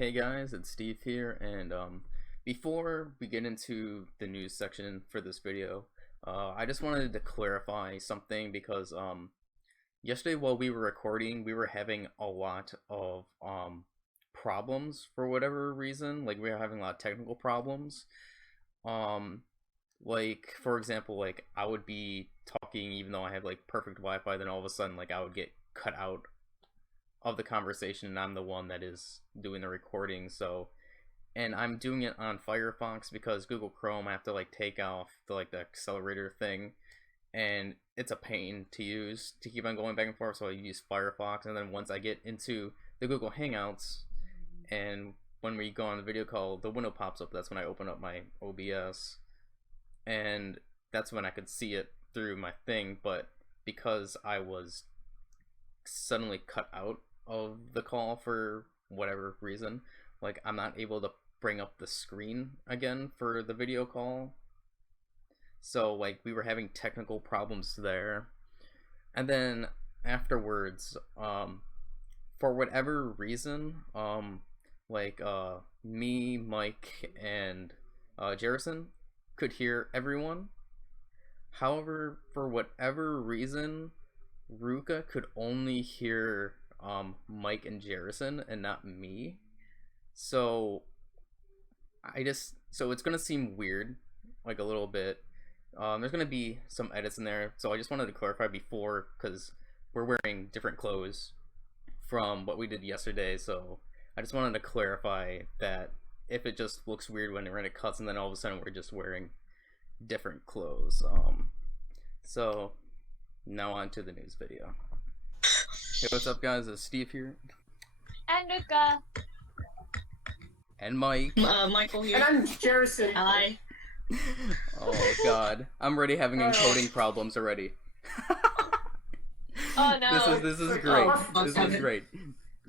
Hey guys, it's Steve here, and before we get into the news section for this video, I just wanted to clarify something because yesterday while we were recording, we were having a lot of problems for whatever reason. Like, we were having a lot of technical problems. Um, like, for example, like, I would be talking even though I have like perfect Wi-Fi, then all of a sudden, like, I would get cut out of the conversation, and I'm the one that is doing the recording. So, and I'm doing it on Firefox because Google Chrome, I have to like take off the accelerator thing, and it's a pain to use to keep on going back and forth. So I use Firefox, and then once I get into the Google Hangouts, and when we go on the video call, the window pops up. That's when I open up my OBS, and that's when I could see it through my thing. But because I was suddenly cut out of the call for whatever reason, like, I'm not able to bring up the screen again for the video call. So like, we were having technical problems there, and then afterwards, for whatever reason, me, Mike, and Jerison could hear everyone. However, for whatever reason, Ruka could only hear Mike and Jerison and not me. So so it's gonna seem weird, like, a little bit. There's gonna be some edits in there, so I just wanted to clarify before, because we're wearing different clothes from what we did yesterday. So I just wanted to clarify that if it just looks weird when it cuts, and then all of a sudden we're just wearing different clothes. So now on to the news video. Hey, what's up guys, it's Steve here. And Luca. And Mike. Michael here. And I'm Jerison. Hi. Oh god, I'm already having encoding problems already. Oh no. This is great. This is great.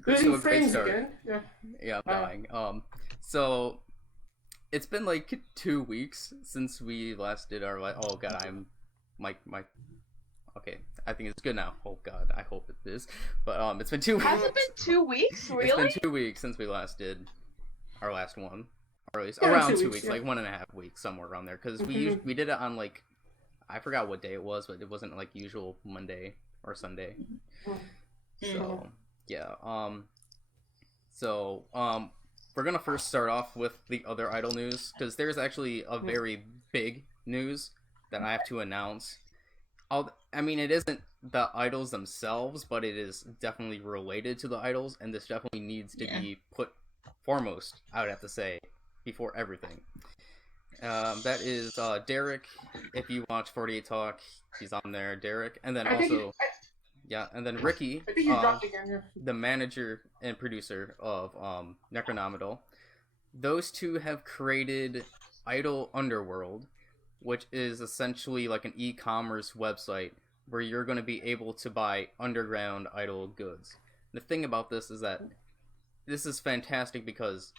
Losing So, great frames start. again. Yeah, I'm dying. So it's been like 2 weeks since we last did our oh god, I'm Mike. Okay, I think it's good now. Oh god, I hope it is. But it's been 2 weeks. Has it been 2 weeks? Really? It's been 2 weeks since we last did our last one, or at least Yeah, around 2 2 weeks, weeks, yeah. like 1.5 weeks, somewhere around there. Because we did it on, like, I forgot what day it was, but it wasn't like usual Monday or Sunday. So yeah, we're gonna first start off with the other Idol news, because there's actually a very big news that I have to announce. I mean, it isn't the idols themselves, but it is definitely related to the idols, and this definitely needs to be put foremost, I would have to say, before everything. That is Derek. If you watch 48 Talk, he's on there, Derek. And then and then Ricky, I think you dropped again. the manager and producer of Necronomidal. Those two have created Idol Underworld, which is essentially like an e-commerce website where you're going to be able to buy underground idol goods. The thing about this is that this is fantastic because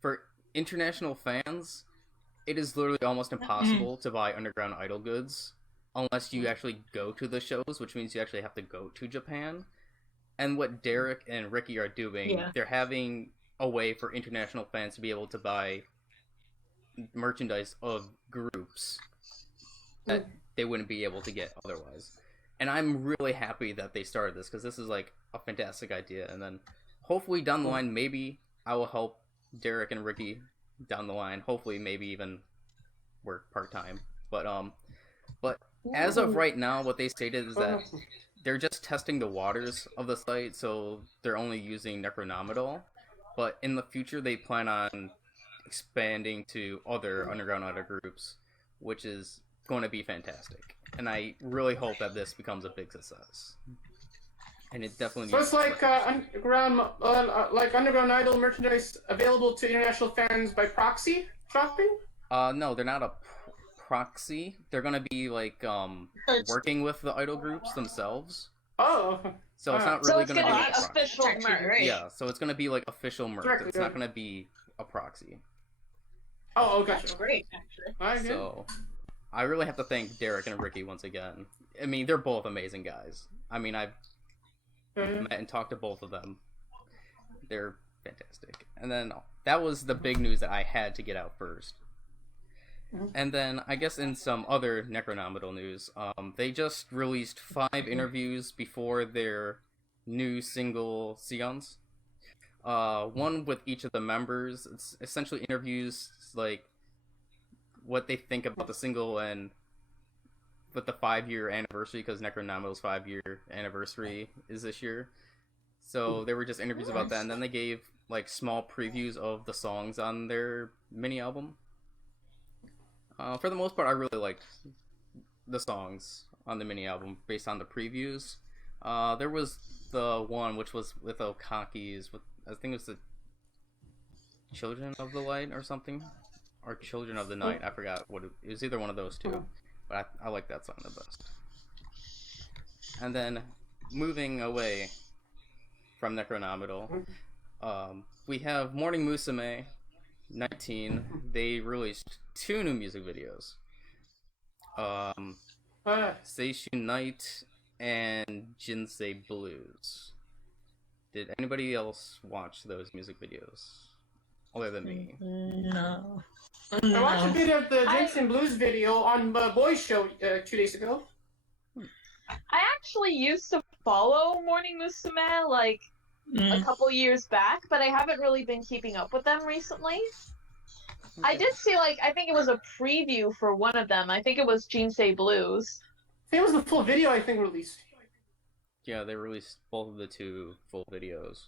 for international fans, it is literally almost impossible to buy underground idol goods unless you actually go to the shows, which means you actually have to go to Japan. And what Derek and Ricky are doing, they're having a way for international fans to be able to buy merchandise of groups that they wouldn't be able to get otherwise. And I'm really happy that they started this, because this is like a fantastic idea. And then hopefully down the line, maybe I will help Derek and Ricky down the line. Hopefully maybe even work part-time. But as of right now, what they stated is that they're just testing the waters of the site, so they're only using Necronomidal. But in the future, they plan on expanding to other underground idol groups, which is going to be fantastic. And I really hope that this becomes a big success. And it definitely So needs it's like underground idol merchandise available to international fans by proxy shopping? No, they're not a proxy. They're going to be like working with the idol groups themselves. Oh. So it's not So really it's going to gonna be be a proxy. official merch. Yeah, so it's going to be like official merch. Directly, It's not going to be a proxy. Oh, gotcha. That's great, actually. Alright, yeah. So I really have to thank Derek and Ricky once again. I mean, they're both amazing guys. I mean, I've met and talked to both of them. They're fantastic. And then that was the big news that I had to get out first. And then I guess in some other Necronomical news, they just released 5 interviews before their new single Seons. One with each of the members. It's essentially interviews like what they think about the single and with the 5-year anniversary, because Necronomital's 5-year anniversary is this year. So they were just interviews about that, and then they gave like small previews of the songs on their mini album. For the most part, I really liked the songs on the mini album based on the previews. There was the one which was with Okaki's, with I think it was the Children of the Light or something, or Children of the Night. I forgot what it was. Either one of those two, but I like that song the best. And then moving away from Necronomical, we have Morning Musume 19. They released 2 new music videos. Seishun Night and Jinsei Blues. Did anybody else watch those music videos other than me? No. I watched a bit of the Jensen Blues video on Boys Show 2 days ago. I actually used to follow Morning Musume like a couple years back, but I haven't really been keeping up with them recently. Okay. I did see, like, I think it was a preview for one of them. I think it was Jinsei Blues. I think it was the full video, released. Yeah, they released both of the 2 full videos.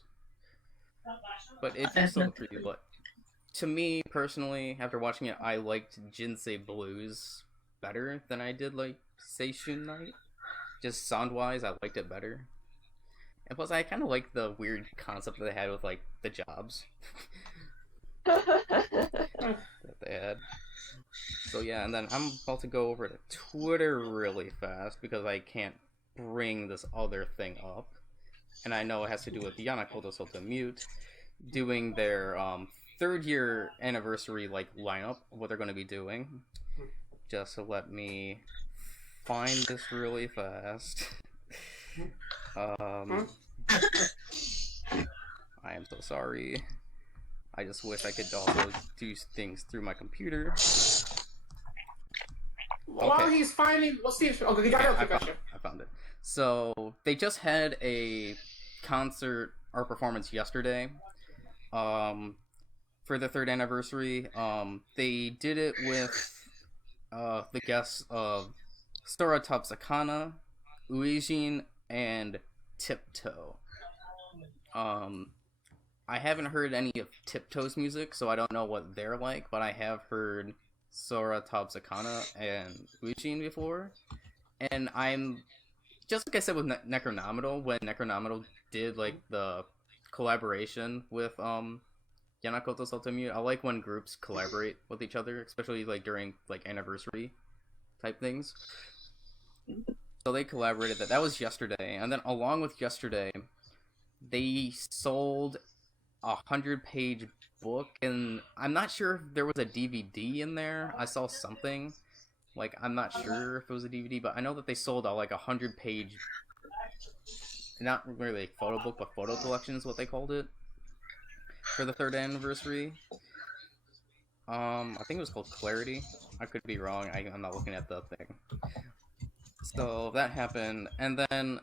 But it's still a preview, but to me, personally, after watching it, I liked Jinsei Blues better than I did, like, Seishun Night. Just sound-wise, I liked it better. And plus, I kind of like the weird concept that they had with, like, the jobs that they had. So yeah, and then I'm about to go over to Twitter really fast because I can't bring this other thing up. And I know it has to do with Yanakoto Sota Mute doing their 3rd year anniversary like lineup of what they're going to be doing. Just so let me find this really fast. I am so sorry. I just wish I could also do things through my computer. Okay. While he's finding, we'll see if you got it. I found it. So they just had a concert or performance yesterday, for the 3rd anniversary. They did it with the guests of Sora Sakana, Uijin, and Tiptoe. I haven't heard any of Tiptoe's music, so I don't know what they're like, but I have heard Sora Sakana and Uijin before. And I'm, just like I said with Necronomital, when Necronomital did like the collaboration with Yanakoto Sota Mute, I like when groups collaborate with each other, especially like during like anniversary type things. So they collaborated that was yesterday, and then along with yesterday, they sold a 100-page book, and I'm not sure if there was a DVD in there. I saw something, like, I'm not sure if it was a DVD, but I know that they sold like a 100-page, not really a photo book, but photo collection is what they called it, for the 3rd anniversary. I think it was called Clarity. I could be wrong, I'm not looking at the thing. So that happened, and then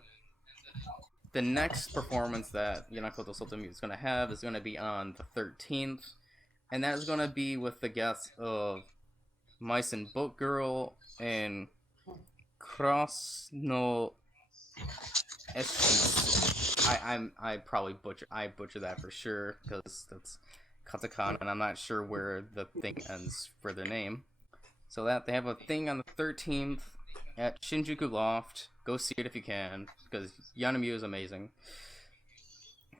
the next performance that Yanakoto Sota Mute is going to have is going to be on the 13th, and that is going to be with the guests of Mice and Boat Girl and Cross no Eshin. I probably butcher that for sure because that's katakana, and I'm not sure where the thing ends for their name. So that they have a thing on the 13th at Shinjuku Loft. Go see it if you can, because Yanamiu is amazing.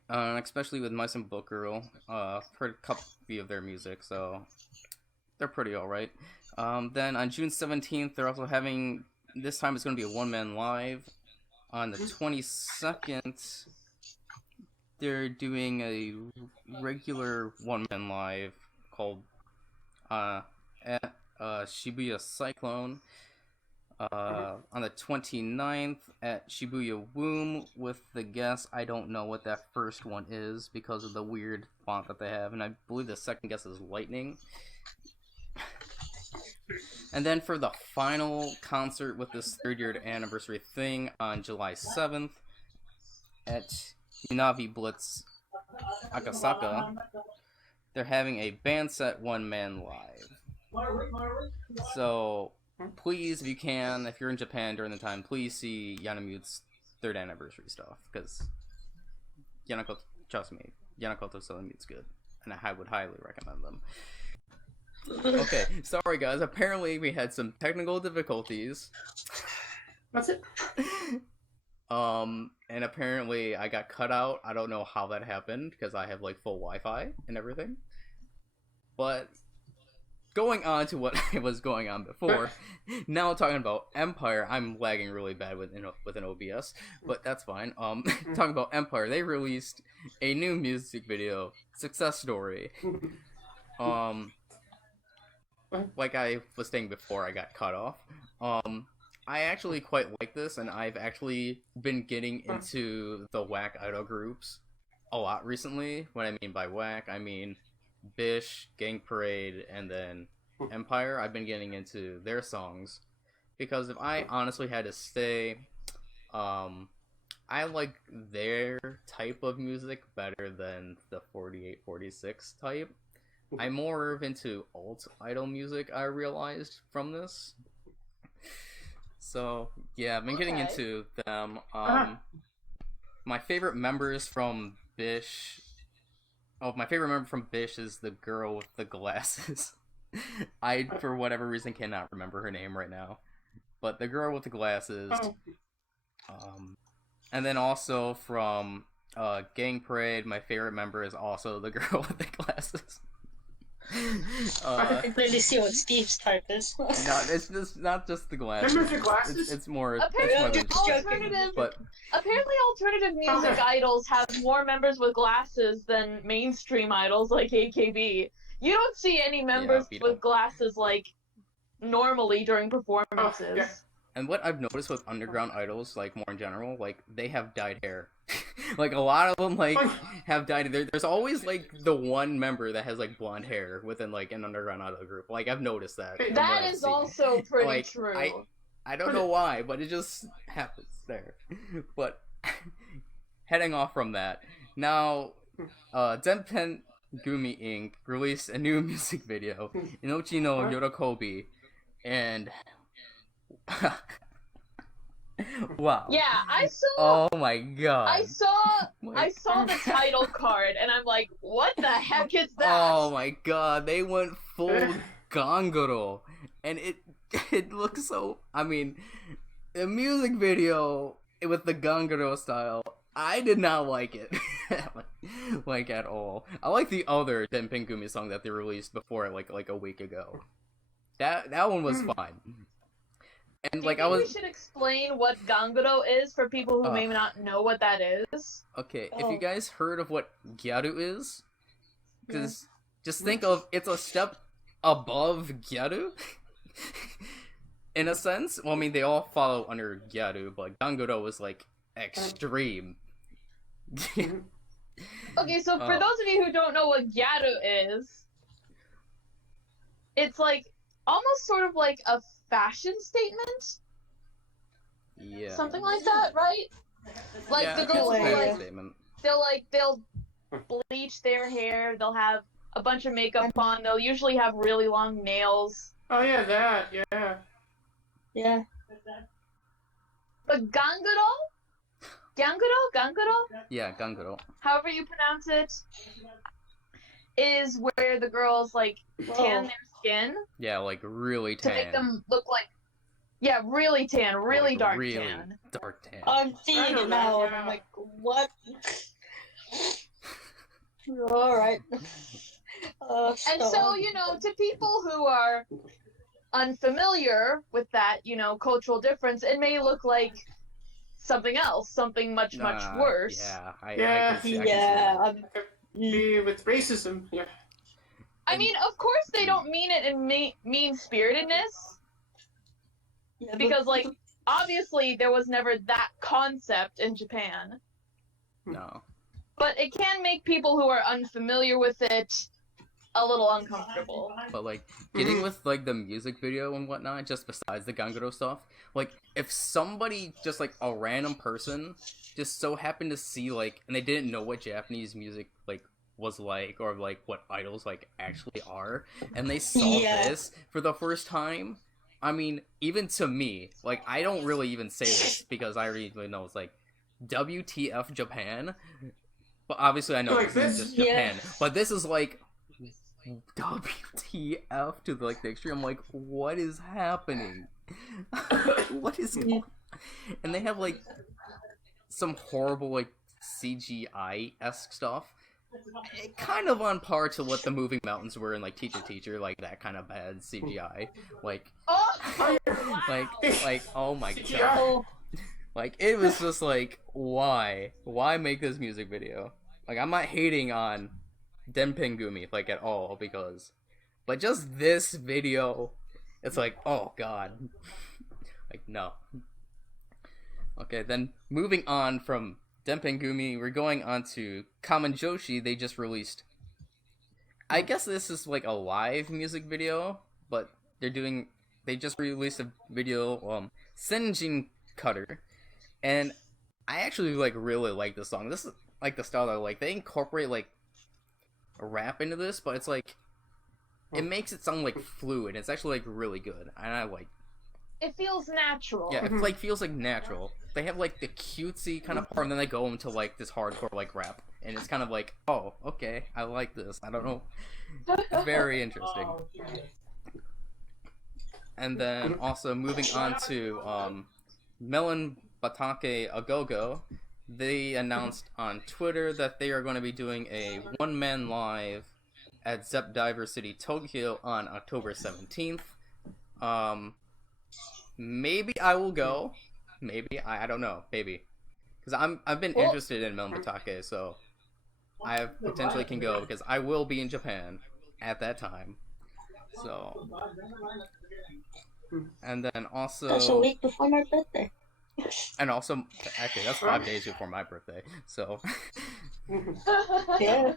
Especially with Mice and Book Girl. Heard a couple of their music, so they're pretty alright. Then on June 17th, they're also having, this time it's going to be a one-man live. On the 22nd, they're doing a regular one-man live called at Shibuya Cyclone. On the 29th at Shibuya Womb with the guess. I don't know what that first one is because of the weird font that they have, and I believe the second guess is Lightning. And then for the final concert with this 3rd-year anniversary thing on July 7th at Inavi Blitz Akasaka, they're having a band set one-man live. So please, if you can, if you're in Japan during the time, please see Yanamute's 3rd anniversary stuff, because Yanakoto, trust me, Yanakoto Selemute's good, and I would highly recommend them. Okay, sorry guys, apparently we had some technical difficulties. That's it. And apparently I got cut out. I don't know how that happened, because I have, like, full Wi-Fi and everything. But going on to what was going on before, now talking about Empire, I'm lagging really bad with an OBS, but that's fine. Talking about Empire, they released a new music video, Success Story. Like I was saying before I got cut off, I actually quite like this, and I've actually been getting into the whack idol groups a lot recently. What I mean by whack, I mean Bish, Gang Parade, and then Empire. I've been getting into their songs, because if I honestly had to say, I like their type of music better than the 48-46 type. I'm more into alt idol music, I realized from this. So, yeah, I've been getting into them. My favorite members from Bish... Oh, my favorite member from Bish is the girl with the glasses. I, for whatever reason, cannot remember her name right now. But the girl with the glasses. And then also from Gang Parade, my favorite member is also the girl with the glasses. I can clearly see what Steve's type is. No, it's just not just the glasses. Remember the glasses? It's more. Apparently, but alternative music idols have more members with glasses than mainstream idols like AKB. You don't see any members with glasses like normally during performances. Yeah. And what I've noticed with underground idols, like more in general, like they have dyed hair. Like a lot of them, like have dyed. There's always like the one member that has like blonde hair within like an underground idol group. Like I've noticed that. That is also pretty like, true. I don't know why, but it just happens there. But heading off from that, now Denpen Gumi Inc. released a new music video, Inochi no Yorokobi, and wow. Yeah, I saw. Oh my god. I saw the title card, and I'm like, what the heck is that? Oh my god, they went full Ganguro, and it looks so. I mean, the music video with the Ganguro style, I did not like it, like at all. I like the other Denpen Gumi song that they released before, like a week ago. That one was fine. And Do like you think we should explain what Ganguro is for people who may not know what that is? Okay, if you guys heard of what Gyaru is, because just think of it's a step above Gyaru. In a sense, well, I mean they all follow under Gyaru, but Ganguro is like extreme. Okay, so for those of you who don't know what Gyaru is, it's like almost sort of like a fashion statement. Yeah. Something like that, right? Like yeah, the girls will they'll bleach their hair, they'll have a bunch of makeup on, they'll usually have really long nails. Oh yeah, that, yeah. Yeah. But Ganguro? Yeah, Ganguro. However you pronounce it, is where the girls like tan their skin. Yeah, like really to tan. make them look like, really tan, really like dark really tan. Dark tan. I'm seeing it now, and I'm like, what? Alright. And so, to people who are unfamiliar with that, cultural difference, it may look like something else, something much worse. Yeah, I can see with racism, yeah. I mean, of course they don't mean it in mean-spiritedness. Yeah, because like obviously there was never that concept in Japan, No. but it can make people who are unfamiliar with it a little uncomfortable. But like getting with like the music video and whatnot, just besides the Ganguro stuff, like if somebody just like a random person just so happened to see like, and they didn't know what Japanese music like was like, or like what idols like actually are, and they saw this for the first time, I mean, even to me, like I don't really even say this because I already know it's like WTF Japan, but obviously I know Like this is this? just Japan, but this is like WTF to like the extreme. I'm like, what is happening? What is going on? And they have like some horrible like CGI-esque stuff, kind of on par to what the moving mountains were in like Teacher, like that kind of bad CGI, like Oh, like oh my CGI. god, like it was just like why make this music video? Like I'm not hating on Denpengumi like at all, because but just this video, it's like, oh god. Like no. Okay, then moving on from Denpengumi, we're going on to Kamen Joshi. They just released, I guess this is like a live music video, but they just released a video, Senjin Cutter, and I actually like really like this song. This is like the style that I like. They incorporate like rap into this, but it's like it makes it sound like fluid. It's actually like really good, and I like. it feels natural. Yeah, it like feels like natural. They have like the cutesy kind of part, and then they go into like this hardcore like rap, and it's kind of like, oh, okay, I like this. I don't know, it's very interesting. And then also moving on to Melon Batake Agogo, they announced on Twitter that they are going to be doing a one-man live at Zepp Diver City, Tokyo on October 17th. Maybe I will go. Maybe I don't know. Maybe because I've been interested in Melon Batake, so I potentially can go because I will be in Japan at that time. So, and then also that's a week before my birthday. And also, actually, that's 5 days before my birthday. So, Yeah.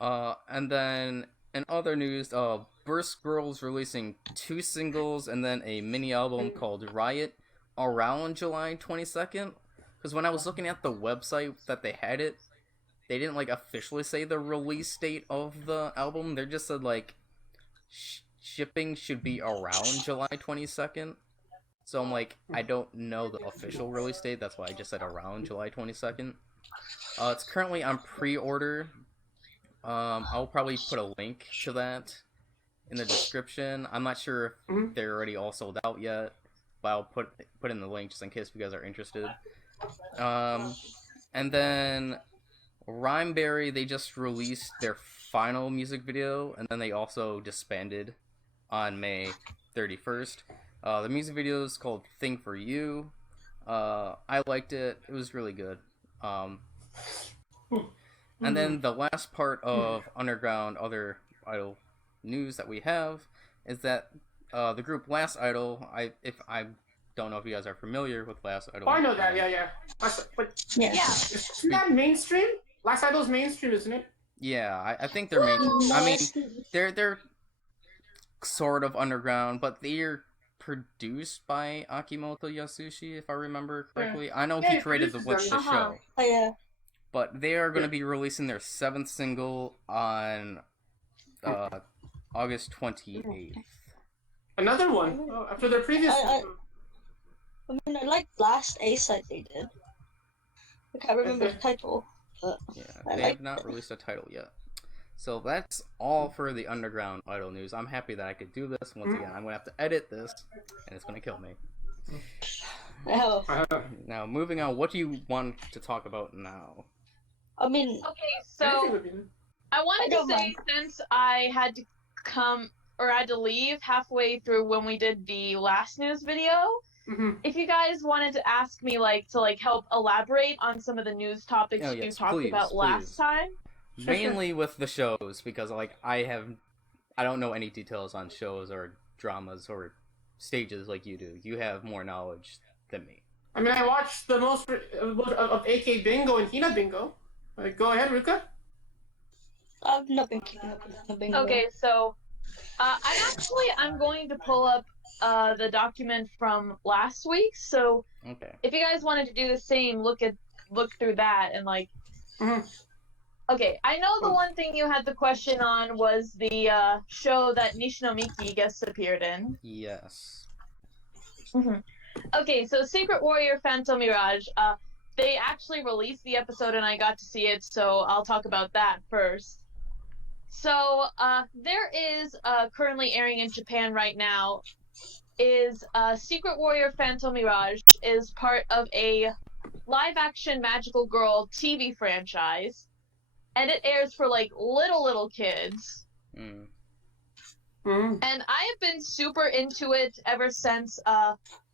And then in other news, Burst Girls releasing 2 singles and then a mini album called Riot around July 22nd. Because when I was looking at the website that they had it, they didn't like officially say the release date of the album. They just said like shipping should be around July 22nd. So I'm like, I don't know the official release date. That's why I just said around July 22nd. It's currently on pre-order. I'll probably put a link to that in the description. I'm not sure if they're already all sold out yet, but I'll put in the link just in case you guys are interested. And then Rhymeberry, they just released their final music video, and then they also disbanded on May 31st. The music video is called Thing for You. I liked it. It was really good. And then the last part of Underground Other Idol news that we have is that the group Last Idol, I don't know if you guys are familiar with Last Idol. Oh, I know that, yeah. But Yeah. isn't that mainstream? Last Idol's mainstream, isn't it? Yeah, I think they're mainstream. I mean, they're sort of underground, but they're produced by Akimoto Yasushi, if I remember correctly. Yeah. I know he created the show. Oh yeah. But they are going to be releasing their 7th single on August 28th. Another one after their previous. I mean, I like last A-side they did. I can't remember the title. But Yeah, I they like have not it. released a title yet. So that's all for the Underground Idol news. I'm happy that I could do this. Once again, I'm going to have to edit this, and it's going to kill me. Oh, Now, moving on, what do you want to talk about now? I mean, Okay, so I wanted to don't say, mind. since I had to leave halfway through when we did the last news video, if you guys wanted to ask me to help elaborate on some of the news topics Oh, you yes, talked please, about last time. Mainly with the shows, because I don't know any details on shows or dramas or stages like you do. You have more knowledge than me. I mean, I watched the most of AK Bingo and Hina Bingo. Go ahead, Ruka. I've not been keeping up with the bingo. Okay, so I'm going to pull up the document from last week. So Okay. if you guys wanted to do the same, look through that and like. Mhm. Okay, I know the one thing you had the question on was the show that Nishinomiki guest appeared in. Yes. Okay, so Secret Warrior Phantom Mirage, they actually released the episode and I got to see it, so I'll talk about that first. So, there is, currently airing in Japan right now, is, Secret Warrior Phantom Mirage is part of a live-action magical girl TV franchise, and it airs for, like, little kids. Mm. And I have been super into it ever since,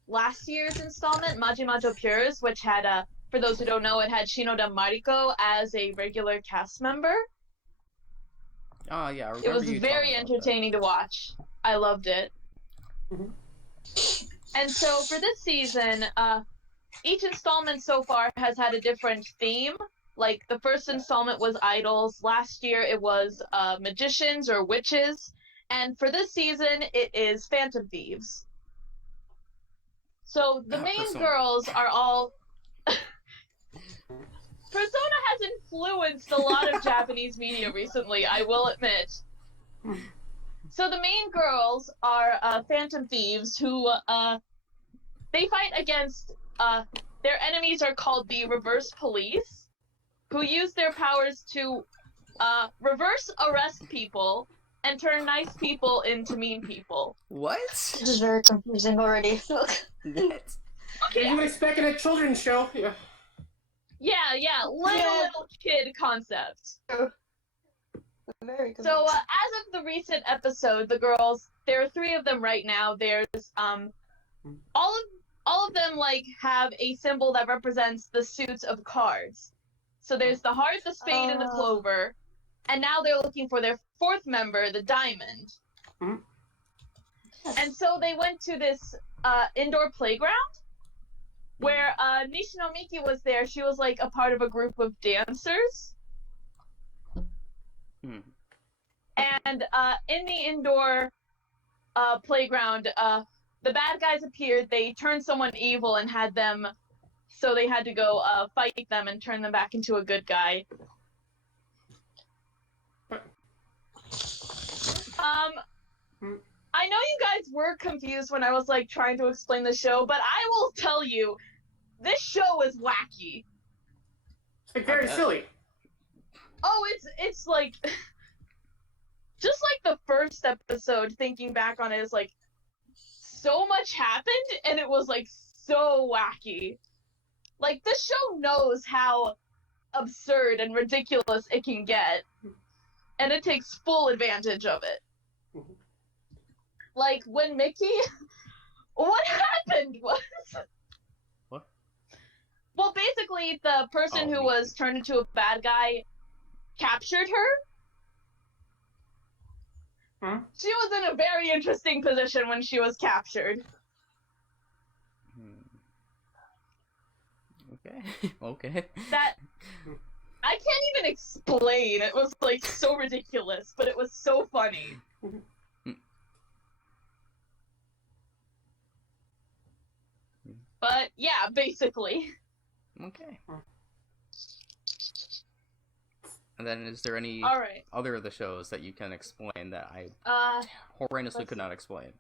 last year's installment, Maji Majo Pures, which had, for those who don't know, it had Shinoda Mariko as a regular cast member. Oh, yeah, I remember It was you very talking about entertaining to watch. I loved it. Mhm. And so for this season, each installment so far has had a different theme. Like, the first installment was idols. Last year it was magicians or witches. And for this season, it is Phantom Thieves. So the main Persona. girls are all... Persona has influenced a lot of Japanese media recently, I will admit. So the main girls are Phantom Thieves who, they fight against, their enemies are called the Reverse Police, who use their powers to, reverse arrest people and turn nice people into mean people. What? This is very confusing already. What? Okay, You would expect in a children's show. yeah, little kid concept. Very confusing. So, as of the recent episode, the girls, there are 3 of them right now. There's, all of them, like, have a symbol that represents the suits of cards. So there's the heart, the spade, and the clover. And now they're looking for their 4th member, the diamond. And so they went to this, indoor playground, where, Nishinomiki was there. She was, like, a part of a group of dancers. Hmm. And in the indoor playground, the bad guys appeared. They turned someone evil and had them, so they had to go fight them and turn them back into a good guy. I know you guys were confused when I was like trying to explain the show, but I will tell you, this show is wacky. It's like very silly. Oh, it's like, just like the first episode, thinking back on it, is like, so much happened, and it was like so wacky. Like, this show knows how absurd and ridiculous it can get, and it takes full advantage of it. Like, when Mickey, what happened was... What? Well, basically, the person who was turned into a bad guy captured her. She was in a very interesting position when she was captured. Okay. Okay. That... I can't even explain. It was, like, so ridiculous, but it was so funny. But, yeah, basically. Okay. And then is there any Alright. other of the shows that you can explain that I horrendously could not explain?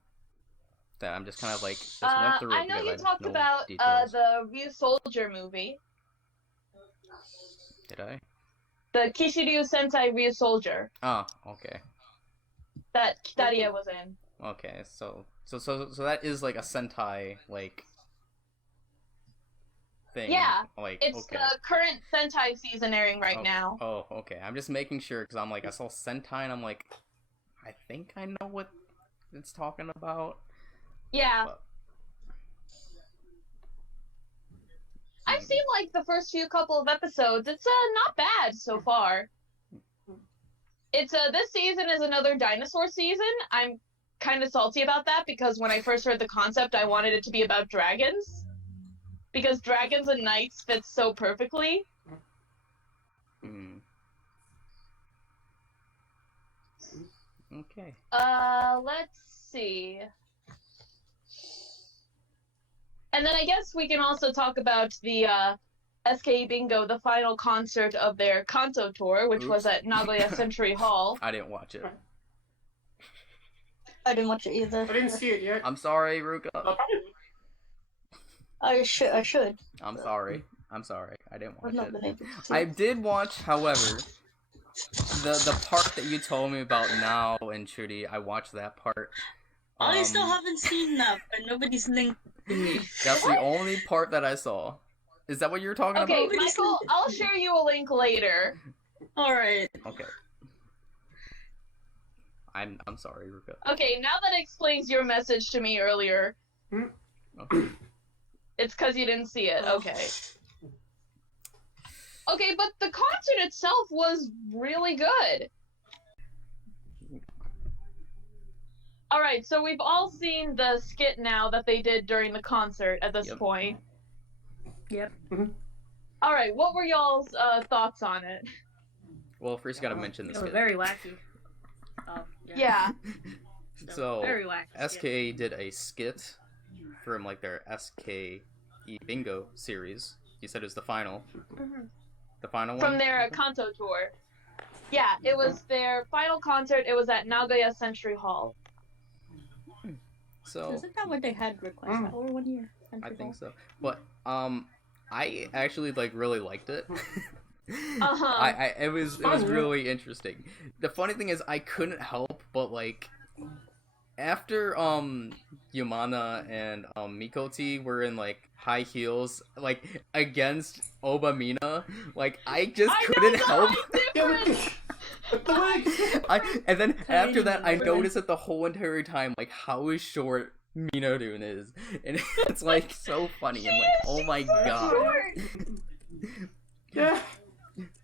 That I'm just kind of like, just went through it I know you because talked no about details. the Ryu Soldier movie. Did I? The Kishiryu Sentai Ryu Soldier Oh, okay. that Kitariya was in. Okay, so that is like a Sentai like thing. Yeah, like It's okay. the current Sentai season airing right now. Oh, okay. I'm just making sure because I'm like I saw Sentai and I'm like, I think I know what it's talking about. Yeah. But... I've seen like the first few couple of episodes. It's not bad so far. It's this season is another dinosaur season. I'm kind of salty about that because when I first heard the concept, I wanted it to be about dragons. Because dragons and knights fit so perfectly. Okay. Let's see. And then I guess we can also talk about the SK Bingo, the final concert of their Kanto tour, which was at Nagoya Century Hall. I didn't watch it. I didn't watch it either. I didn't see it yet. I'm sorry, Ruka. I should. I'm sorry. I didn't watch I've not it. been able to. I did watch, however, the part that you told me about now and Trudy. I watched that part. I still haven't seen that, but nobody's linked to me. That's the only part that I saw. Is that what you were talking Okay, about? Michael, I'll share you a link later. Alright. Okay. I'm sorry, Ruka. Okay, now that explains your message to me earlier. Okay. It's because you didn't see it. Okay. Okay, but the concert itself was really good. Alright, so we've all seen the skit now that they did during the concert at this point. Yep. Alright, what were y'all's thoughts on it? Well, first you gotta mention the It was skit. very wacky. Yeah. So, very wacky. SK did a skit from like their SKE Bingo series. You said it was the final. The final one? From their Kanto tour. Yeah, it was their final concert. It was at Nagoya Century Hall. So Isn't that what they had requested for 1 year? I think so. But I actually like really liked it. It was really interesting. The funny thing is I couldn't help but like after Yumana and Mikoti were in like high heels like against Obamina, like I just couldn't help. And then after that I noticed it the whole entire time like how short Minodun is, and it's like so funny. I'm like, oh my god. Yeah.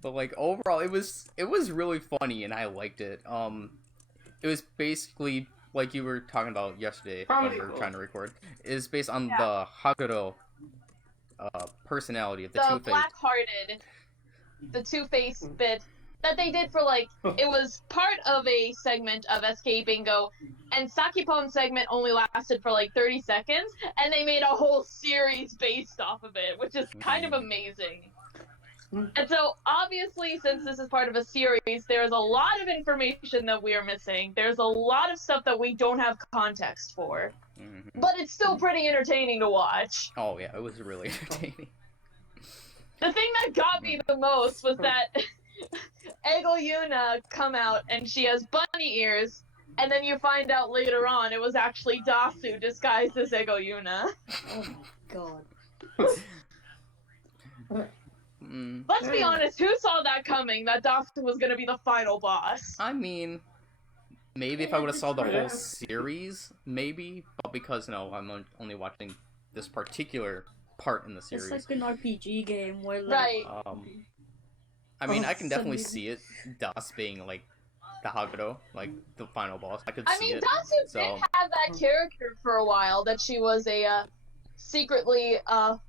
But like overall, it was really funny, and I liked it. It was basically like you were talking about yesterday when we were trying to record. Is based on the Haguro personality of the Two-Face. Black-hearted, the Two-Face bit that they did for like it was part of a segment of SK Bingo, and Sakipon's segment only lasted for like 30 seconds, and they made a whole series based off of it, which is kind of amazing. And so, obviously, since this is part of a series, there's a lot of information that we are missing. There's a lot of stuff that we don't have context for. But it's still pretty entertaining to watch. Oh yeah, it was really entertaining. The thing that got me the most was that Ego Yuna come out and she has bunny ears, and then you find out later on it was actually Dasu disguised as Ego Yuna. Oh my god. Let's be honest, who saw that coming, that Dasu was gonna be the final boss? I mean, maybe if I would have saw the whole series, maybe, but because no, I'm only watching this particular part in the series. It's like an RPG game where like... Right. I mean, I can definitely see it, Das being like the Haguro, like the final boss. I could see I mean, it. Dasu So did have that character for a while, that she was a secretly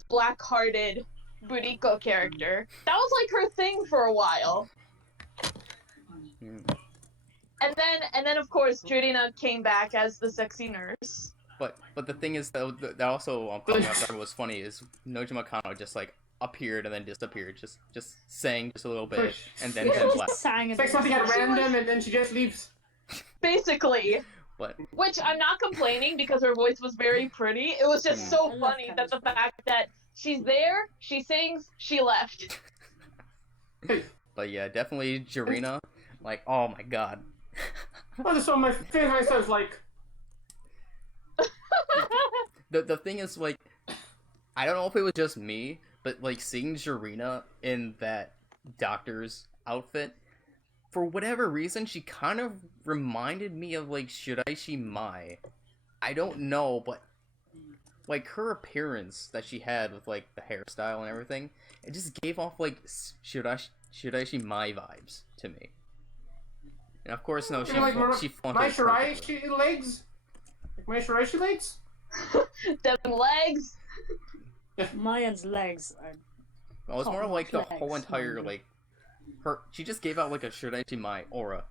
black-hearted Buriko character. That was like her thing for a while. And then of course Jurina came back as the sexy nurse. But the thing is though that also was funny is Nojima Kano just like appeared and then disappeared, just sang just a little bit and then left. Like something at random and then she just leaves. Basically. But which I'm not complaining because her voice was very pretty. It was just so funny that the fact that she's there, she sings, she left. But yeah, definitely Jurina. Like, oh my god. Well, so my favorite sounds like. The thing is, like, I don't know if it was just me, but like seeing Jurina in that doctor's outfit, for whatever reason, she kind of reminded me of like Shiraishi Mai. I don't know, but like her appearance that she had with like the hairstyle and everything, it just gave off like Shiraishi Mai vibes to me. And of course, no, she like flunked my it perfectly. Shiraishi legs? My Shiraishi legs? Them legs. Mayan's legs are. Well, it's more like the Complex, whole entire, man. like, her, she just gave out, like, a Shiraishi Mai aura.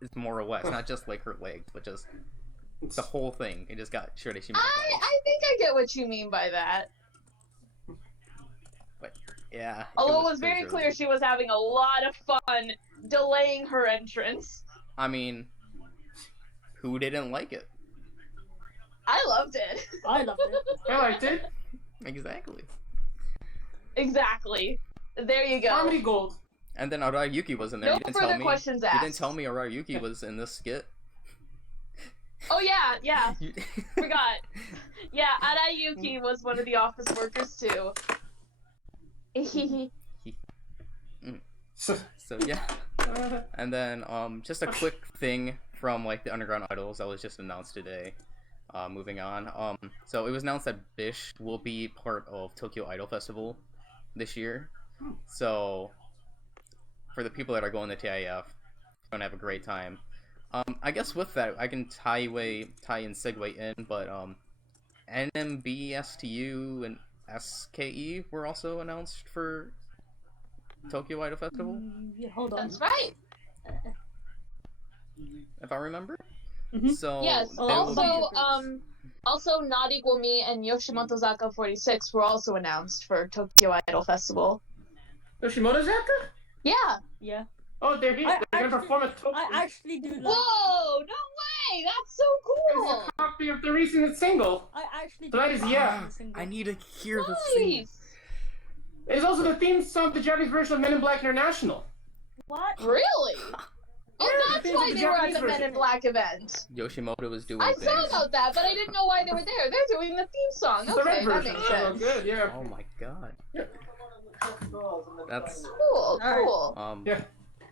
It's more or less, not just, like, her legs, but just the whole thing. It just got Shiraishi Mai. I think I get what you mean by that. But, yeah. Although it was very really clear good. she was having a lot of fun delaying her entrance. I mean, who didn't like it? I loved it. I loved it. I liked it. Exactly. Exactly. There you go. Harmony Gold. And then Arayuki was in there. No You didn't further tell me. questions You asked. didn't tell me Arayuki was in this skit. Oh yeah. You- Forgot. Yeah, Arayuki was one of the office workers too. So yeah. And then just a quick thing from like the Underground Idols that was just announced today. Moving on. So it was announced that Bish will be part of Tokyo Idol Festival this year. So for the people that are going to TIF, gonna have a great time. I guess with that I can tie and segue in, but NMB48 and SKE were also announced for Tokyo Idol Festival, Yeah, hold on. That's right. if I remember. Mhm. So Yes. they will Also, Not Equal Me and Yoshimoto Zaka 46 were also announced for Tokyo Idol Festival. Yoshimoto Zaka? Yeah. Yeah. Oh, they're here. I They're gonna actually- perform at Tokyo. I actually do like. Whoa! No way! That's so There's cool. a copy of the recent single. I actually. So that is yeah. I need to hear the theme. Nice. It's also the theme song of the Japanese version of Men in Black International. What? Really? Oh, Yeah, that's the why Japanese they were at the Men version. in Black event. Yoshimoto was doing I things. saw about that, but I didn't know why they were there. They're doing the theme song. It's the red Okay, that version. makes Oh, sense. good, yeah. Oh my god. That's Cool. Yeah.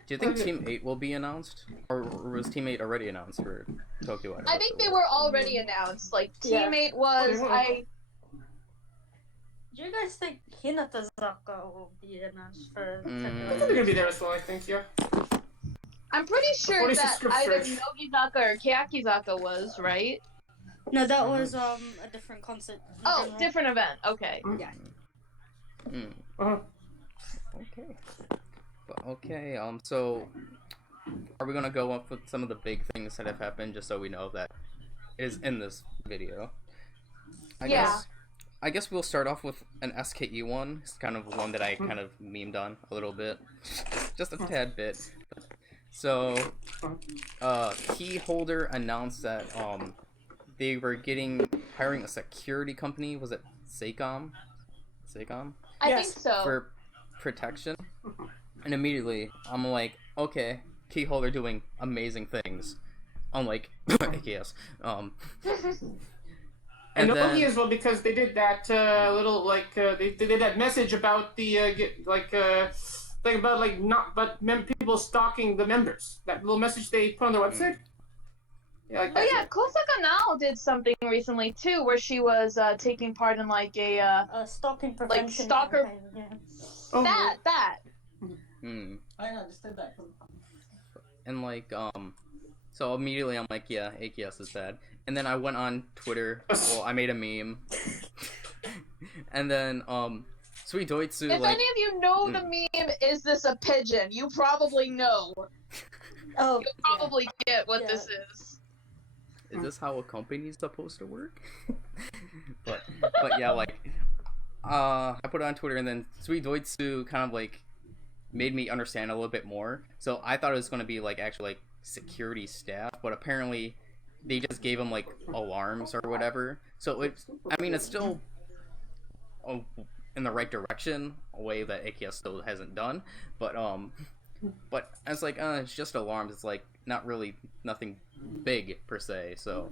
do you think Team 8 will be announced? Or was Team 8 already announced for Tokyo Idol? I think they Festival? were already announced. Like, Yeah. Teammate was, Do you guys think Hinata Zaka will be announced for? I think they're gonna be there as well, I think, yeah. I'm pretty sure 46 that script either search. Nogizaka or Kayakizaka was, right? No, that was a different concert. in Oh, general. different event. Okay. Yeah. Hmm. Uh-huh. Okay. But okay, so are we gonna go up with some of the big things that have happened just so we know that is in this video? Yeah. I guess we'll start off with an SKE one. It's kind of one that I kind of memed on a little bit. Just a tad bit. So KeyHolder announced that they were hiring a security company, was it Seicom? I Yes. think so. For protection. And immediately I'm like, okay, KeyHolder doing amazing things. Unlike AKS. And then Nogi as well, because they did that little they did that message about the people stalking the members. That little message they put on their website. Yeah, like Oh that. yeah, Kosaka Nao did something recently too, where she was taking part in like a Stalking prevention. stalker- campaign, yeah. Oh, that. I understood that. and like so immediately I'm like, yeah, AKS is bad. And then I went on Twitter. Well, I made a meme. And then Sweet Doitsu If like any of you know the meme, is this a pigeon? You probably know. Oh. You'll probably get what Yeah. this is. is this how a company's supposed to work? but yeah, like I put it on Twitter, and then Sweet Doitsu kind of like made me understand a little bit more. So I thought it was going to be like actually like security staff, but apparently they just gave them like alarms or whatever. So it's still in the right direction, a way that AKS still hasn't done, but I was like, it's just alarms. It's like not really nothing big per se. So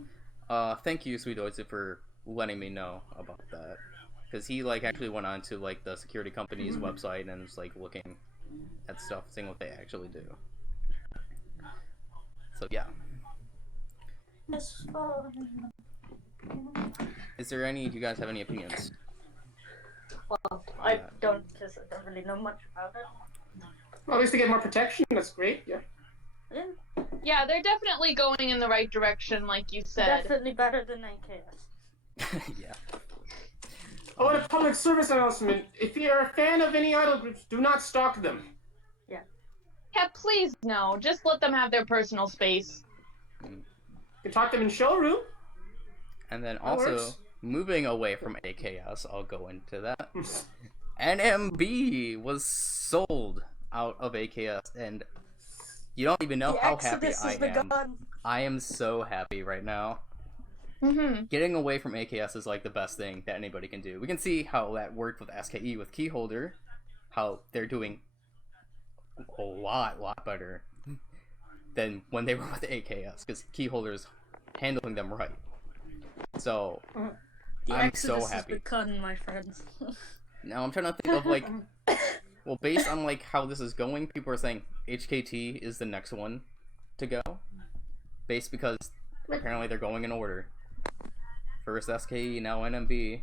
thank you, Sweet Doitsu, for letting me know about that, because he like actually went on to like the security company's website and was like looking at stuff, seeing what they actually do. So yeah. Is there any? Do you guys have any opinions? Well, I don't, because I don't really know much about it. Well, at least they get more protection. That's great. Yeah. Yeah, they're definitely going in the right direction, like you said. Definitely better than AKS. Yeah. Oh, and a public service announcement. If you're a fan of any idol groups, do not stalk them. Yeah, please no. Just let them have their personal space. You can talk to them in showroom. And then That also, works. moving away from AKS, I'll go into that. NMB was sold out of AKS, and you don't even know how happy I am. I am so happy right now. Mm-hmm. Getting away from AKS is like the best thing that anybody can do. We can see how that worked with SKE with KeyHolder, how they're doing a lot better than when they were with AKS, because KeyHolder's handling them right. So I'm so happy. Begun, my friends. Now I'm trying to think of like, well, based on like how this is going, people are saying HKT is the next one to go, based because apparently they're going in order. First SKE, now NMB.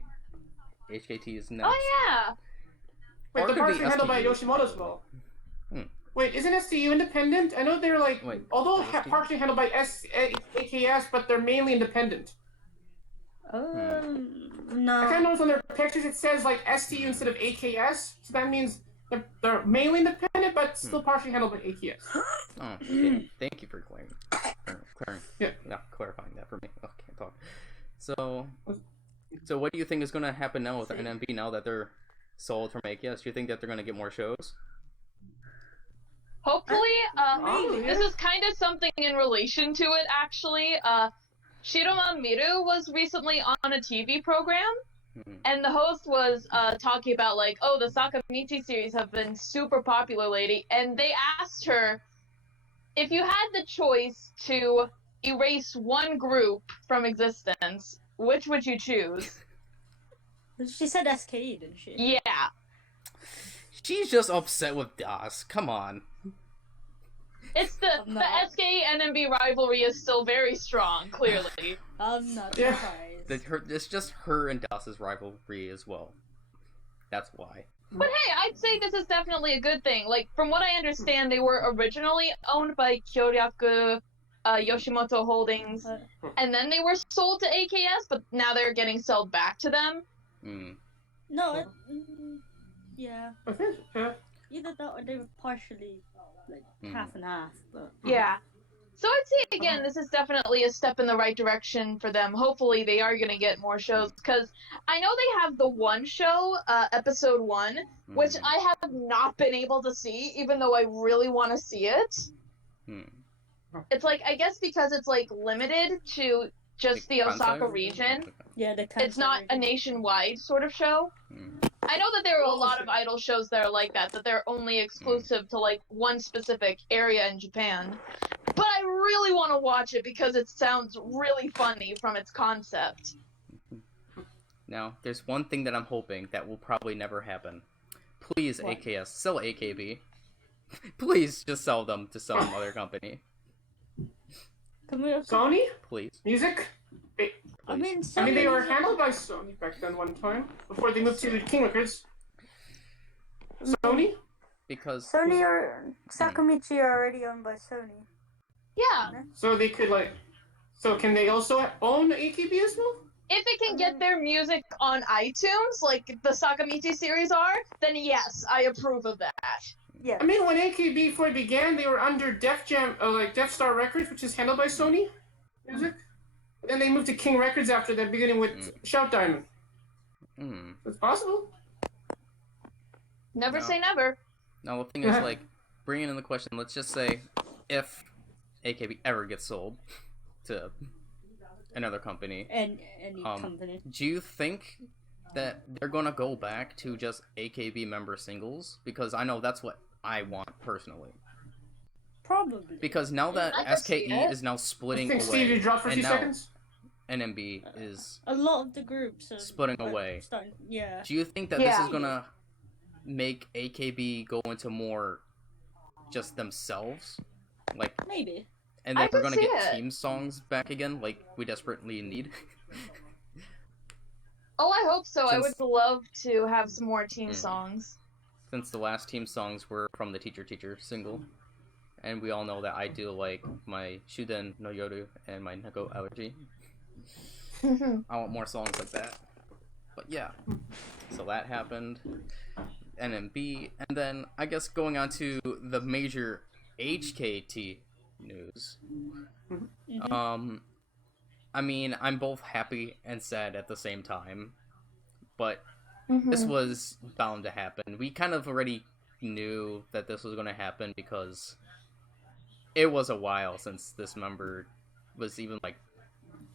HKT is next. Oh yeah. Wait, Or the it could parts be are handled by SKU. Yoshimoto's well. Hmm. Wait, isn't STU independent? I know they're like, Wait, although is STU? partially handled by AKS, but they're mainly independent. No. I kind of noticed on their pictures it says like STU instead of AKS, so that means they're mainly independent, but still partially handled by AKS. Oh, okay. Thank you for Yeah. clarifying that for me. Oh, can't talk. So what do you think is going to happen now with NMB now that they're sold from AKS? Do you think that they're going to get more shows? Hopefully, Oh, this yeah. is kind of something in relation to it, actually. Shiroma Miru was recently on a TV program, and the host was talking about, like, oh, the Sakamichi series have been super popular lately, and they asked her, if you had the choice to erase one group from existence, which would you choose? She said SKE, didn't she? Yeah. She's just upset with Das. Come on. It's the SKE NMB rivalry is still very strong, clearly. I'm not Yeah. surprised. It's just her and Das's rivalry as well. That's why. But hey, I'd say this is definitely a good thing. Like, from what I understand, they were originally owned by Kyoryaku Yoshimoto Holdings, and then they were sold to AKS, but now they're getting sold back to them. No, yeah. I think, yeah. Either that or they were partially, like, half and half, but... Yeah. So I'd say, again, this is definitely a step in the right direction for them. Hopefully they are going to get more shows, because I know they have the one show, episode 1, which I have not been able to see, even though I really want to see it. It's like, I guess because it's, like, limited to just the Osaka region. Yeah, It's not a nationwide sort of show. I know that there are a lot of idol shows that are like that they're only exclusive to, like, one specific area in Japan. But I really want to watch it because it sounds really funny from its concept. Now, there's one thing that I'm hoping that will probably never happen. Please, What? AKS, sell AKB. Please just sell them to some other company. Sony? Please. Music? I mean, they were handled by Sony back then one time, before they moved to King Records. Sony? Because Sony or Sakamichi are already owned by Sony. Yeah. So they could, like... So can they also own AKB as well? If it can get their music on iTunes, like the Sakamichi series are, then yes, I approve of that. Yeah. I mean, when AKB before it began, they were under Def Jam, Def Star Records, which is handled by Sony Music. Then they moved to King Records after that, beginning with Shout Diamond. It's possible. Never No. say never. now the thing is, like, bringing in the question, let's just say, if AKB ever gets sold to another company, And any company. do you think that they're gonna go back to just AKB member singles? Because I know that's what I want personally. Probably. Because now that I can see SKE it. is now I splitting think away, Steve, you dropped for a and few now seconds. NMB is A lot of the groups are splitting away. starting, yeah. Do you think that this is gonna make AKB go into more just themselves? Like, Maybe. and I then we're can gonna see get it. team songs back again, like we desperately need? Oh, I hope so. I Since- would love to have some more team songs. Since the last team songs were from the Teacher Teacher single. and we all know that I do like my Shuden no Yoru and my Neko allergy. I want more songs like that. But yeah, so that happened. NMB, and then I guess going on to the major HKT news. I mean, I'm both happy and sad at the same time, but this was bound to happen. We kind of already knew that this was going to happen because it was a while since this member was even like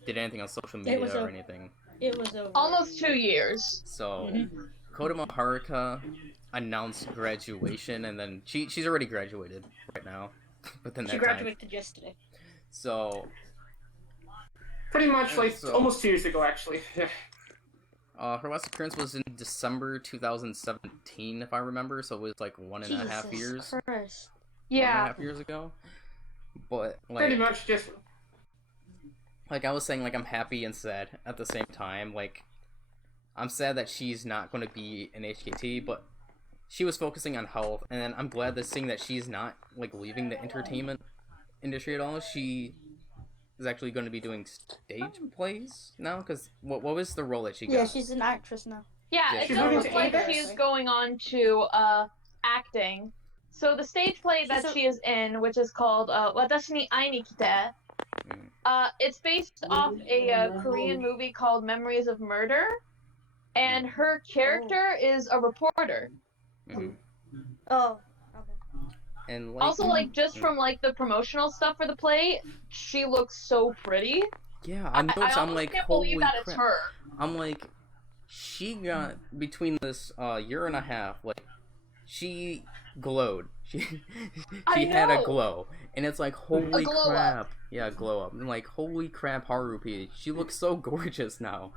did anything on social media or anything. It was almost 2 years. So Kodama Haruka announced graduation, and then she's already graduated right now. But then she graduated yesterday. So pretty much like almost 2 years ago, actually. Her last appearance was in December 2017, if I remember. So it was like 1.5 years. Christ. Yeah. 1.5 years ago. But like pretty much just like I was saying, like I'm happy and sad at the same time. Like I'm sad that she's not going to be an HKT, but she was focusing on health, and then I'm glad that seeing that she's not like leaving the entertainment industry at all. She is actually going to be doing stage plays now, because what was the role that she got? Yeah, she's an actress now. Yeah, it does look like she's going on to acting. So the stage play that she is in, which is called Watashi ni Ai ni Kite, it's based off a Korean movie called Memories of Murder, and her character is a reporter. Oh. And like, also, like, just from like the promotional stuff for the play, she looks so pretty. Yeah, I'm like, can't holy believe that crap. it's her. I'm like, she got between this year and a half, like, she glowed. She had a glow, and it's like, holy crap. Up. Yeah, glow up. And like, holy crap, Haruppi. She looks so gorgeous now.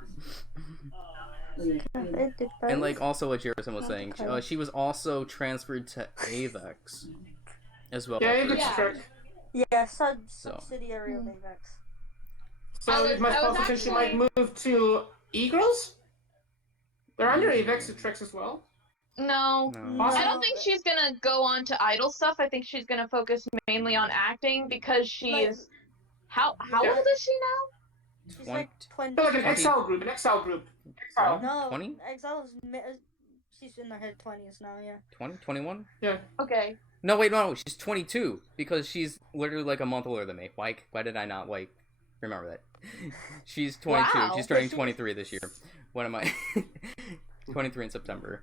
And like, also what Jerison was saying, she was also transferred to AVEX as well. Yeah, AVEX. Yeah, subsidiary of AVEX. So it must also think she might move to E-Girls? They're under AVEX Tricks as well. No. I don't think she's gonna go on to idol stuff. I think she's gonna focus mainly on acting because she's how old is she now? She's like 20. They're like an XL group, XL. No, 20? Exil's she's in her 20s now, yeah. 20? 21? Yeah. Okay. No, wait, no, she's 22, because she's literally like a month older than me. Why did I not, like, remember that? She's 22, wow. She's turning 23 this year. What am I? 23 in September.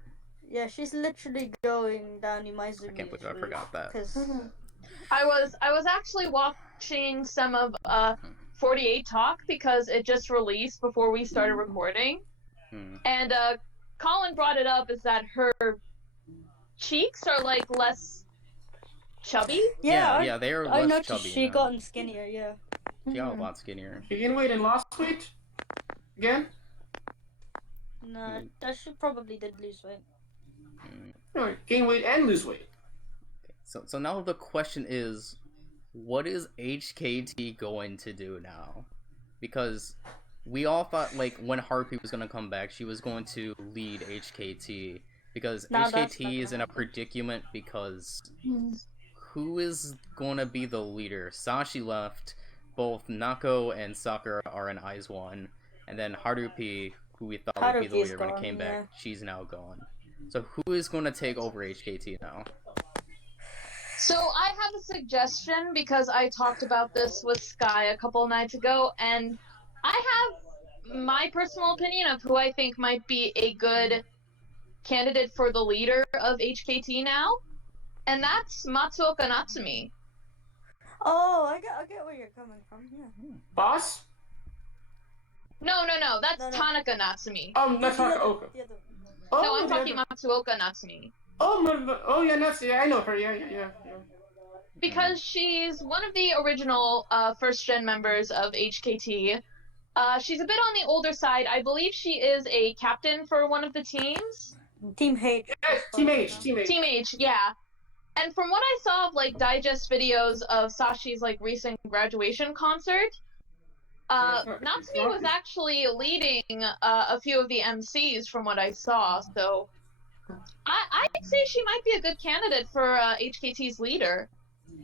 Yeah, she's literally going down Imaizumi. I can't believe I forgot that. I was actually watching some of 48 Talk because it just released before we started recording. And Colin brought it up, is that her cheeks are like less chubby. Yeah, they are less I noticed chubby she now. gotten skinnier, yeah. She got a lot skinnier. She gained weight and lost weight? Again? No, she probably did lose weight. No, gain weight and lose weight. So now the question is, what is HKT going to do now? Because we all thought, like, when Haruppi was going to come back, she was going to lead HKT. Because HKT is in a predicament because who is going to be the leader? Sashi left, both Nako and Sakura are in IZ*ONE, and then Haruppi, who we thought would be the leader when it came back, she's now gone. So who is going to take over HKT now? So I have a suggestion because I talked about this with Sky a couple of nights ago, and I have my personal opinion of who I think might be a good candidate for the leader of HKT now, and that's Matsuoka Natsumi. Oh, I get where you're coming from. Yeah. Boss? No, that's Tanaka Natsumi. Not Tanaka Oka. No, I'm talking Matsuoka Natsumi. Yeah, Natsumi. Yeah, I know her. Yeah. Because she's one of the original first-gen members of HKT. She's a bit on the older side. I believe she is a captain for one of the teams. Team H. Yes, Team H. Team H, yeah. And from what I saw of, like, digest videos of Sashi's, like, recent graduation concert, Natsumi was actually leading a few of the MCs from what I saw, so I'd say she might be a good candidate for HKT's leader.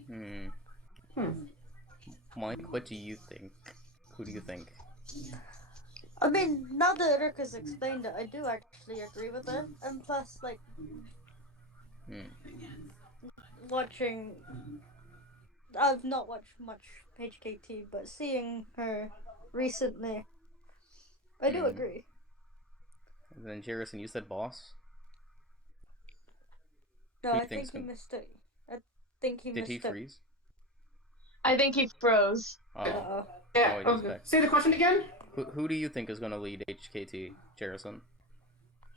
Hmm. Hmm. Mike, what do you think? Who do you think? I mean, now that Rick has explained it, I do actually agree with it. And plus, like, watching. I've not watched much HKT, but seeing her recently, I do agree. And then Jerison, you said boss? No, Who I you think's think he gonna... missed it. I think he Did he missed it. freeze? I think he froze. Oh. Uh-oh. Yeah. Oh, it is Okay. back. Say the question again. Who do you think is gonna lead HKT, Jerison?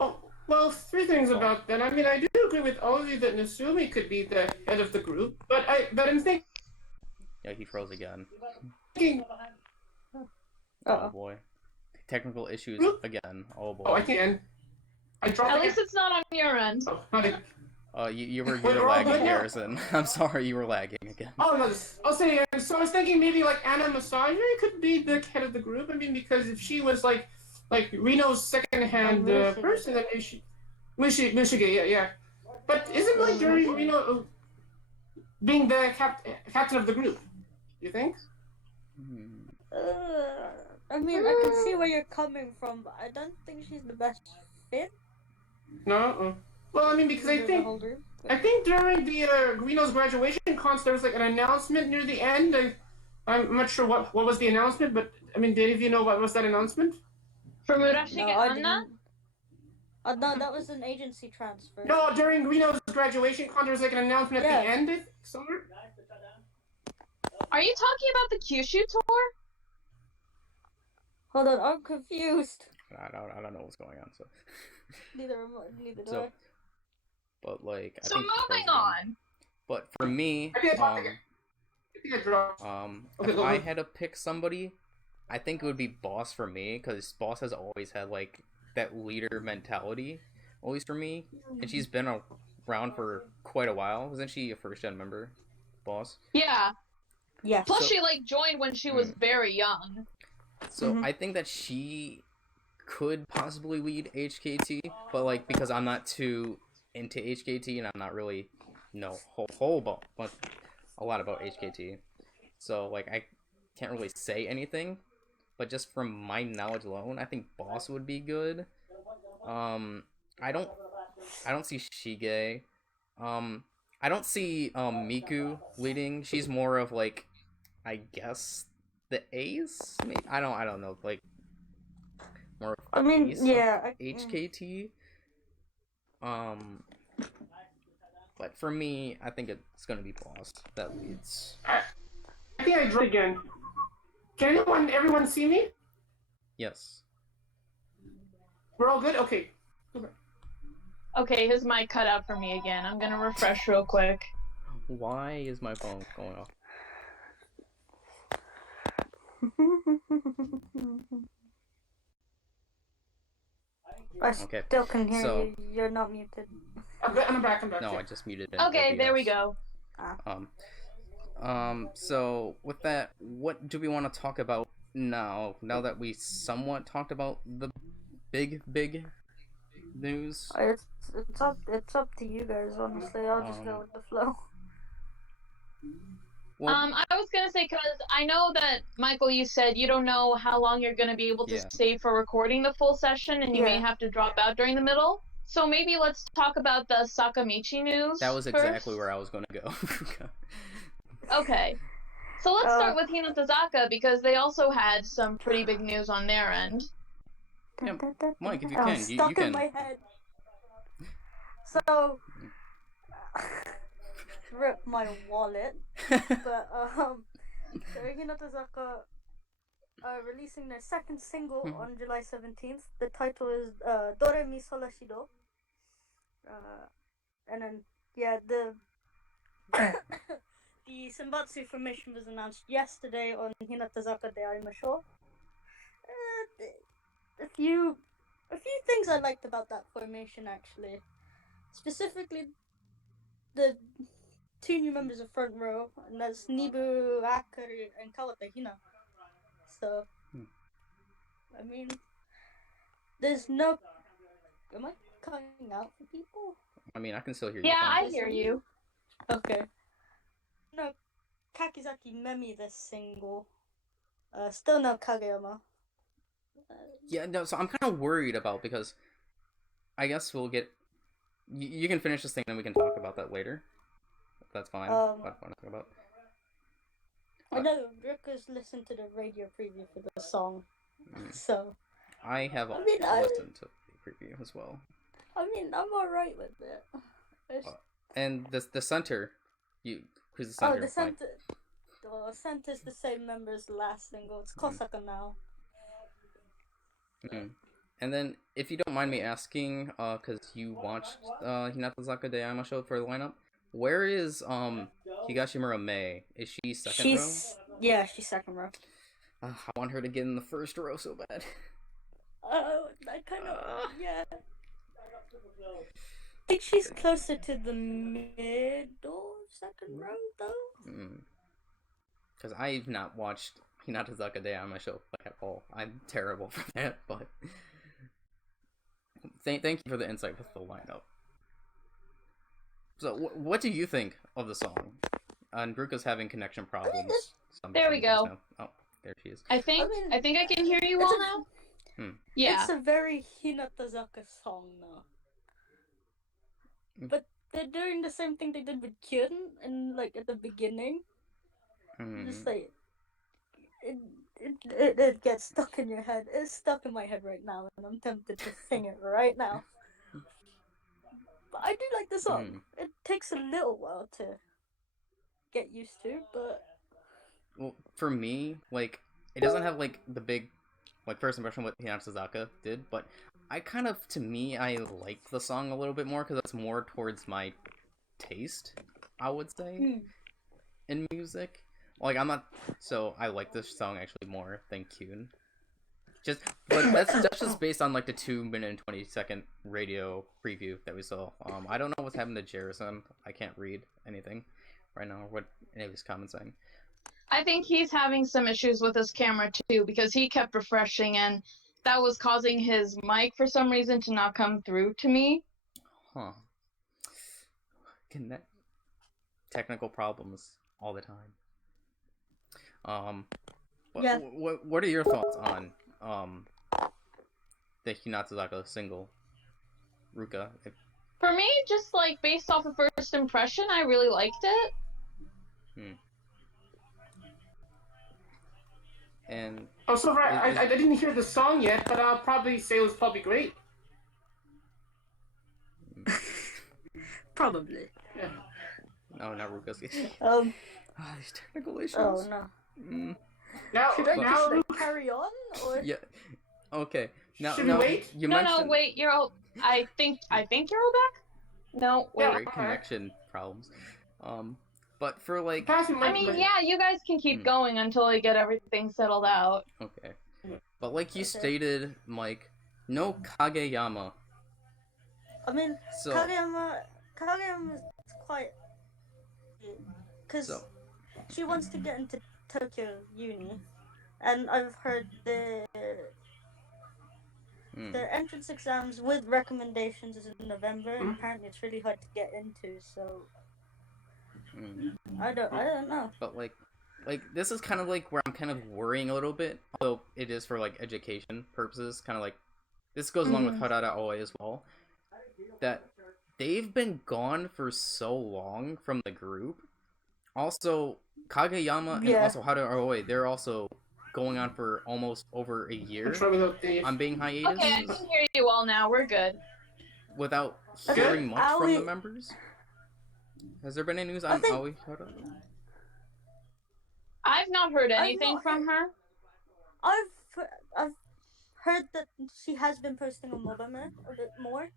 Oh, well, three things Boss. about that. I mean, I do agree with all of you that Nasumi could be the head of the group, but I'm thinking. Yeah, he froze again. Uh-oh. Oh boy. Technical issues again. Oh boy. Oh, I can. I dropped At it. least it's not on your end. Oh, not it. You were we're all lagging, good now? Garrison. I'm sorry, you were lagging again. Oh no, I'll say again. So I was thinking maybe like Anna Massager could be the head of the group. I mean, because if she was like Reno's second-hand person, then she Michigan, yeah. But isn't like Reno being the captain of the group? You think? I mean, I can see where you're coming from, but I don't think she's the best fit. No. Well, I mean, because I think during the Reno's graduation concert, there was like an announcement near the end. I'm not sure what was the announcement, but I mean, did any of you know what was that announcement? For Murashige Anna? No, that was an agency transfer. No, during Reno's graduation concert, there was like an announcement at the end, I think, somewhere. Are you talking about the Kyushu tour? Hold on, I'm confused. I don't know what's going on. So. Neither do I. But like. So moving on. But for me, if I had to pick somebody, I think it would be Boss for me, because Boss has always had like that leader mentality, always for me, and she's been around for quite a while. Wasn't she a first-gen member, Boss? Yeah. Yeah. Plus, she like joined when she was very young. So I think that she could possibly lead HKT, but like because I'm not too into HKT and I'm not really know a lot about HKT, so like I can't really say anything. But just from my knowledge alone, I think Boss would be good. I don't see Shige. I don't see Miku leading. She's more of like, I guess, the ace. Maybe? I don't know. Like more. Of I mean, ace yeah. HKT. But for me, I think it's gonna be Boss that leads. I think I dropped again. Can everyone see me? Yes. We're all good? Okay. Okay, his mic cut out for me again. I'm gonna refresh real quick. Why is my phone going off? I still can hear you. You're not muted. I'm back. No, I just muted it. Okay, there we go. So with that, what do we want to talk about now? Now that we somewhat talked about the big news. It's up to you guys. Honestly, I'll just go with the flow. Well, I was gonna say, because I know that Michael, you said you don't know how long you're gonna be able to stay for recording the full session, and you may have to drop out during the middle. So maybe let's talk about the Sakamichi news. That was exactly where I was going to go. Okay. So let's start with Hinatazaka, because they also had some pretty big news on their end. Yeah, Mike, if you I can, was you stuck can. in my head. So, rip my wallet. But so Hinatazaka releasing their second single on July 17th. The title is Dore Mi Solashido. And then the the Senbatsu formation was announced yesterday on Hinatazaka de Arimasho. A few things I liked about that formation, actually. Specifically, the two new members of front row, and that's Nibu Akari and Kawata Hina. So, I mean, there's no... Am I cutting out for people? I mean, I can still hear you. Yeah, I hear you. Okay. no Kakizaki Memi this single. Still no Kageyama. Yeah, no. So I'm kind of worried about because I guess we'll get. You can finish this thing, and we can talk about that later. That's fine. What I want to talk about. I know Rika's listened to the radio preview for the song, so I have listened to the preview as well. I mean, I'm alright with it. And the center, who's the center? Oh, the center. Well, the center's the same member as the last single. It's Kosaka now. And then, if you don't mind me asking, because you watched Hinata de Yamasho for the lineup, where is Higashimura Mei? Is she second row? Yeah, she's second row. I want her to get in the first row so bad. Oh, I kind of yeah. I think she's closer to the middle second row though. Because I've not watched Hinata de Yamasho at all. I'm terrible for that, but thank you for the insight with the lineup. So, what do you think of the song? And Bruka's having connection problems. There we go. Now. Oh, there she is. I think I can hear you all now. Yeah. It's a very Hinatazaka song now. But they're doing the same thing they did with Kyun and like at the beginning. Just like it gets stuck in your head. It's stuck in my head right now, and I'm tempted to sing it right now. But I do like the song. It takes a little while to get used to, but well, for me, like it doesn't have like the big like first impression what Hinata did, but I kind of I like the song a little bit more because it's more towards my taste, I would say, in music. Like I like this song actually more than Kyun. But that's just based on like the 2-minute and 20-second radio preview that we saw. I don't know what's happened to Jerison. I can't read anything right now. What any of his comments saying? I think he's having some issues with his camera too because he kept refreshing and that was causing his mic for some reason to not come through to me. Huh. Technical problems all the time. What are your thoughts on the Hinata single, Ruka? For me, just like based off of first impression, I really liked it. And so I didn't hear the song yet, but I'll probably say it was probably great. probably. Yeah. No, not Ruka's. These technical issues. Oh no. Should I just carry on or? Yeah. Okay. Now, Should we wait? You mentioned... No, wait. You're all. I think you're all back. No, wait. Great connection problems. But for like. I mean, yeah, you guys can keep going until I get everything settled out. Okay. But like you stated, Mike, no Kageyama. I mean, Kageyama is quite. Because she wants to get into Tokyo Uni, and I've heard their entrance exams with recommendations is in November, and apparently it's really hard to get into. So I don't know. But like this is kind of like where I'm kind of worrying a little bit, although it is for like education purposes. Kind of like this goes along with Harada Oe as well. That they've been gone for so long from the group. Also, Kageyama and also Harada Oe, they're also going on for almost over a year on being hiatus. Okay, I can hear you all now. We're good. Without hearing much from the members? Has there been any news on Aoi Harada? I've not heard anything from her. I've heard that she has been posting on Mobama a bit more.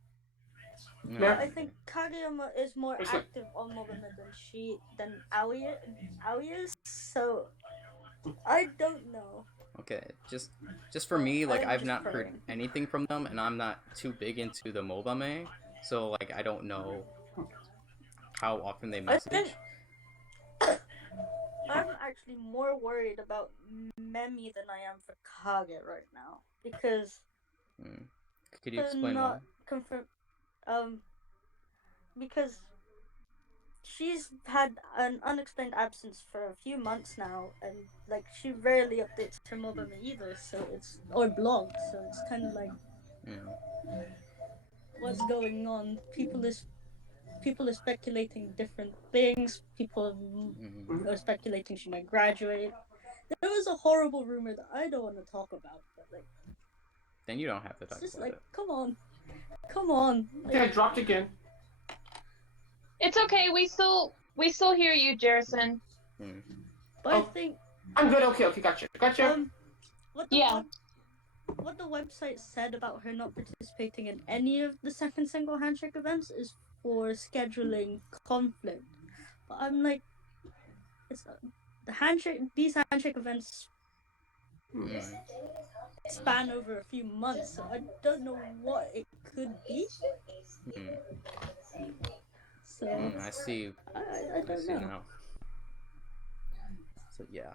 Yeah. I think Kageyama is more active on Mobama than Aoi is, so I don't know. Okay, just for me, like I've not heard anything from them, and I'm not too big into the Mobame, so like I don't know how often they message. I'm actually more worried about Memi than I am for Kage right now because could you explain why? Because she's had an unexplained absence for a few months now, and like she rarely updates her mobile either. So it's or blog. So it's kind of like, what's going on? People are speculating different things. People are speculating she might graduate. There was a horrible rumor that I don't want to talk about, but like, then you don't have to talk it's just about like, it. come on. Like, Yeah, I dropped again. It's okay. We still hear you, Jerison. But I think I'm good. Okay, gotcha. what the website said about her not participating in any of the second single handshake events is for scheduling conflict. But I'm like, it's these handshake events span over a few months, so I don't know what it could be. So I see. I don't know. Now. So yeah.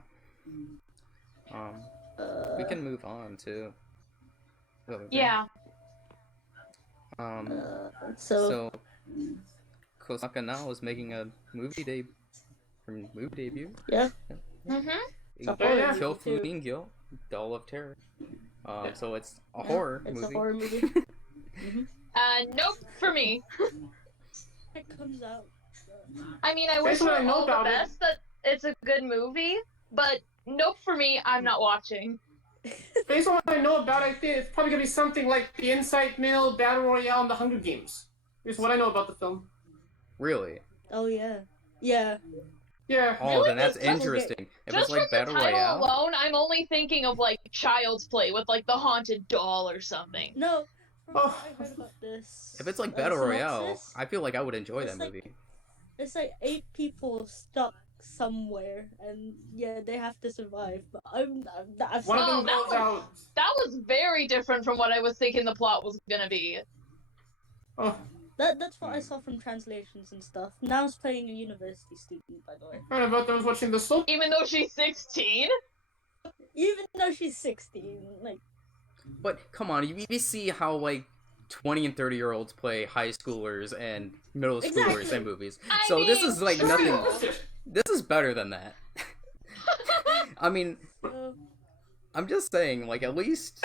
We can move on to. Yeah. So Kosaka now is making a movie debut. Yeah. Kyofu Ningyo, Doll of Terror. So it's a horror movie. It's a horror movie. Nope for me. It comes out. I mean, I wish her all the best that it's a good movie, but nope for me. I'm not watching. Based on what I know about it, I think it's probably gonna be something like the Insight Mill, Battle Royale, and the Hunger Games. Is what I know about the film. Really? Oh yeah. Yeah. Yeah. Oh, Really? then that's interesting. If Just it's like from Battle the title Royale alone, I'm only thinking of like Child's Play with like the haunted doll or something. No. I heard about this. if it's like Battle Royale, synopsis, I feel like I would enjoy that like, movie. It's like 8 people stuck somewhere, and yeah, they have to survive. But I've One of them goes out. That was very different from what I was thinking the plot was gonna be. Oh. That's what I saw from translations and stuff. Now it's playing a university student, by the way. I about that I was watching the soap. Even though she's 16? Even though she's 16, like. But come on, you see how like 20 and 30-year-olds play high schoolers and middle schoolers in movies. This is like nothing. This is better than that. I mean, I'm just saying, like, at least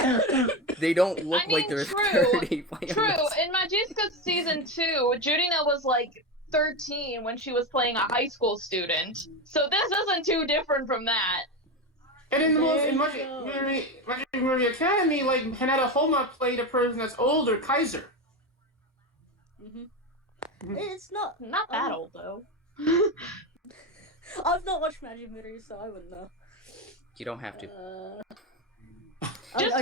they don't look like they're 30. True. In Magiska Season 2, Judina was like 13 when she was playing a high school student. So this isn't too different from that. And in Magie Academy, like, Hanada Homa played a person that's older, Kaiser. It's not that old, though. I've not watched Magic Mirror, so I wouldn't know. You don't have to. Just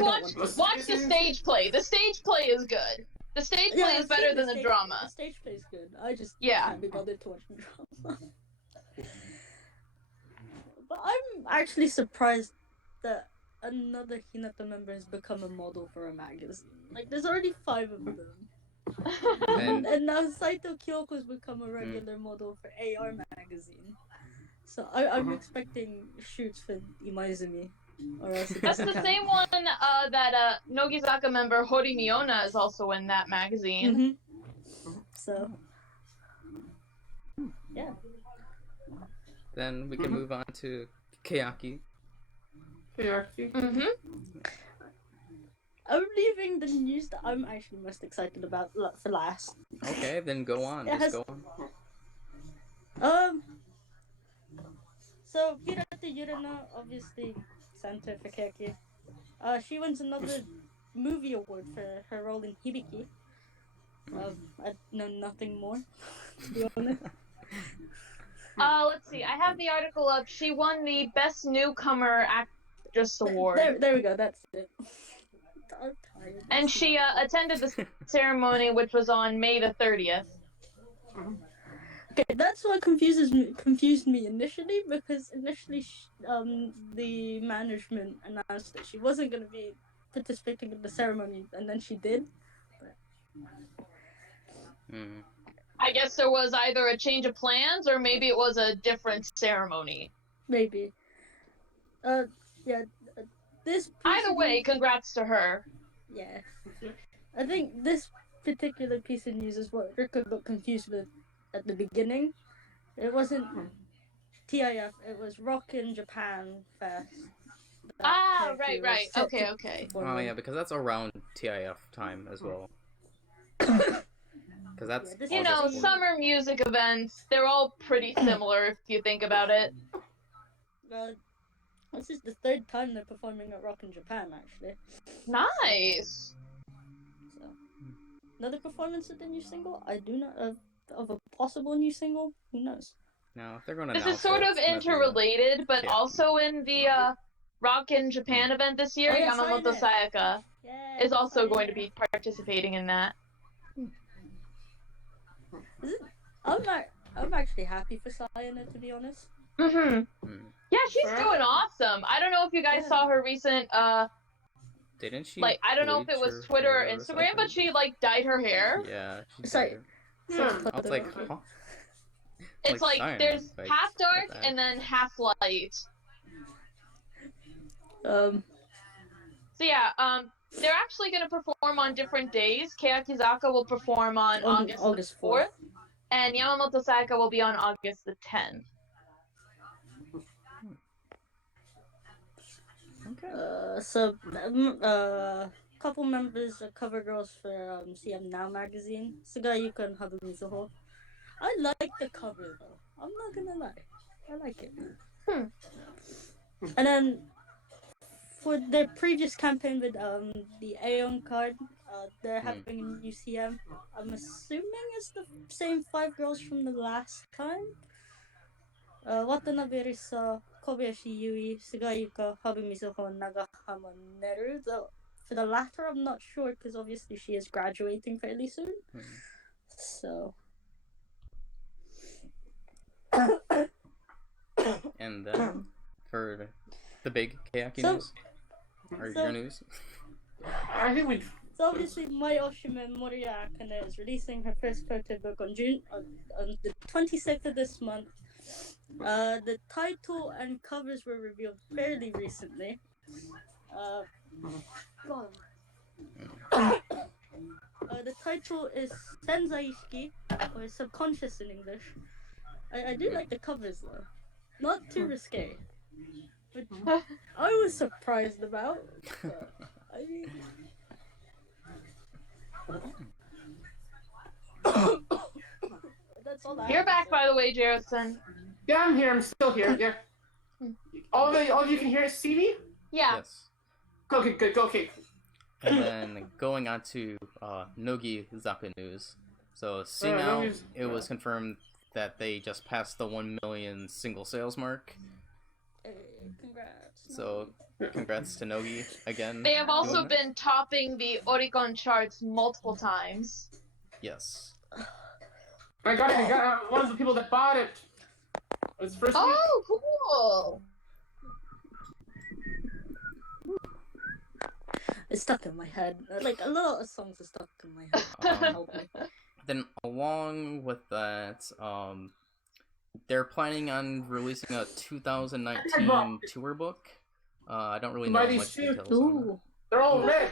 watch the stage play. The stage play is good. The stage play is better than the drama. The stage play is good. I just can't be bothered to watch the drama. But I'm actually surprised that another Hinata member has become a model for a magazine. Like, there's already 5 of them. and now Saito Kyoko's become a regular model for AR magazine. So I'm expecting shoots for Imaizumi. Or else That's the same one that Nogizaka member Hori Miona is also in that magazine. So, yeah. Then we can move on to Kayaki. I'm leaving the news that I'm actually most excited about for last. Okay, then go on. Go on. So Hirata Yurina, obviously center for Kayaki. She wins another movie award for her role in Hibiki. I know nothing more, to be honest. Let's see. I have the article up. She won the Best Newcomer Actress Award. There we go. That's it. I'm tired. And she attended the ceremony, which was on May the 30th. Okay, that's what confused me initially, because initially the management announced that she wasn't going to be participating in the ceremony, and then she did. I guess there was either a change of plans, or maybe it was a different ceremony. Maybe. This. Either way, congrats to her. Yeah. I think this particular piece of news is what Rika got confused with at the beginning, It wasn't TIF. It was Rockin' Japan Fest. Right. Okay. Oh yeah, because that's around TIF time as well. Because that's this You is know, August 4th. summer music events, they're all pretty similar if you think about it. This is the third time they're performing at Rockin' Japan, actually. Nice. So, another performance of the new single? I do not of a possible new single. Who knows? Now, if they're going to This announce is sort it, of it's gonna be interrelated, but yeah. also in the Rockin' Japan event this year, Oh, yeah, Yamamoto Sayane. Sayaka Yeah, is also Sayane. going to be participating in that. I'm actually happy for Sayane, to be honest. Mm-hmm. Yeah, she's Sure. doing awesome. I don't know if you guys Yeah. saw her recent Didn't she? like, I don't know if it bleach was her Twitter or hair Instagram, but something? she like dyed her hair. Yeah. She Sorry. did. Yeah. I was like, huh? It's like Sayane, there's like, half dark that. and then half light. Um, So yeah, they're actually gonna perform on different days. Keakizaka will perform on August 4th, and Yamamoto Sayaka will be on August the 10th. Okay. So, couple members of cover girls for CM Now magazine, Sugayuka and Habu Mizuho. I like the cover though. I'm not gonna lie, I like it. And then for their previous campaign with the Aeon card, they're having a new CM. I'm assuming it's the same 5 girls from the last time. Watanabe Risa, Kobayashi Yui, Sugayuka, Habu Mizuho, and Nagahama Neru. Though for the latter, I'm not sure because obviously she is graduating fairly soon. So. And then for the big Kayaki news, or your news. I think we. So obviously, Mai Oshima and Moriya Akane is releasing her first photo book on the 26th of this month. The title and covers were revealed fairly recently. The title is Senzaishiki, or Subconscious in English. I do like the covers though. Not too risque. Which I was surprised about. But, I mean... That's all I You're have to back, say. by the way, Jarrison. Yeah, I'm here. I'm still here. Yeah. All of you can hear us, see me? Yeah. Yes. Okay, good. Okay. And then going on to Nogi Zaka news. So seeing out, Nogi's- it was confirmed that they just passed the 1 million single sales mark. Hey, congrats. So congrats to Nogi again. They have also doing that. been topping the Oricon charts multiple times. Yes. I got one of the people that bought it. It was first week. Oh, cool! It's stuck in my head. Like, a lot of songs are stuck in my head. Help me. Then along with that, they're planning on releasing a 2019 tour book. I don't really know Buy these much two. details on that. They're all red.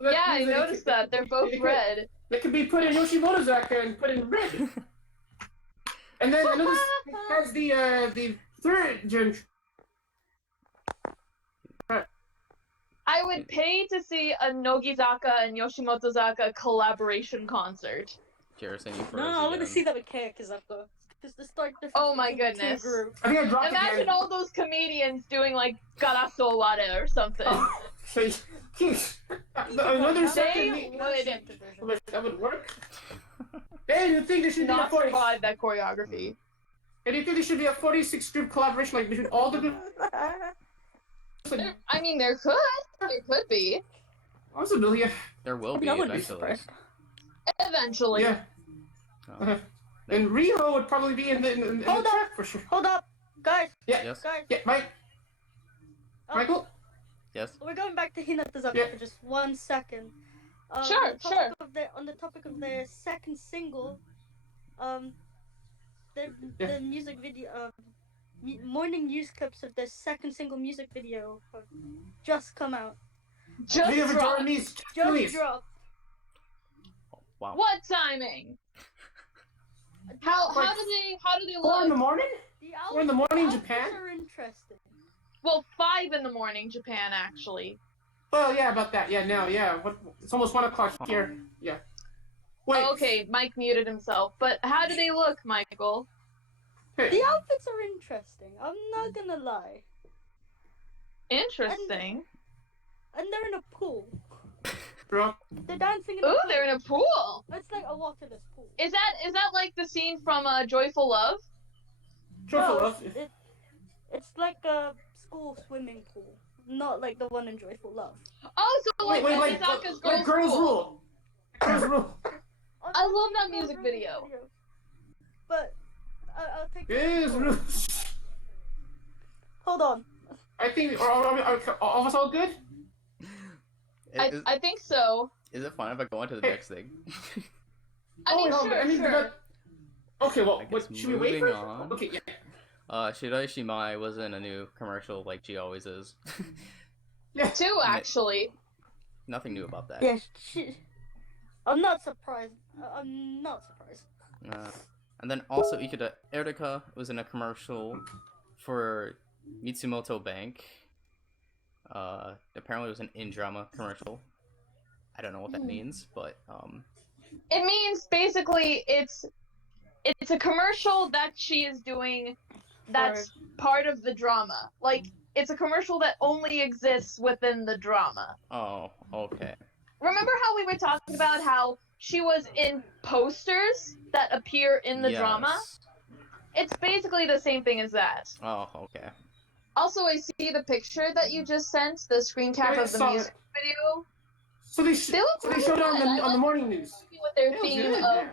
That Yeah, I means that noticed that. They're both red. They could be put in Yoshimoto'zaka and put in red. And then another has the third gen. I would pay to see a Nogizaka and Yoshimoto-zaka collaboration concert. Jarrison, you froze No, I want to again. see that with Keakizaka. Because the start difference Oh my between the two goodness. groups. I think I dropped it Imagine again. all those comedians doing like Garaso Ware or something. So, another second. They would That would work. Hey, you think there should be a not 40? survive that choreography. And you think there should be a 46 group collaboration like between all the groups? I mean, there could be. Possibly, yeah. There will I mean, be I wouldn't be eventually. surprised. Eventually. Yeah. Oh. And Riho would probably be in the Hold up. track for sure. Hold up! Guys! Yeah. Yes. Guys! Yeah, Mike. Oh, Michael? Yes. We're going back to Hinata-zaka Yeah. for just 1 second. Sure, sure. On the topic of their second single, the music video, morning news clips of their second single music video have just come out. Just Leave drop. Jordanese, Just please. dropped. Wow. What timing? How Like, do they 4 in the look? morning? The 4 in the morning in outfits Japan? are interesting. Well, 5 in the morning, Japan actually. Well, yeah, about that. Yeah, now, yeah. It's almost 1 o'clock here. Yeah. Wait. Oh, okay, Mike muted himself. But how do they look, Michael? Hey. The outfits are interesting. I'm not gonna lie. Interesting. And they're in a pool. Bro. They're dancing in a Ooh, pool. they're in a pool. It's like a waterless pool. Is that like the scene from Joyful Love? Joyful No, Love. it's like a school swimming pool, not like the one in Joyful Love. Oh, so like Wait, Mizaka's like Girls Rule. Girls Rule. I love that music video. But I'll take. Girls Rule. Hold on. I think, are all of us all good? I think so. Is it fun if I go on to the next thing? I mean, sure. Okay, well, I guess should we wait for moving on. Okay, yeah. Shiroi Shimai was in a new commercial like she always is. Yeah. 2, actually. Nothing new about that. Yes, I'm not surprised. I'm not surprised. And then also Ikuta Erika was in a commercial for Mitsumoto Bank. Apparently it was an in-drama commercial. I don't know what that means, but It means basically it's a commercial that she is doing that's part of the drama. Like, it's a commercial that only exists within the drama. oh, okay. Remember how we were talking about how she was in posters that appear in the drama? It's basically the same thing as that. Oh, okay. Also, I see the picture that you just sent, the screen cap of the music video. So they showed it on the morning news. With their theme of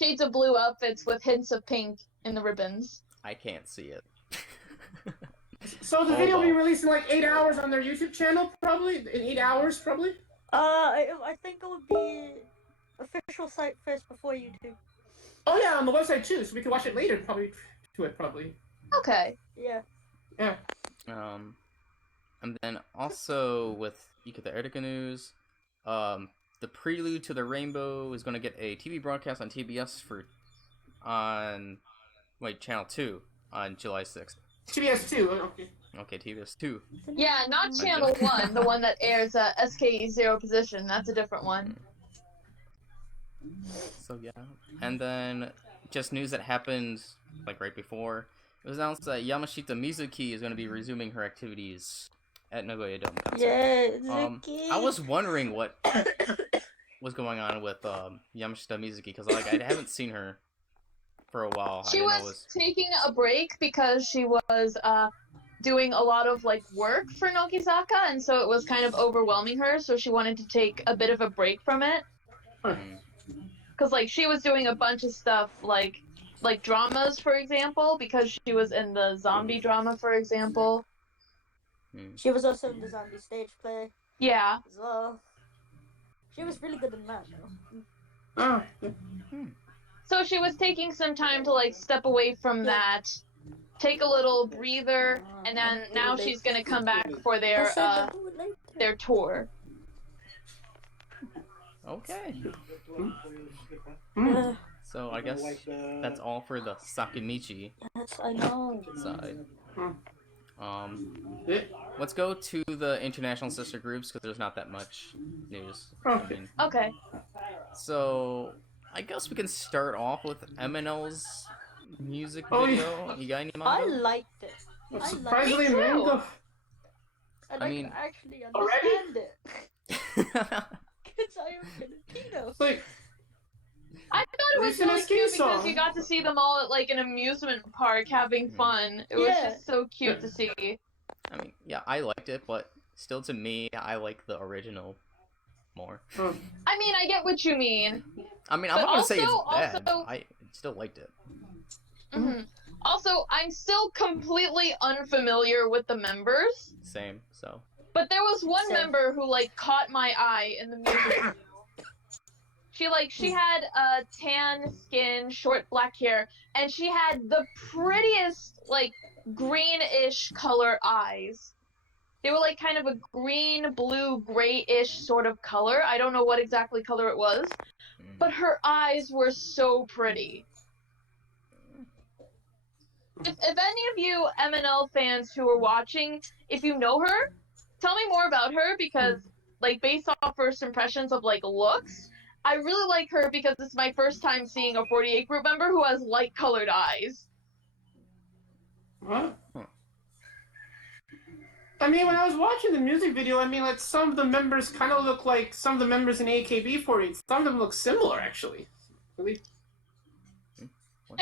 shades of blue outfits with hints of pink in the ribbons. I can't see it. So the video will be released in like 8 hours on their YouTube channel, probably? In 8 hours, probably? I think it would be official site first before YouTube. Oh yeah, on the website too, so we can watch it later, probably. Okay. Yeah. Yeah. And then also with Ikuta Erika news, the Prelude to the Rainbow is going to get a TV broadcast on TBS Channel 2 on July 6th. TBS 2, okay. Okay, TBS 2. Yeah, not Channel 1, the one that airs SKE Zero Position. That's a different one. So yeah. And then just news that happened like right before. It was announced that Yamashita Mizuki is going to be resuming her activities at Nagoya Dome concert. Yeah, Zuki. I was wondering what was going on with Yamashita Mizuki because like I haven't seen her for a while. She was taking a break because she was doing a lot of like work for Nokizaka, and so it was kind of overwhelming her. So she wanted to take a bit of a break from it. Because like she was doing a bunch of stuff like dramas, for example, because she was in the zombie drama, for example. She was also in the zombie stage play. Yeah. As well. She was really good in that, though. So she was taking some time to like step away from that, take a little breather, and then now she's gonna come back for their tour. Okay. So I guess that's all for the Sakimichi I know. side. Let's go to the international sister groups because there's not that much news. Okay. So I guess we can start off with MNL's music video. You got any manga? I liked it. Surprisingly, manga. I mean, actually understand it. Because I am Filipino. Like, I thought it was really cute because you got to see them all at like an amusement park having fun. It was just so cute to see. I mean, yeah, I liked it, but still to me, I like the original more. I mean, I get what you mean. I mean, I'm not gonna say it's bad. I still liked it. Also, I'm still completely unfamiliar with the members. Same, so. But there was one member who like caught my eye in the music video. She had tan skin, short black hair, and she had the prettiest like greenish color eyes. They were like kind of a green, blue, grayish sort of color. I don't know what exactly color it was, but her eyes were so pretty. if any of you MNL fans who are watching, if you know her, tell me more about her, because, like, based off first impressions of, like, looks, I really like her because it's my first time seeing a 48 group member who has light-colored eyes. What? I mean, when I was watching the music video, I mean, like, some of the members kind of look like some of the members in AKB48. Some of them look similar, actually. Really? I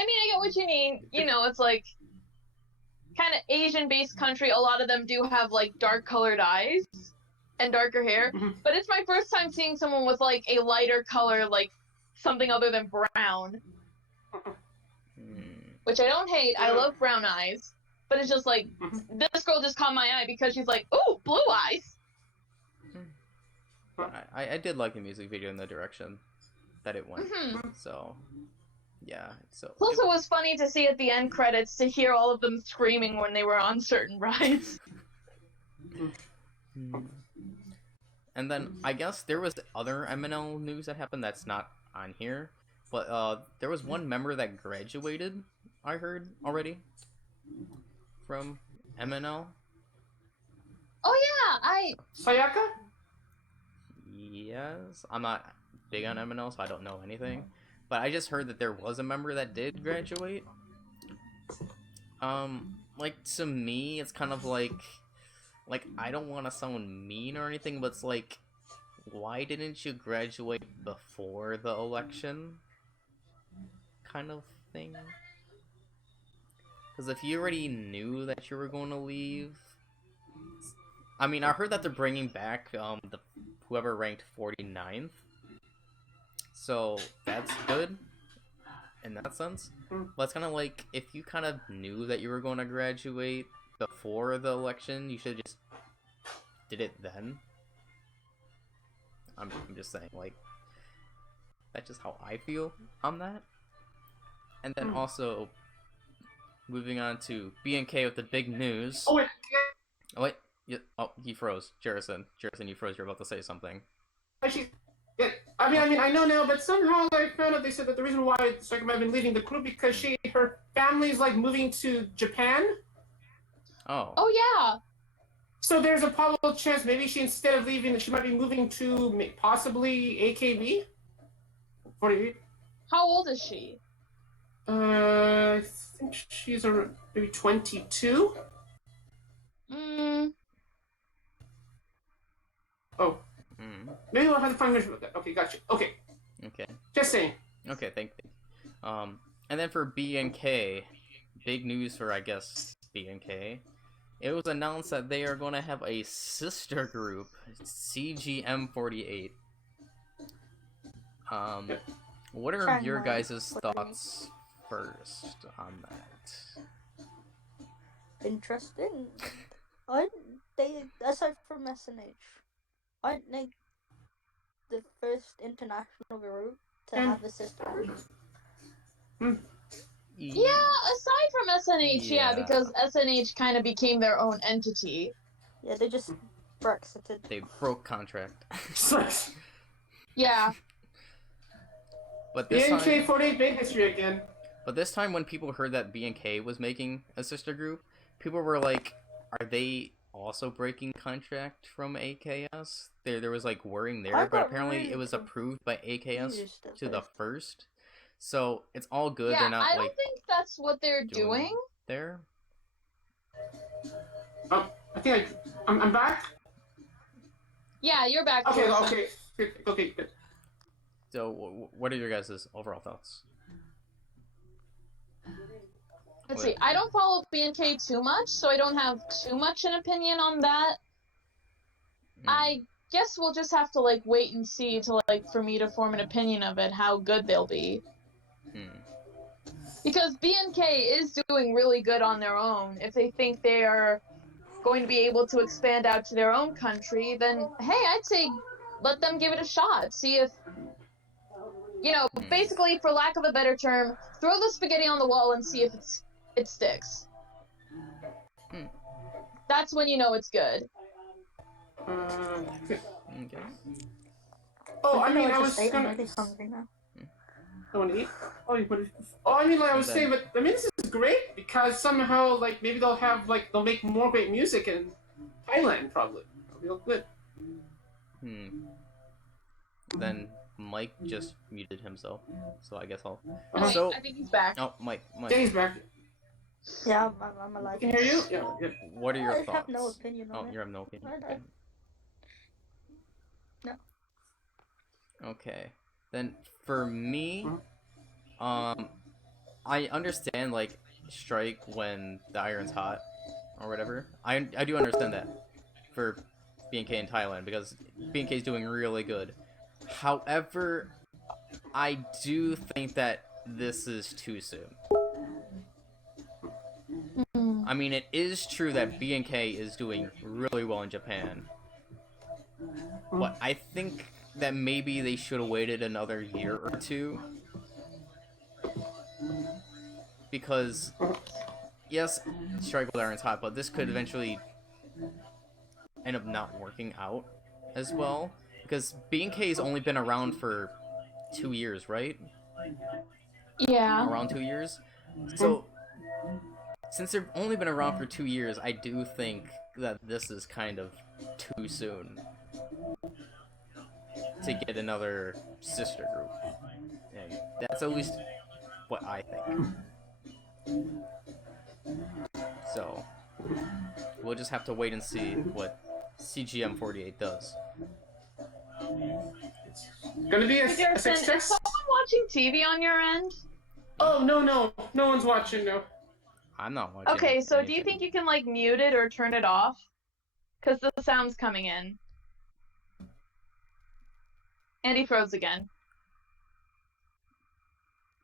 mean, I get what you mean. You know, it's like kind of Asian-based country. A lot of them do have like dark-colored eyes and darker hair. But it's my first time seeing someone with like a lighter color, like something other than brown. Which I don't hate. I love brown eyes. But it's just like, this girl just caught my eye because she's like, ooh, blue eyes. I did like the music video in the direction that it went. So, yeah. Plus, it was funny to see at the end credits to hear all of them screaming when they were on certain rides. And then, I guess there was other MNL news that happened that's not on here. But there was one member that graduated, I heard, already. From MNL. Oh yeah, Sayaka? Yes. I'm not big on MNL, so I don't know anything. But I just heard that there was a member that did graduate. Like, to me, it's kind of like, I don't want to sound mean or anything, but it's like, why didn't you graduate before the election? Kind of thing. Because if you already knew that you were going to leave... I mean, I heard that they're bringing back whoever ranked 49th. So, that's good. In that sense. But it's kind of like, if you kind of knew that you were going to graduate before the election, you should have just did it then. I'm just saying, like, that's just how I feel on that. And then also... Moving on to BNK with the big news. Oh, wait. Oh, wait. Yeah. Oh, he froze. Jerison, you froze. You're about to say something. Actually, yeah, I mean, I know now, but somehow I found out they said that the reason why Sayaka might have been leaving the group because her family's like moving to Japan. Oh. Oh yeah. So there's a probable chance maybe she, instead of leaving, she might be moving to possibly AKB. 48. How old is she? I think she's maybe 22. Oh. Maybe we'll have to find out. Okay, gotcha. Okay. Just saying. Okay, thank you. And then for BNK, big news for, I guess, BNK. It was announced that they are going to have a sister group, CGM48. What are your guys' thoughts first on that? Interesting. Aside from SNH, aren't they the first international group to have a sister group? Yeah, aside from SNH, yeah, because SNH kind of became their own entity. Yeah, they just Brexited. They broke contract. Yeah. But this BNK48 big history again. But this time when people heard that BNK was making a sister group, people were like, are they also breaking contract from AKS? There was like worrying there, but apparently it was approved by AKS to the first. So it's all good. Yeah, they're not I don't think that's what they're doing. There. Oh, I think I'm back. Yeah, you're back. Okay, good. So, what are your guys' overall thoughts? Let's see. I don't follow BNK too much, so I don't have too much an opinion on that. I guess we'll just have to like wait and see to like for me to form an opinion of it, how good they'll be. Because BNK is doing really good on their own. If they think they are going to be able to expand out to their own country, then hey, I'd say let them give it a shot. See if, you know, basically, for lack of a better term, throw the spaghetti on the wall and see if it sticks. That's when you know it's good. Oh, I mean, I was I'm gonna... really hungry now. I want to eat. Oh, you put it. Oh, I mean, like I was saying, but I mean, this is great because somehow, like, maybe they'll have, like, they'll make more great music in Thailand, probably. It'll be good. Then Mike just muted himself, so I guess I'll. Oh, So I think he's back. oh, Mike. Yeah, he's back. Yeah, I'm alive. I can hear you. Yeah. What are your thoughts? I have no opinion on Oh, it. you have no opinion. No. Okay. Then for me, I understand like strike when the iron's hot or whatever. I do understand that for BNK in Thailand because BNK is doing really good. However, I do think that this is too soon. I mean, it is true that BNK is doing really well in Japan, but I think that maybe they should have waited another year or two. Because, yes, Strike with Iron's hot, but this could eventually end up not working out as well. Because BNK has only been around for 2 years, right? Yeah. Around 2 years. So, since they've only been around for 2 years, I do think that this is kind of too soon to get another sister group. And that's at least what I think. So, we'll just have to wait and see what CMG48 does. Gonna be a Garrison, success. is someone watching TV on your end? Oh, no one's watching, no. I'm not watching. Okay, so anything. do you think you can, like, mute it or turn it off? Because the sound's coming in. And he froze again.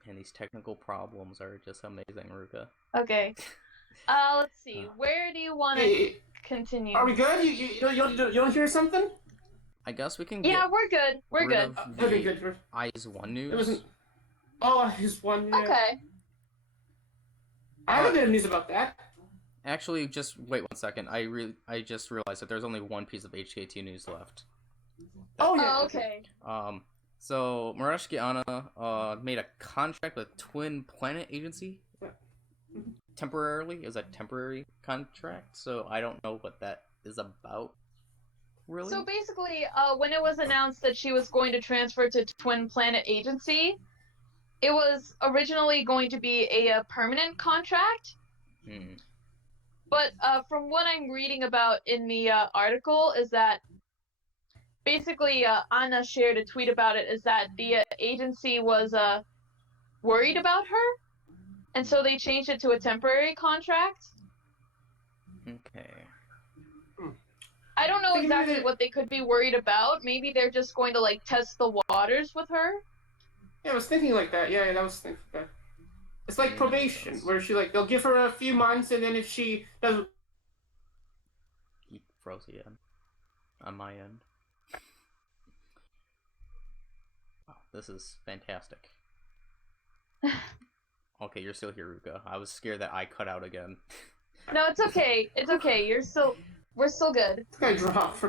And these technical problems are just amazing, Ruka. Okay. Let's see. Where do you want to continue? Are we good? You don't hear something? I guess we can. Yeah, get we're good. We're rid good. of the Okay, good. Eyes One news. It wasn't. Oh, he's one. Yeah. Okay. I have a bit of news about that. Actually, just wait 1 second. I just realized that there's only one piece of HKT news left. Oh yeah. Oh, okay. So Murashiki Anna made a contract with Twin Planet Agency. Temporarily, is a temporary contract, so I don't know what that is about. Really? So basically, when it was announced that she was going to transfer to Twin Planet Agency, it was originally going to be a permanent contract. But from what I'm reading about in the article is that basically Anna shared a tweet about it, is that the agency was worried about her, and so they changed it to a temporary contract. Okay. I don't know exactly what they could be worried about. Maybe they're just going to, like, test the waters with her. Yeah, I was thinking like that. Yeah, that was thinking that. It's like probation, where she, like, they'll give her a few months, and then if she doesn't... He froze again. On my end. Wow, this is fantastic. Okay, you're still here, Ruka. I was scared that I cut out again. No, it's okay. It's okay. We're still good. I dropped.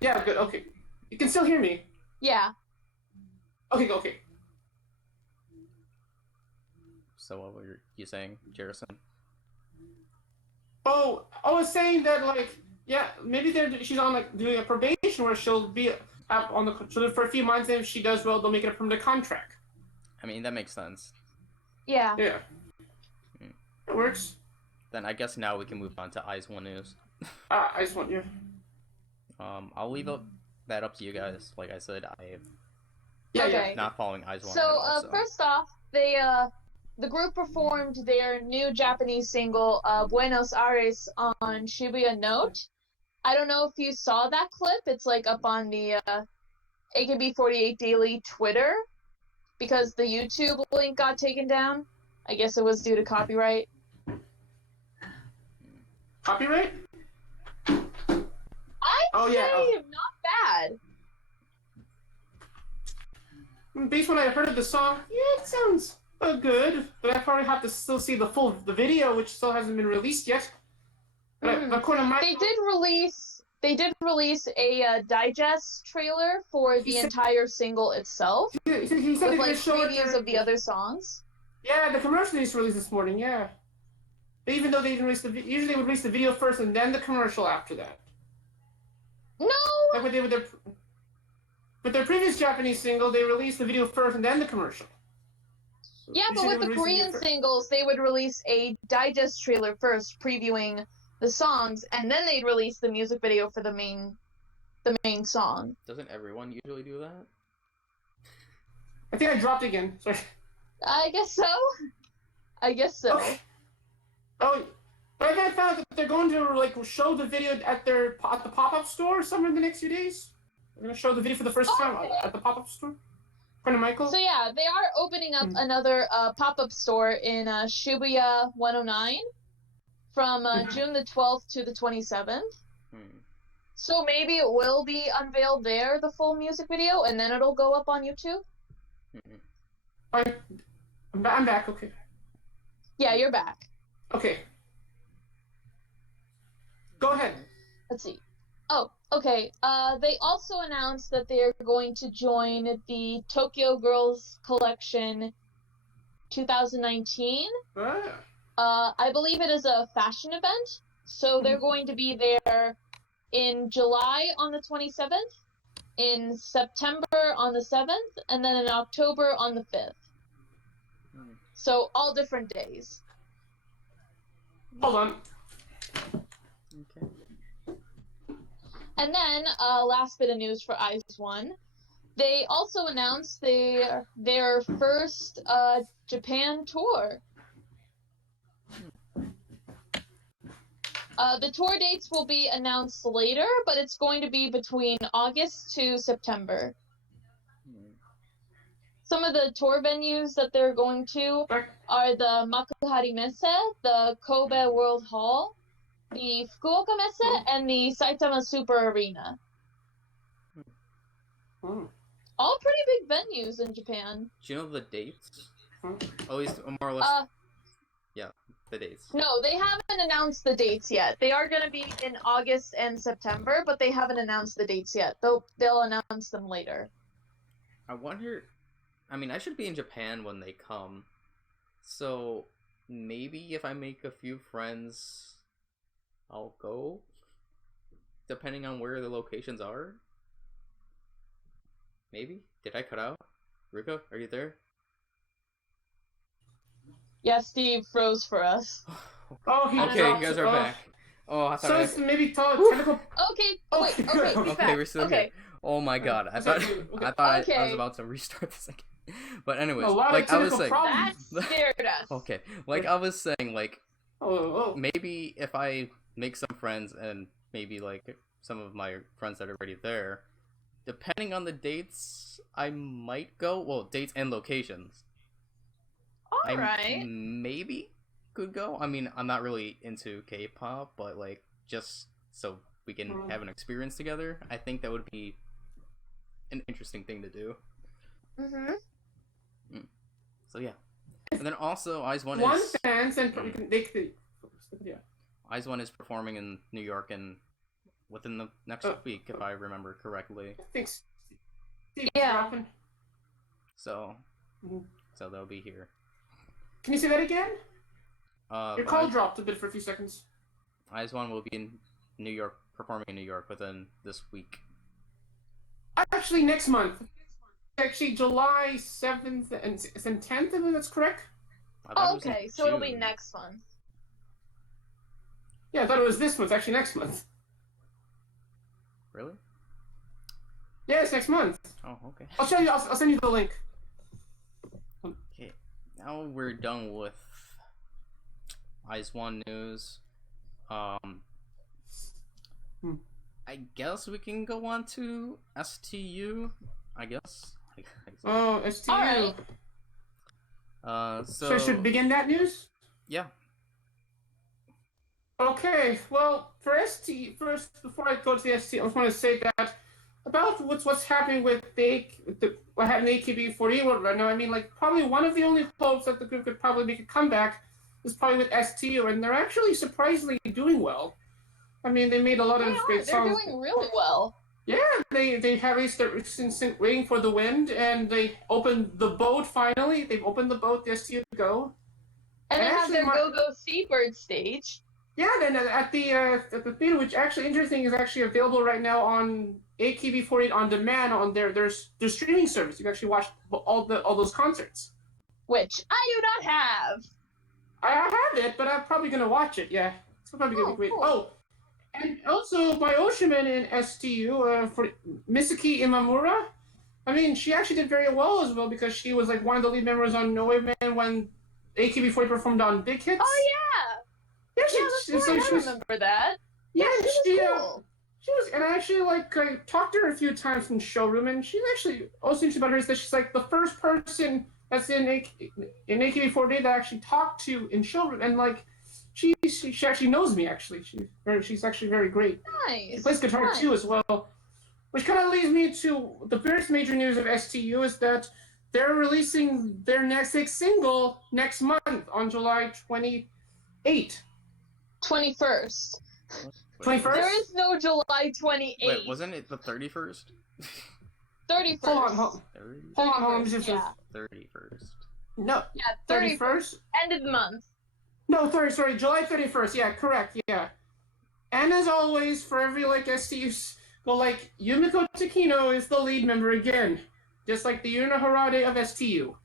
Yeah, good. Okay, you can still hear me. Yeah. Okay. So what were you saying, Jerison? Oh, I was saying that, like, yeah, maybe she's on, like, doing a probation where she'll be on the for a few months, and if she does well, they'll make it a permanent contract. I mean, that makes sense. Yeah. Yeah. It works. Then I guess now we can move on to Eyes One news. I just want you. I'll leave that up to you guys. Like I said, I Okay. not following Eyes One. So, at all, so first off, the group performed their new Japanese single, Buenos Aires, on Shibuya Note. I don't know if you saw that clip. It's, like, up on the AKB48 Daily Twitter, because the YouTube link got taken down. I guess it was due to copyright. Copyright? I'd say not bad. Based on what I heard of the song, yeah, it sounds good, but I probably have to still see the video, which still hasn't been released yet. But according to my... They they did release a digest trailer for the entire single itself, He said with they're like gonna show previews of the other songs. Yeah, the commercial is released this morning. Yeah, even though they didn't release usually they would release the video first and then the commercial after that. No. Like what they did with their previous Japanese single, they released the video first and then the commercial. Yeah, but with the Korean singles, they would release a digest trailer first, previewing the songs, and then they'd release the music video for the main song. Doesn't everyone usually do that? I think I dropped again. Sorry. I guess so. Okay. Oh, but I found that they're going to like show the video at the pop-up store somewhere in the next few days. They're going to show the video for the first time at the pop-up store. Friend of Michael. So yeah, they are opening up another pop-up store in Shibuya 109 from June the 12th to the 27th. So maybe it will be unveiled there, the full music video, and then it'll go up on YouTube. I'm back. Okay. Yeah, you're back. Okay. Go ahead. Let's see. Oh, okay. They also announced that they're going to join the Tokyo Girls Collection 2019. I believe it is a fashion event, so they're going to be there in July on the 27th, in September on the 7th, and then in October on the 5th. So all different days. Hold on. Okay. And then, last bit of news for IZ*ONE. They also announced their first Japan tour. The tour dates will be announced later, but it's going to be between August to September. Some of the tour venues that they're going to are the Makuhari Messe, the Kobe World Hall, the Fukuoka Messe, and the Saitama Super Arena. All pretty big venues in Japan. Do you know the dates? At least more or less. Yeah, the dates. No, they haven't announced the dates yet. They are going to be in August and September, but they haven't announced the dates yet. They'll announce them later. I wonder. I mean, I should be in Japan when they come, so maybe if I make a few friends, I'll go, depending on where the locations are. Maybe? Did I cut out? Ruka, are you there? Yeah, Steve froze for us. Oh, he okay, dropped, you guys are back. Oh, I thought so it's maybe technical. Okay, wait, okay, he's okay, back. we're still okay. here. Oh my god, I thought I was about to restart this again. But anyways, like I was saying, that scared us. Okay, like I was saying, like maybe if I make some friends and maybe like some of my friends that are already there, depending on the dates, I might go. Well, dates and locations. All right. Maybe could go. I mean, I'm not really into K-pop, but like just so we can have an experience together, I think that would be an interesting thing to do. So yeah, and then also IZ*ONE is fans and IZ*ONE is performing in New York and within the next week, if I remember correctly. Thanks. Yeah. So they'll be here. Can you say that again? Your call dropped a bit for a few seconds. IZ*ONE will be in New York, performing in New York within this week. Actually, next month. Actually, July 7th and 10th, I believe that's correct? Oh, okay, so it'll be next month. Yeah, I thought it was this month. It's actually next month. Really? Yeah, it's next month. Oh, okay. I'll show you. I'll send you the link. Okay, now we're done with IZ*ONE news. I guess we can go on to STU. I guess. Oh, STU. All right. So I should begin that news? Yeah. Okay. Well, for STU, first, before I go to the STU, I just want to say that about what's happening with what happened in AKB48 world right now. I mean, like, probably one of the only hopes that the group could probably make a comeback is probably with STU, and they're actually surprisingly doing well. I mean, they made a lot of great They're songs. doing really well. Yeah, they have released their Waiting for the Wind, and they opened the boat finally. They've opened the boat, the STU Go. And they have actually their Go-Go Seabird stage. Yeah, then at the theater, which actually interesting, is actually available right now on AKB48 on demand on their streaming service. You can actually watch all those concerts. Which I do not have. I have it, but I'm probably gonna watch it. Yeah, it's probably gonna be great. Cool. Oh, and also by Oshiman in STU for Misaki Imamura. I mean, she actually did very well as well because she was like one of the lead members on No Way Man when AKB48 performed on Big Hits. Oh yeah. Yeah, I remember that. Yeah, she was cool. She was, and I actually I talked to her a few times in showroom, and she's actually also interesting about her is that she's like the first person that's in AKB48 that I actually talked to in showroom, and like she actually knows me actually. She's actually very great. Nice. She plays guitar too as well, which kind of leads me to the first major news of STU is that they're releasing their next single next month on July 28th. 21st. 21st? There is no July 28th. Wait, wasn't it the 31st? 31st. Hold on. Yeah. 31st. No. Yeah, 31st? End of the month. No, sorry, July 31st. Yeah, correct, yeah. And as always, for every STUs, Yumiko Takino is the lead member again. Just like the Yuna Harade of STU.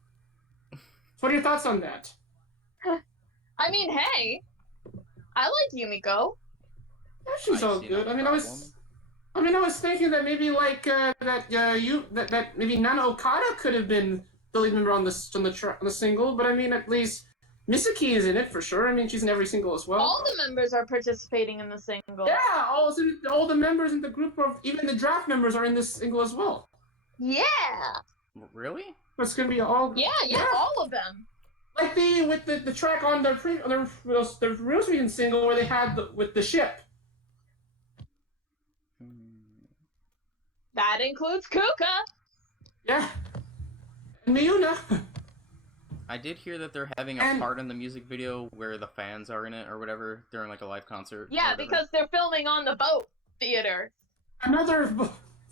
So what are your thoughts on that? I mean, hey. I like Yumiko. Yeah, she's all good. I was thinking that maybe that maybe Nana Okada could have been the lead member on the single, but I mean at least Misaki is in it for sure. I mean she's in every single as well. All the members are participating in the single. Yeah, all the members in the group of even the draft members are in this single as well. Yeah. Really? It's gonna be all. Yeah, all of them. Like with the track on their real Sweden single where they had with the ship. That includes Kuka. Yeah. And Miyuna. I did hear that they're having a part in the music video where the fans are in it or whatever during a live concert. Yeah, because they're filming on the boat theater. Another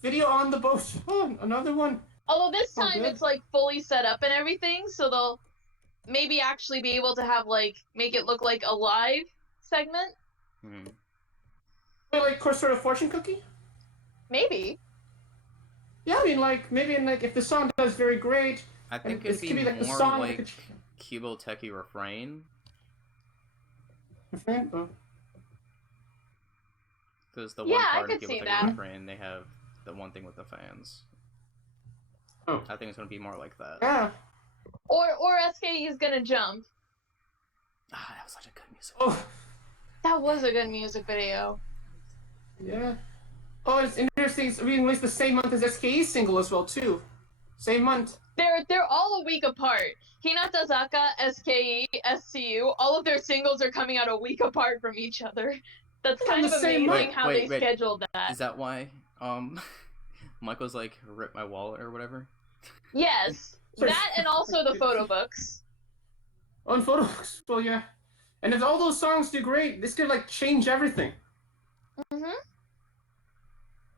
video on the boat. Oh, another one. Although this time it's fully set up and everything, so they'll maybe actually be able to have make it look like a live segment. Hmm. Like sort of fortune cookie? Maybe. Yeah, I mean maybe if the song does very great. I think it'd be the more song like Kibo Teki Refrain. Refrain? Oh. Because the one part I of could Kibo see Teki that. Refrain, they have the one thing with the fans. Oh. I think it's gonna be more like that. Yeah. Or SKE is gonna jump. Ah, that was such a good music. Oh. That was a good music video. Yeah. Oh, it's interesting. I mean, it's the same month as SKE's single as well, too. Same month. They're all a week apart. Hinata Zaka, SKE, SCU, all of their singles are coming out a week apart from each other. That's kind of amazing how they scheduled that. Is that why Michael's rip my wallet or whatever? Yes. That and also the photo books. On photo books. Well, yeah. And if all those songs do great, this could change everything. Mm-hmm.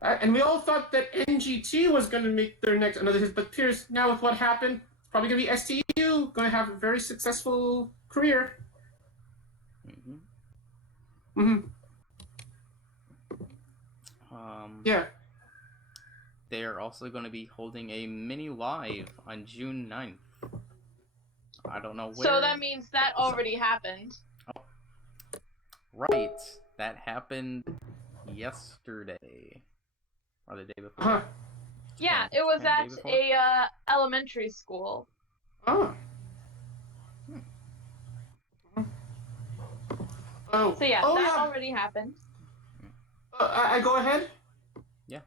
And we all thought that NGT was going to make their next another hit, but Pierce, now with what happened, it's probably going to be STU, going to have a very successful career. Mm-hmm. Mm-hmm. Yeah. They are also going to be holding a mini live on June 9th. I don't know where. So that means that already happened. Oh. Right. That happened yesterday. Or the day before. Uh-huh. Yeah, it was at a elementary school. Oh. Oh. So yeah, that already happened. I go ahead? Yeah.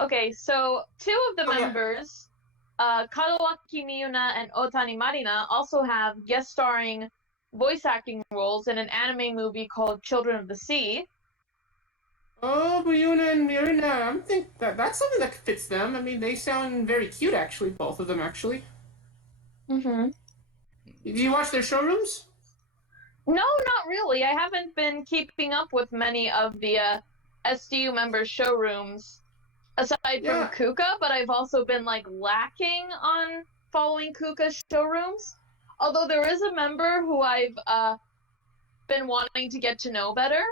Okay, so two of the members, Kadowaki Miyuna and Otani Marina, also have guest starring voice acting roles in an anime movie called Children of the Sea. Oh, Miyuna and Marina, I think that's something that fits them. I mean, they sound very cute, actually, both of them, actually. Mm-hmm. Do you watch their showrooms? No, not really. I haven't been keeping up with many of the SDU member showrooms aside from Kuka, but I've also been like lacking on following Kuka showrooms. Although there is a member who I've been wanting to get to know better.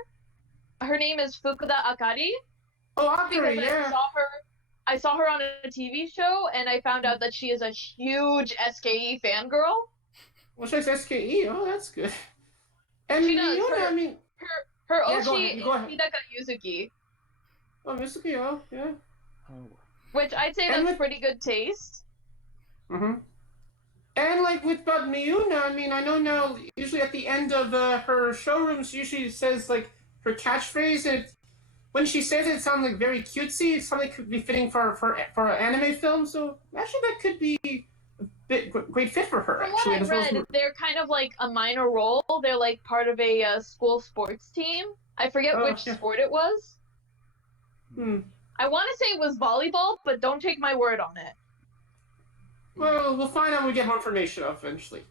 Her name is Fukuda Akari. Oh, Akari, yeah. I saw her on a TV show, and I found out that she is a huge SKE fangirl. Well, she likes SKE. Oh, that's good. And she does. Miona, I mean, her Oshi is Hidaka Yuzuki. Oh, Mizuki, oh, yeah. Which I'd say that's pretty good taste. Mm-hmm. And like with Miuna, I mean, I know now. Usually at the end of her showrooms, usually says like her catchphrase, and when she says it, it sounds like very cutesy. It's something that could be fitting for an anime film. So actually, that could be a great fit for her. From what I've read, they're kind of like a minor role. They're like part of a school sports team. I forget which sport it was. I want to say it was volleyball, but don't take my word on it. Well, we'll find out when we get more information eventually.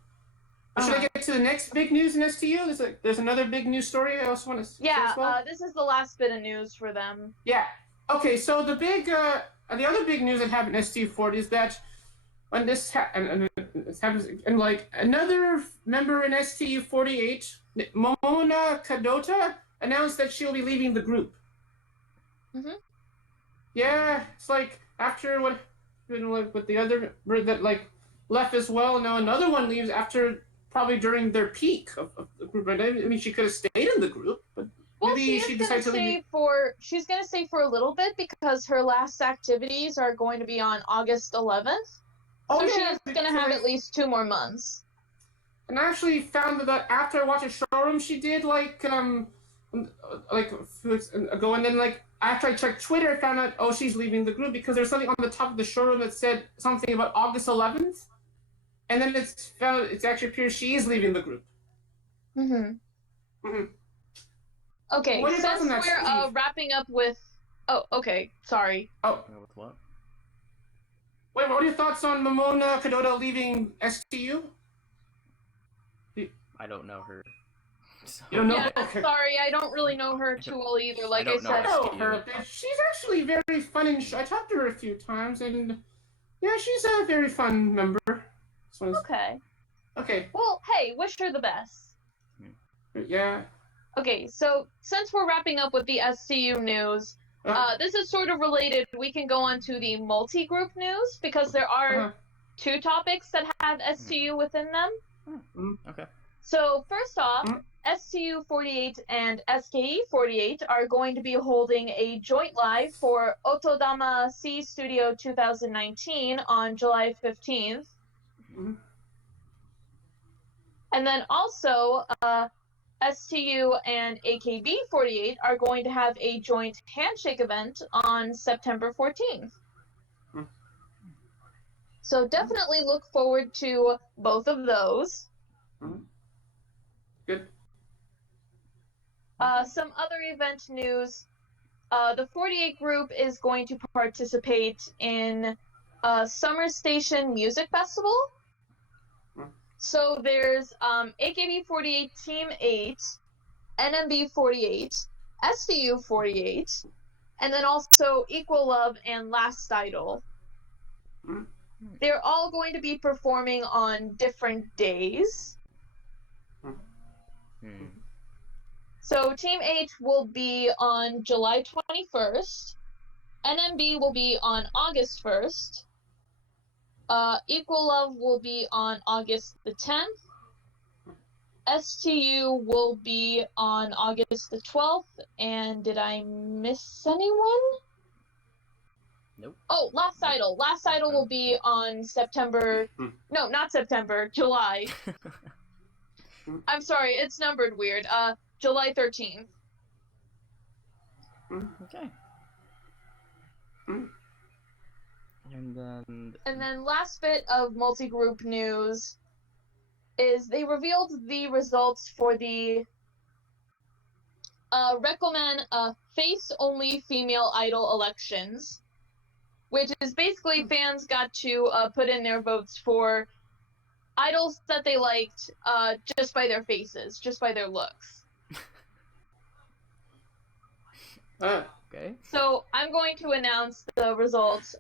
Should I get to the next big news in STU? There's another big news story I also want to say as well. This is the last bit of news for them. Yeah. Okay, so the other big news that happened in STU40 is that when this happens, and like another member in STU48, Momona Kadota, announced that she'll be leaving the group. Mm-hmm. Yeah, it's like after what with the other that like left as well. Now another one leaves after probably during their peak of the group. Right? I mean, she could have stayed in the group, but maybe she decided to leave. She's going to stay for a little bit because her last activities are going to be on August 11th. So she's going to have at least 2 more months. And I actually found that after I watched a showroom she did like ago, and then like after I checked Twitter, I found out she's leaving the group because there's something on the top of the showroom that said something about August 11th, and then it's actually appears she is leaving the group. Okay, since we're wrapping up with sorry. With what? Wait, what are your thoughts on Momona Kadota leaving STU? I don't know her. You don't know? Yeah, okay. Sorry, I don't really know her too well either. Like I said, I know her. She's actually very fun, and I talked to her a few times, and yeah, she's a very fun member. Okay. Okay. Well, hey, wish her the best. Yeah. Okay, so since we're wrapping up with the SCU news, this is sort of related. We can go on to the multi-group news because there are 2 topics that have SCU within them. Okay. So first off, SCU48 and SKE48 are going to be holding a joint live for Otodama C Studio 2019 on July 15th. And then also, STU and AKB48 are going to have a joint handshake event on September 14th. So definitely look forward to both of those. Good. Some other event news. The 48 group is going to participate in Summer Station Music Festival. So there's AKB48 Team 8, NMB48, STU48, and then also Equal Love and Last Idol. They're all going to be performing on different days. So Team 8 will be on July 21st. NMB will be on August 1st. Equal Love will be on August the 10th. STU will be on August the 12th. And did I miss anyone? Nope. Oh, Last Idol. Last Idol will be on September... No, not September. July. I'm sorry, it's numbered weird. July 13th. Okay. And then last bit of multi-group news is they revealed the results for the Recommend face-only female idol elections, which is basically fans got to put in their votes for idols that they liked just by their faces, just by their looks. Okay. So I'm going to announce the results.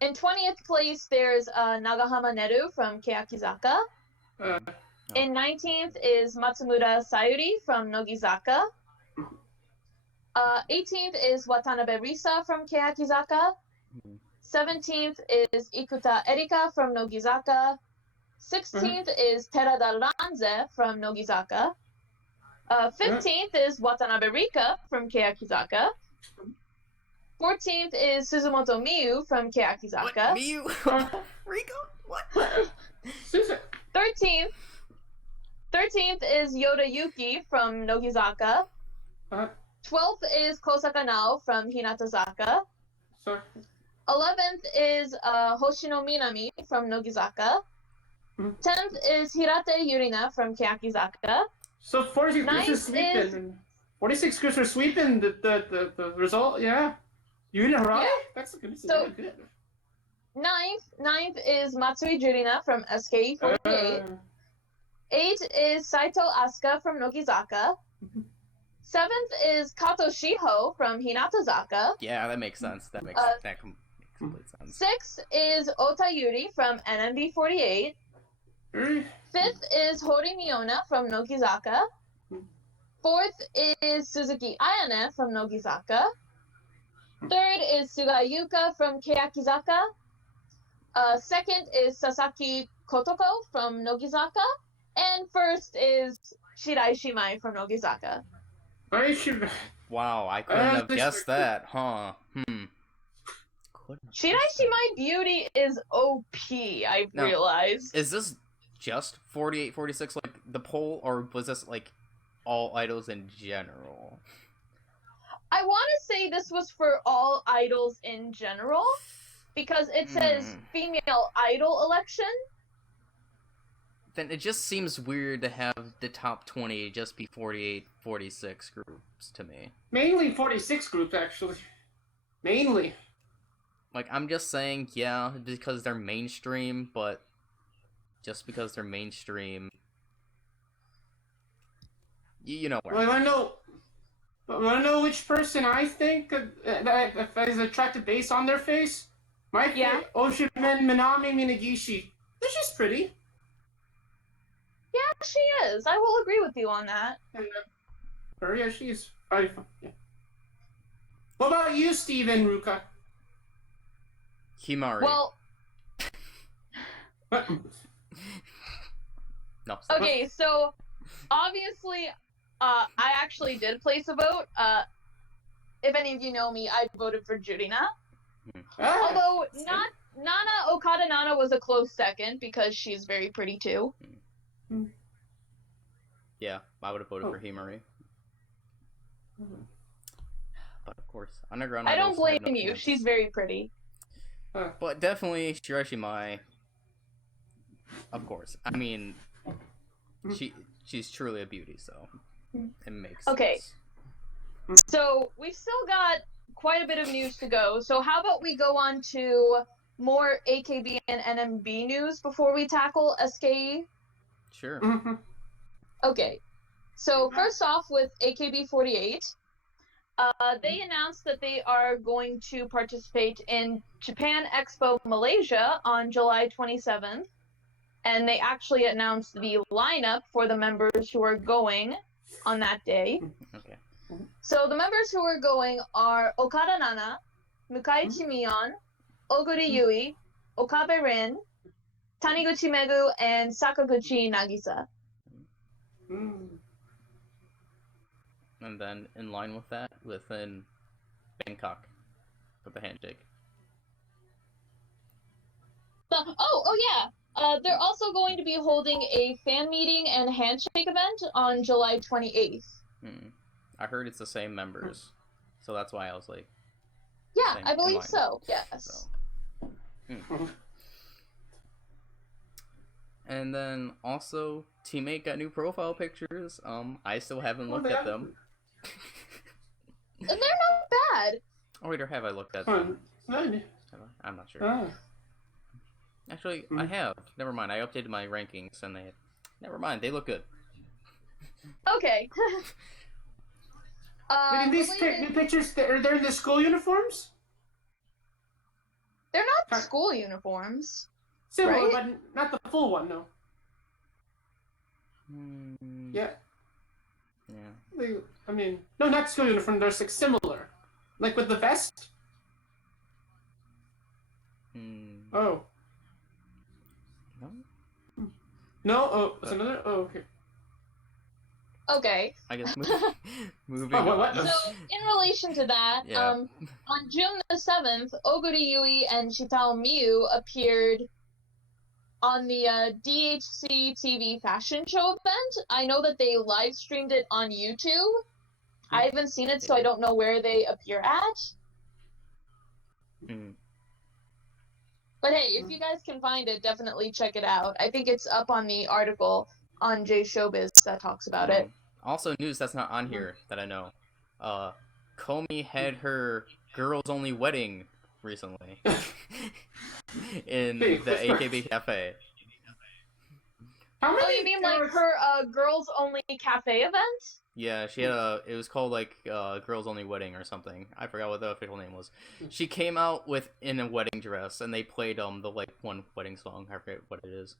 In 20th place, there's Nagahama Neru from Keakizaka. In 19th is Matsumura Sayuri from Nogizaka. 18th is Watanabe Risa from Keakizaka. 17th is Ikuta Erika from Nogizaka. 16th is Terada Ranze from Nogizaka. 15th is Watanabe Rika from Keakizaka. 14th is Suzumoto Miyu from Keakizaka. What? Miyu? Rika? What? 13th is Yoda Yuki from Nogizaka. 12th is Kosaka Nao from Hinatazaka. 11th is Hoshino Minami from Nogizaka. 10th is Hirate Yurina from Keakizaka. So 46 groups are sweeping. 46 groups are sweeping the result, yeah. Yurina Haruppi? Yeah. That's good. So, good. Ninth is Matsui Jurina from SKE48. 8th is Saito Asuka from Nogizaka. 7th is Kato Shiho from Hinatazaka. Yeah, that makes sense. That makes complete sense. 6th is Ota Yuri from NMB48. 5th is Hori Miona from Nogizaka. 4th is Suzuki Ayane from Nogizaka. 3rd is Suga Yuka from Keakizaka. 2nd is Sasaki Kotoko from Nogizaka. And 1st is Shirai Shimai from Nogizaka. Wow, I couldn't have guessed that, huh? Shirai Shimai beauty is OP, I realized. Is this just 48, 46, like, the poll, or was this, like, all idols in general? I want to say this was for all idols in general, because it says female idol election. Then it just seems weird to have the top 20 just be 48, 46 groups to me. Mainly 46 groups, actually. Mainly. Like, I'm just saying, yeah, because they're mainstream, but just because they're mainstream, you know where. Well, I want to know which person I think that is attractive based on their face. My favorite, Oshimen Minami Minagishi. She's pretty. Yeah, she is. I will agree with you on that. Yeah, she's very fun. Yeah. What about you, Steven Ruka? Himari. Well... No. Okay, so obviously, I actually did place a vote. If any of you know me, I voted for Jurina. Although Okada Nana was a close second because she's very pretty too. Yeah, I would have voted for Himari. But of course, Underground. I don't blame you. Chance. She's very pretty. But definitely Shirashimai. Of course. I mean, she's truly a beauty, so it makes sense. Okay. So we've still got quite a bit of news to go. So how about we go on to more AKB and NMB news before we tackle SKE? Sure. Okay. So first off, with AKB48, they announced that they are going to participate in Japan Expo Malaysia on July 27th. And they actually announced the lineup for the members who are going on that day. Okay. So the members who are going are Okada Nana, Mukaichi Mion, Oguri Yui, Okabe Rin, Taniguchi Megu, and Sakaguchi Nagisa. And then in line with that, within Bangkok, with the handshake. Oh yeah. They're also going to be holding a fan meeting and handshake event on July 28th. I heard it's the same members, so that's why I was like... Yeah, I believe so, yes. So. And then also, Teammate got new profile pictures. I still haven't looked at them. And they're not bad. Oh wait, or have I looked at them? I'm not sure. Actually, I have. Never mind. I updated my rankings, and never mind. They look good. Okay. Wait, in these new pictures, they're in the school uniforms? They're not school uniforms. Similar, right? but not the full one, no. Yeah. Yeah. I mean, no, not school uniform. They're like similar, like with the vest. Oh. No. No. Oh, it's another. Oh, okay. Okay. I guess moving on. What? So, in relation to that, Yeah. on June the 7th, Oguri Yui and Shitao Miu appeared on the DHC TV fashion show event. I know that they live streamed it on YouTube. I haven't seen it, so I don't know where they appear at. But hey, if you guys can find it, definitely check it out. I think it's up on the article on J Showbiz that talks about it. Also, news that's not on here that I know. Komi had her girls only wedding recently in the AKB cafe. How many? Oh, you mean like her girls only cafe event? Yeah, she had it was called like girls only wedding or something. I forgot what the official name was. She came out in a wedding dress and they played the like one wedding song. I forget what it is.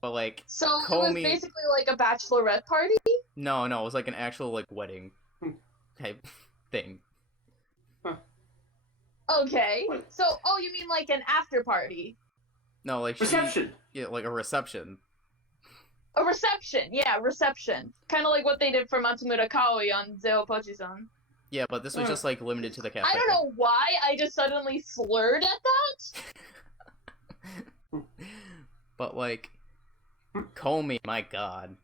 But like So Komi... it was basically like a bachelorette party? No, it was like an actual like wedding type thing. Okay. So you mean like an after party? No, like reception. Yeah, like a reception. A reception, yeah, reception. Kind of like what they did for Matsumura Kaoi on Zeo Pochi-san. Yeah, but this was just like limited to the cafe. I don't know why I just suddenly slurred at that. But like, Komi, my god.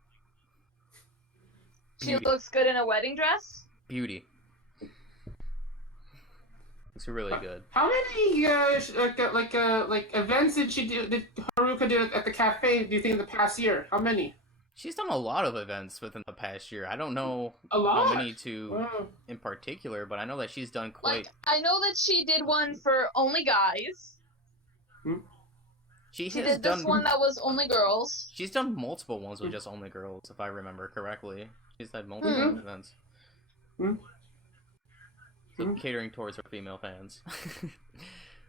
She looks good in a wedding dress? Beauty. Looks really good. How many like events did Haruka do at the cafe? Do you think in the past year? How many? She's done a lot of events within the past year. I don't know how many in particular, but I know that she's done quite. Like, I know that she did one for only guys. She did this one that was only girls. She's done multiple ones with just only girls, if I remember correctly. She's had multiple events. So catering towards her female fans.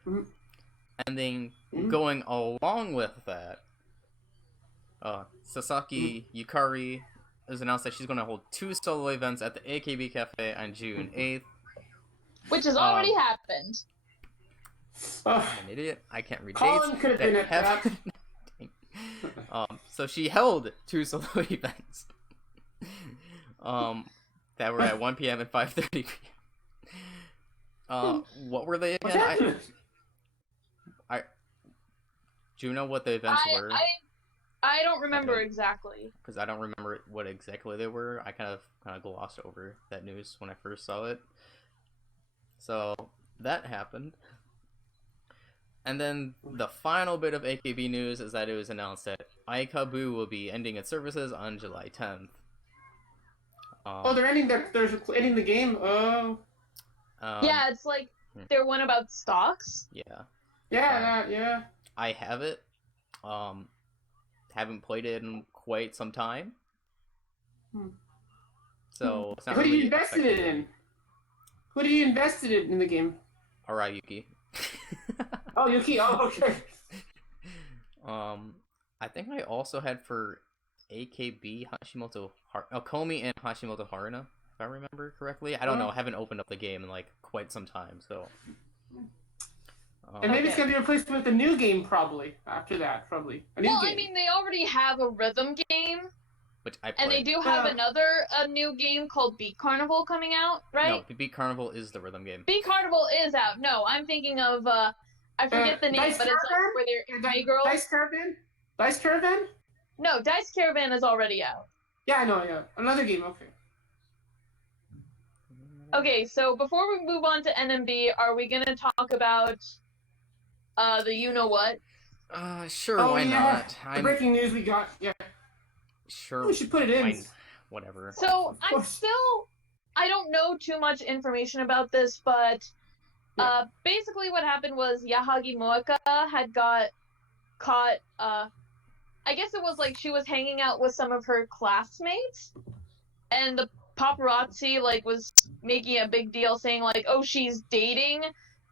And then going along with that, Sasaki Yukari has announced that she's going to hold 2 solo events at the AKB Cafe on June 8th. Which has already happened. I'm an idiot. I can't read Colin dates. could have been at that. So she held 2 solo events. That were at 1 p.m. and 5:30 p.m. What were they again? Do you know what the events were? I don't remember exactly. Because I don't remember what exactly they were. I kind of glossed over that news when I first saw it. So that happened. And then the final bit of AKB news is that it was announced that Aikabu will be ending its services on July 10th. They're ending the game. Oh. Yeah, it's like their one about stocks. Yeah. Yeah. I have it. Haven't played it in quite some time. So it's not Who really do you invested it in? Who do you invested it in the game? Alright, Yuki. Oh, Yuki. Oh, okay. I think I also had for AKB Hashimoto Komi and Hashimoto Haruna, if I remember correctly. I don't know. I haven't opened up the game in like quite some time, so. And maybe it's gonna be replaced with a new game, probably after that, probably. A new game. I mean, they already have a rhythm game, which I played. And they do have a new game called Beat Carnival coming out, right? No, Beat Carnival is the rhythm game. Beat Carnival is out. No, I'm thinking of I forget the name, but it's like where they're gay girls. Dice Caravan? Dice Caravan? No, Dice Caravan is already out. Yeah, I know, yeah. Another game, okay. Okay, so before we move on to NMB, are we gonna talk about the you-know-what? Sure, why not? The breaking news we got, yeah. Sure. We should put it in. Whatever. So, I don't know too much information about this, but basically what happened was Yahagi Moeka had got caught, I guess it was like she was hanging out with some of her classmates, and the paparazzi like was making a big deal, saying like, "Oh, she's dating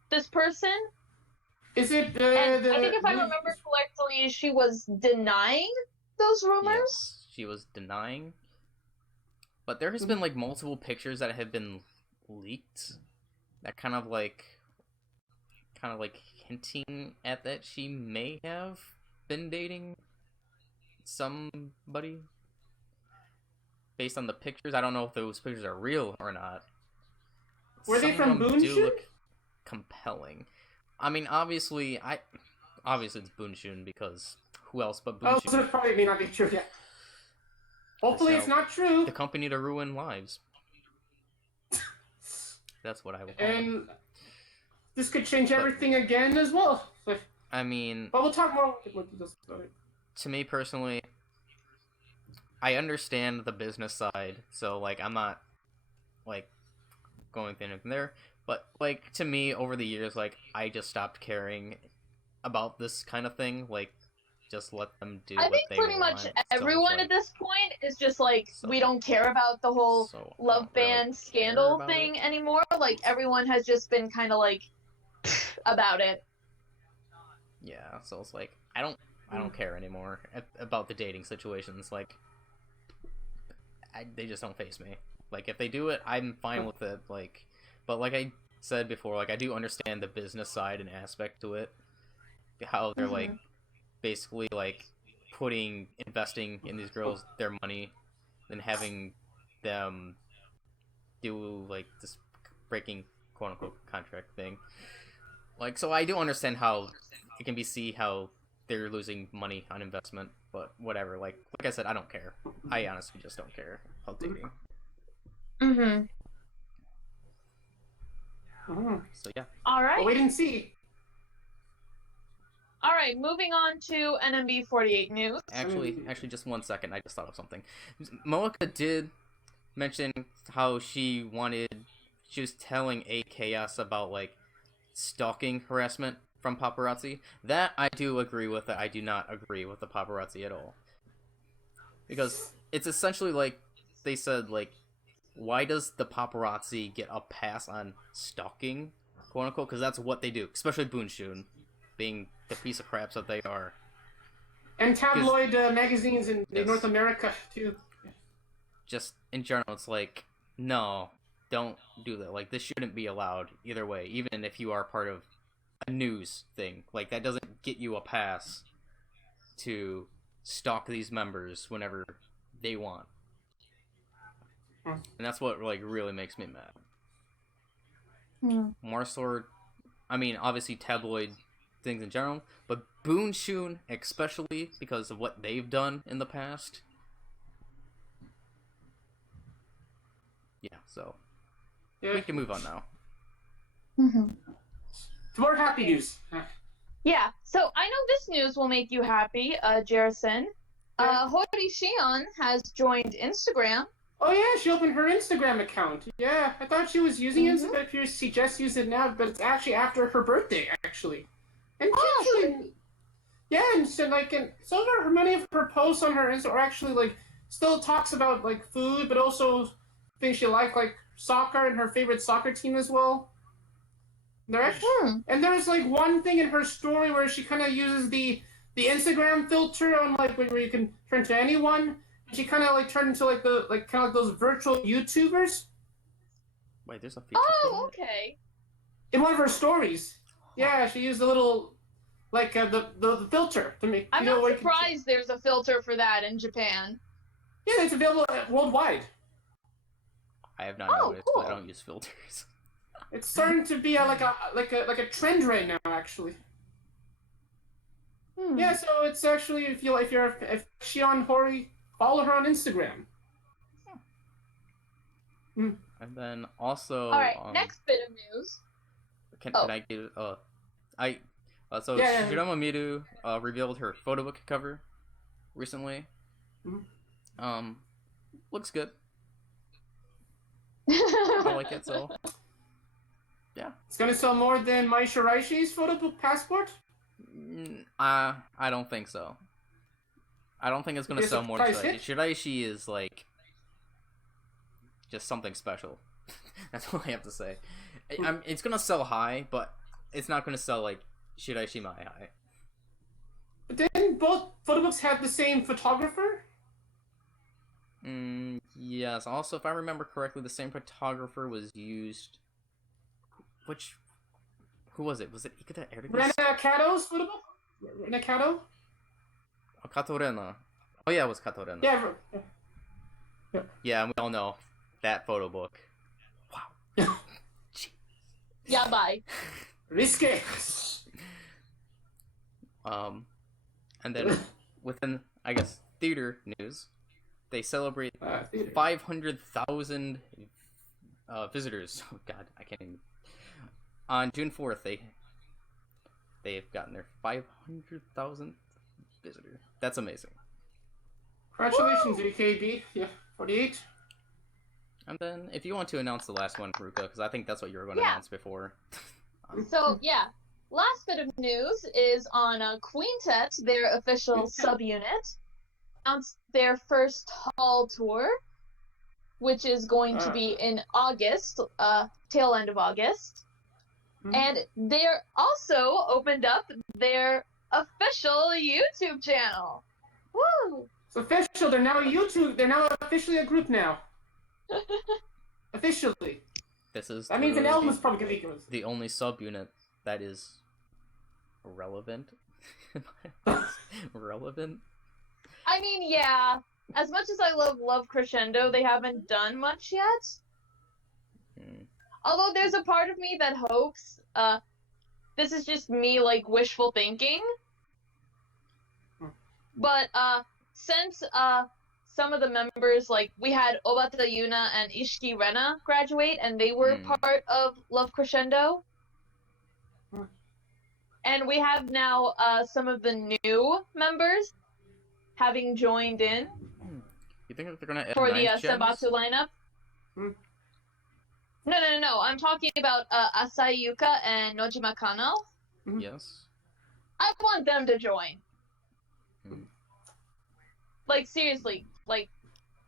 this person." Is it And I think if I remember correctly, she was denying those rumors. Yes, she was denying. But there has been like multiple pictures that have been leaked that kind of like hinting at that she may have been dating somebody. Based on the pictures, I don't know if those pictures are real or not. Were they from Some of them do Boonshun? look compelling. I mean, obviously it's Boonshun because who else but Oh, Boonshun? so it probably may not be true. Yeah. Hopefully, it's not true. The company to ruin lives. That's what I would call it. And this could change everything again as well. I mean, but we'll talk more about this. To me personally, I understand the business side, so like I'm not like going with anything there. But like to me, over the years, like I just stopped caring about this kind of thing. Like, just let them do. I think pretty much everyone at this point is just like, we don't care about the whole love band scandal thing anymore. Like everyone has just been kind of like about it. Yeah, so it's like I don't care anymore about the dating situations. Like, they just don't faze me. Like if they do it, I'm fine with it. Like, but like I said before, like I do understand the business side and aspect to it. How they're like basically like investing in these girls their money, and having them do like this breaking quote unquote contract thing. Like, so I do understand how it can be how they're losing money on investment, but whatever. Like I said, I don't care. I honestly just don't care about dating. So yeah. All right. Well, wait and see. All right, moving on to NMB48 news. Actually, just 1 second. I just thought of something. Moeka did mention how she was telling AKS about like stalking harassment from paparazzi. That I do agree with. That I do not agree with the paparazzi at all. Because it's essentially like they said, like, why does the paparazzi get a pass on stalking, quote unquote? Because that's what they do, especially Boonshun, being the piece of craps that they are. And tabloid magazines in North America too. Just in general, it's like, no, don't do that. Like, this shouldn't be allowed either way, even if you are part of a news thing. Like, that doesn't get you a pass to stalk these members whenever they want. And that's what like really makes me mad. More so, I mean, obviously tabloid things in general, but Boonshun especially because of what they've done in the past. Yeah, so we can move on now. More happy news. Yeah, so I know this news will make you happy, Jerison. Hori Shion has joined Instagram. Oh yeah, she opened her Instagram account. Yeah, I thought she was using it, but she just used it now, but it's actually after her birthday, actually. And and so like, and some of her, many of her posts on her Insta are actually like, still talks about like food, but also things she like soccer and her favorite soccer team as well. They're actually, and there's like one thing in her story where she kind of uses the Instagram filter on like where you can turn to anyone. She kind of like turned into like those virtual YouTubers. Wait, there's a feature. Oh, okay. In one of her stories, yeah, she used a little like the filter to make. I'm not surprised there's a filter for that in Japan. Yeah, it's available worldwide. I have not noticed. Cool. I don't use filters. It's starting to be like a trend right now, actually. Yeah, so it's actually if Shion Hori, follow her on Instagram. And then also. All right, next bit of news. Can I give Shirama Miru revealed her photo book cover recently. Looks good. I like it, so yeah. It's gonna sell more than Mai Shiraishi's photo book Passport? I don't think so. I don't think it's gonna sell more than Shiraishi. Shiraishi is like just something special. That's all I have to say. It's gonna sell high, but it's not gonna sell like Shirai Shimai high. But didn't both photo books have the same photographer? Yes. Also, if I remember correctly, the same photographer was used. Who was it? Was it Ikuta Erdogan? Rena Kato's photo book? Rena Kato? Oh, Kato Rena. Oh yeah, it was Kato Rena. Yeah. Yeah, and we all know that photo book. Wow. Yeah, bye. Risque. And then within, I guess, theater news, they celebrate Theater. 500,000 visitors. Oh God, I can't even. On June 4th, they've gotten their 500,000th visitor. That's amazing. Congratulations, AKB. Yeah, 48. And then, if you want to announce the last one, Ruka, because I think that's what you were going to announce before. So, yeah. Last bit of news is on Quintet, their official subunit, announced their first hall tour, which is going to be in August, tail end of August. And they're also opened up their official YouTube channel. Woo! It's official. They're now a YouTube. They're now officially a group now. Officially. This is That means an album is probably going to be the only subunit that is relevant. Relevant? I mean, yeah. As much as I love Crescendo, they haven't done much yet. Although there's a part of me that hopes, this is just me, like, wishful thinking. But, since, some of the members, like, we had Obata Yuna and Ishiki Rena graduate, and they were part of Love Crescendo. And we have now, some of the new members having joined in. You think they're gonna add for the ninth gens? Senbatsu lineup? No. I'm talking about Asai Yuka and Nojima Kano. Yes. I want them to join. Like, seriously. Like,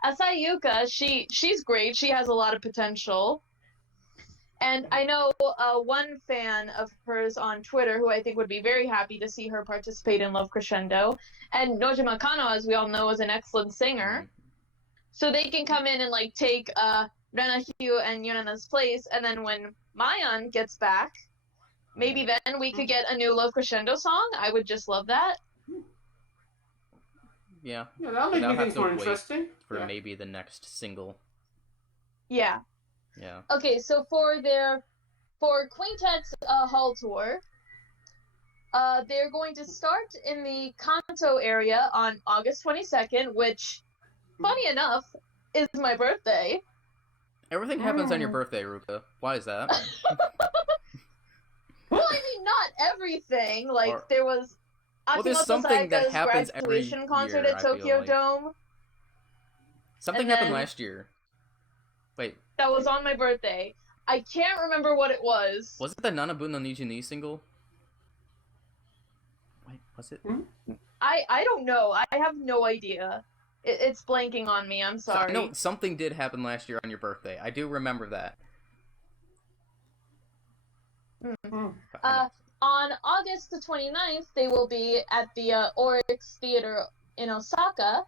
Asai Yuka, she's great. She has a lot of potential. And I know one fan of hers on Twitter who I think would be very happy to see her participate in Love Crescendo. And Nojima Kano, as we all know, is an excellent singer. So they can come in and, like, take Rena Hyu and Yunana's place, and then when Mayan gets back, maybe then we could get a new Love Crescendo song. I would just love that. Yeah. Yeah, that'll make things more interesting. For maybe the next single. Yeah. Yeah. Okay, so for Quintet's hall tour, they're going to start in the Kanto area on August 22nd, which, funny enough, is my birthday. Everything happens on your birthday, Ruka. Why is that? Well, I mean, not everything. Like, there was there's Akimoto something that Sayaka's happens every graduation concert year, at Tokyo Dome. Something And happened then- last year. Wait. That was on my birthday. I can't remember what it was. Was it the Nanabu no Nijini single? Wait, was it? I don't know. I have no idea. It's blanking on me. I'm sorry. No, something did happen last year on your birthday. I do remember that. On August the 29th, they will be at the Oryx Theater in Osaka.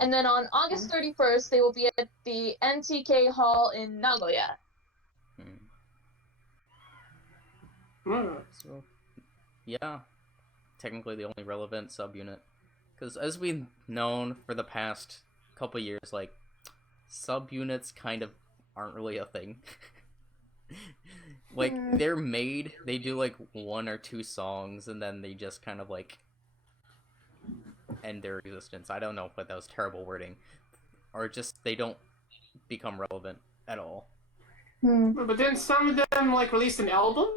And then on August 31st, they will be at the NTK Hall in Nagoya. So, yeah. Technically the only relevant subunit. Because as we've known for the past couple years, like, subunits kind of aren't really a thing. Like, they're made, they do, like, 1 or 2 songs, and then they just kind of, like, end their existence. I don't know, but that was terrible wording. Or just, they don't become relevant at all. But then some of them, like, released an album?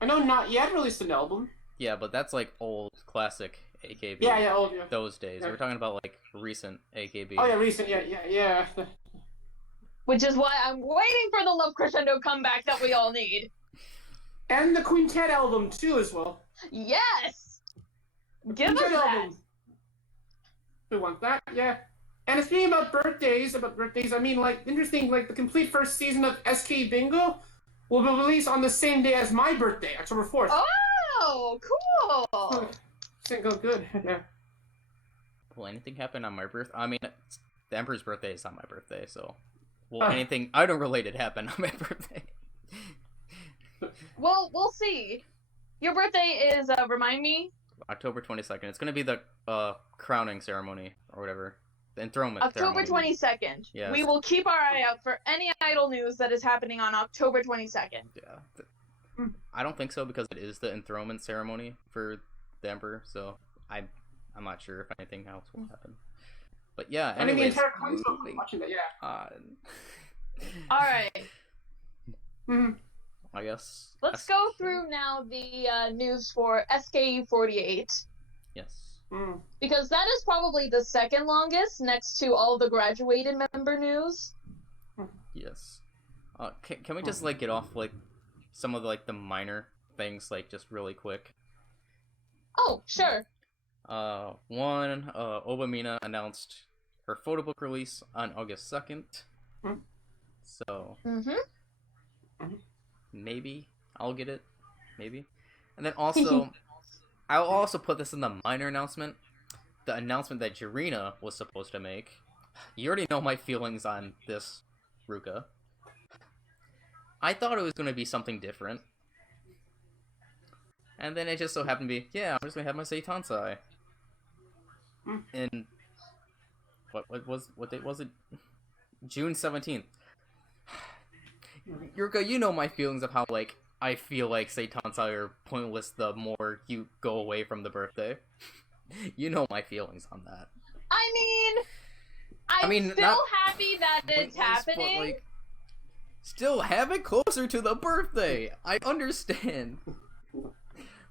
I know Not Yet released an album. Yeah, but that's, like, old, classic AKB. Yeah, old, yeah. Those days. Yeah. We're talking about, like, recent AKB. Oh, yeah, recent, yeah. Which is why I'm waiting for the Love Crescendo comeback that we all need. And the Quintet album, too, as well. Yes! Give us Quintet that! album. We want that, yeah. And speaking about birthdays, I mean, like, interesting, like, the complete first season of SK Bingo will be released on the same day as my birthday, October 4th. Oh, cool! Didn't go good. Yeah. Will anything happen on my birthday? I mean, the Emperor's birthday is not my birthday, so will anything idol-related happen on my birthday? Well, we'll see. Your birthday is, remind me? October 22nd. It's gonna be the crowning ceremony, or whatever. The enthronement October ceremony. 22nd. Yes. We will keep our eye out for any idol news that is happening on October 22nd. Yeah. I don't think so, because it is the enthronement ceremony for the Emperor, so I'm not sure if anything else will happen. But yeah, I mean, the anyways, entire council will be watching that, yeah. Alright. I guess. Let's go through now the news for SKE48. Yes. Because that is probably the second longest, next to all the graduated member news. Yes. Can we just, like, get off, like, some of, like, the minor things, like, just really quick? Oh, sure. One, Obamina announced her photo book release on August 2nd. So, maybe I'll get it. Maybe. And then also, I'll also put this in the minor announcement. The announcement that Jirina was supposed to make. You already know my feelings on this, Ruka. I thought it was going to be something different. And then it just so happened to be, yeah, I'm just going to have my Seitan-sai. And what date was it? June 17th. Yurka, you know my feelings of how, like, I feel like Seitan-sai are pointless the more you go away from the birthday. You know my feelings on that. I mean, still happy that it's happening. But, like, still have it closer to the birthday. I understand.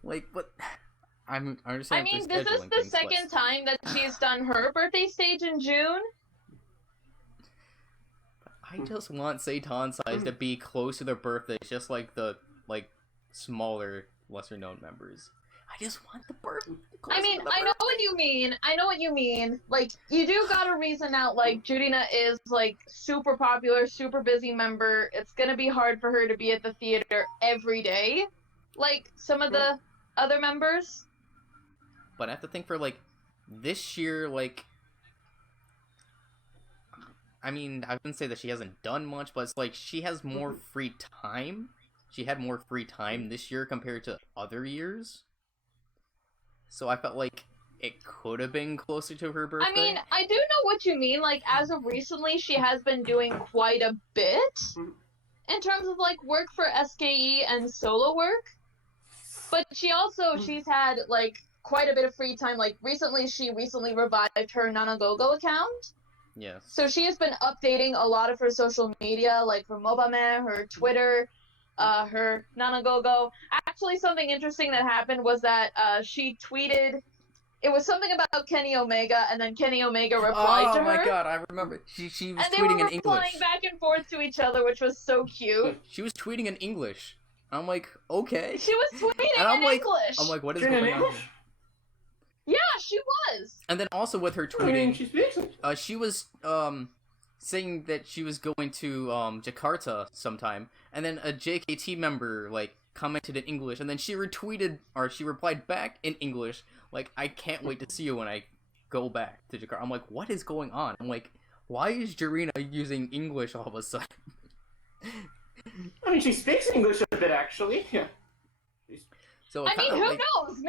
Like, but I understand. I mean, this is the second time that she's done her birthday stage in June. I just want Seitan-sai to be close to their birthdays, just like the smaller, lesser known members. I just want the birthday. I mean, I know what you mean. Like, you do gotta reason out, like, Judina is, like, super popular, super busy member. It's gonna be hard for her to be at the theater every day, like some of the other members. But I have to think for, like, this year, like, I mean, I wouldn't say that she hasn't done much, but it's like she has more free time. She had more free time this year compared to other years. So I felt like it could have been closer to her birthday. I mean, I do know what you mean. Like, as of recently, she has been doing quite a bit in terms of, like, work for SKE and solo work. But she's had, like, quite a bit of free time. Like, she recently revived her Nanagogo account. Yes. So she has been updating a lot of her social media, like her Mobame, her Twitter, her Nanagogo. Actually, something interesting that happened was that she tweeted, it was something about Kenny Omega, and then Kenny Omega replied to her. Oh my god, I remember. She was and tweeting in English. And they were replying back and forth to each other, which was so cute. She was tweeting in English. I'm like, okay. She was tweeting in English. I'm like, what is going on? Yeah, she was. And then also with her tweeting, she was saying that she was going to Jakarta sometime, and then a JKT member like commented in English, and then she replied back in English, like, I can't wait to see you when I go back to Jakarta. I'm like, what is going on? I'm like, why is Jirina using English all of a sudden? I mean, she speaks English a bit, actually. Yeah. So I mean, who knows?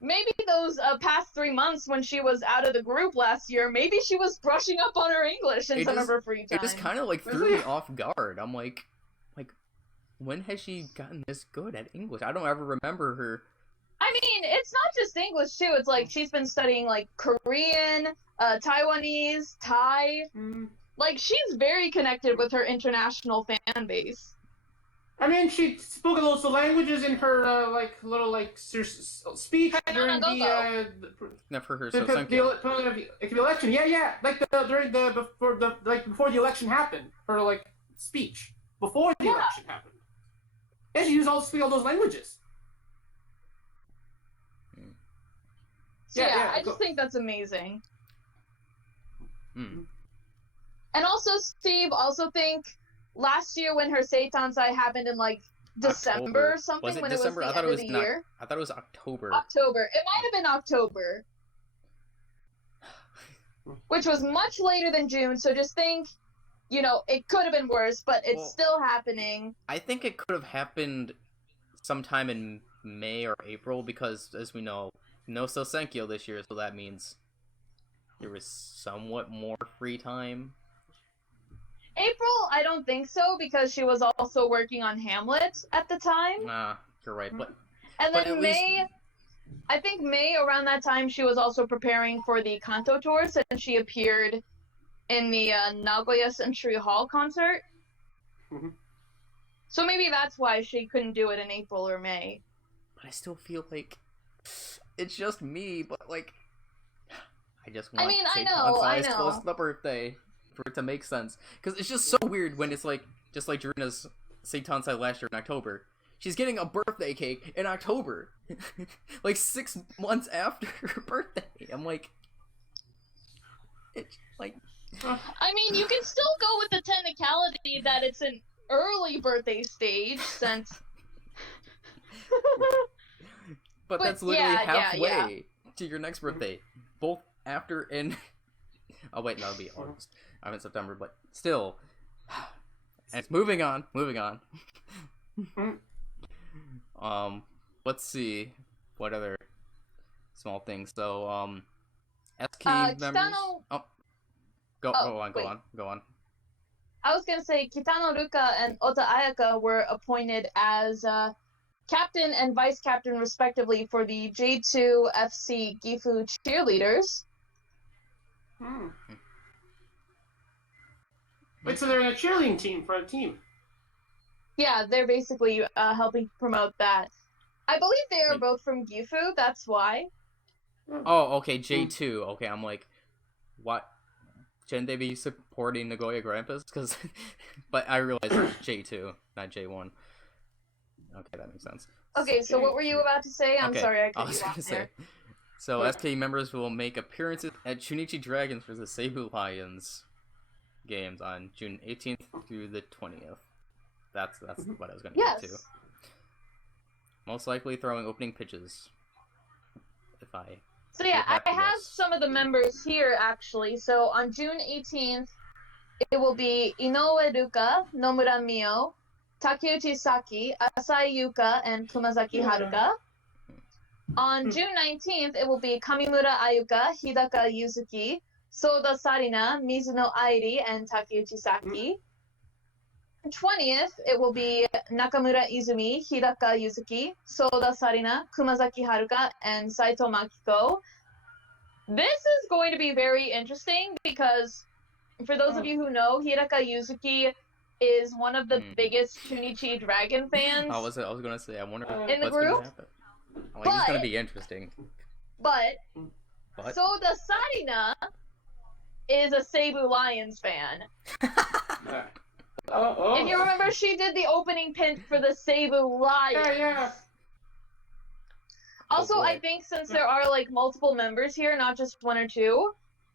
Maybe those past 3 months when she was out of the group last year, maybe she was brushing up on her English in some of her free time. It just kind of like threw me off guard. I'm like, when has she gotten this good at English? I don't ever remember her. I mean, it's not just English too. It's like she's been studying like Korean, Taiwanese, Thai. Like, she's very connected with her international fan base. I mean, she spoke those languages in her speech during the election. Yeah, like before the election happened, her like speech before the election happened. And she used all those languages. So, yeah, I just think that's amazing. And also, Steve, also think last year when her Seitanzai happened in like December October. or something, Was it when December? it was I the thought end it of was the year. I thought it was October. October. It might have been October. Which was much later than June, so just think, you know, it could have been worse, but it's still happening. I think it could have happened sometime in May or April, because, as we know, no Sosenkyo this year, so that means there was somewhat more free time. April, I don't think so, because she was also working on Hamlet at the time. You're right, but... And then May... I think May, around that time, she was also preparing for the Kanto tours, and she appeared in the Nagoya Century Hall concert. So maybe that's why she couldn't do it in April or May. But I still feel like it's just me, but like I just want I know. 12th the birthday for it to make sense. Because it's just so weird when it's like, just like Jurina's Seitanzai last year in October. She's getting a birthday cake in October. Like 6 months after her birthday. I'm like... It's like... I mean, you can still go with the technicality that it's an early birthday stage, since... but that's literally halfway to your next birthday. Both after and... Oh wait, that'll be August. I'm in September, but still... And it's moving on. Let's see what other small things. So, SK members. Go on. I was gonna say Kitano Ruka and Ota Ayaka were appointed as captain and vice captain respectively for the J2 FC Gifu cheerleaders. Wait, so they're in a cheerleading team for a team? Yeah, they're basically helping promote that. I believe they are both from Gifu, that's why. Oh, okay, J2. Okay, I'm like, what? Shouldn't they be supporting Nagoya Grampus? Because, but I realized it's J2, not J1. Okay, that makes sense. Okay, so what were you about to say? I'm sorry, I cut you off there. So SK members will make appearances at Chunichi Dragons for the Seibu Lions games on June 18th through the 20th. That's what I was going to get to. Most likely throwing opening pitches. So yeah, I have some of the members here, actually. So on June 18th, it will be Inoue Ruka, Nomura Mio, Takeuchi Saki, Asai Yuka, and Kumazaki Haruka. On June 19th, it will be Kamimura Ayuka, Hidaka Yuzuki, Soda Sarina, Mizuno Airi, and Takeuchi Saki. 20th, it will be Nakamura Izumi, Hidaka Yuzuki, Soda Sarina, Kumazaki Haruka, and Saito Makiko. This is going to be very interesting because, for those of you who know, Hidaka Yuzuki is one of the biggest Chunichi Dragon fans. I was gonna say, I wonder in the what's group. Gonna happen. Like, it's gonna be interesting. But Soda Sarina is a Seibu Lions fan. If you remember, she did the opening pin for the Seibu Lions. Yeah. Also, I think since there are like multiple members here, not just one or two,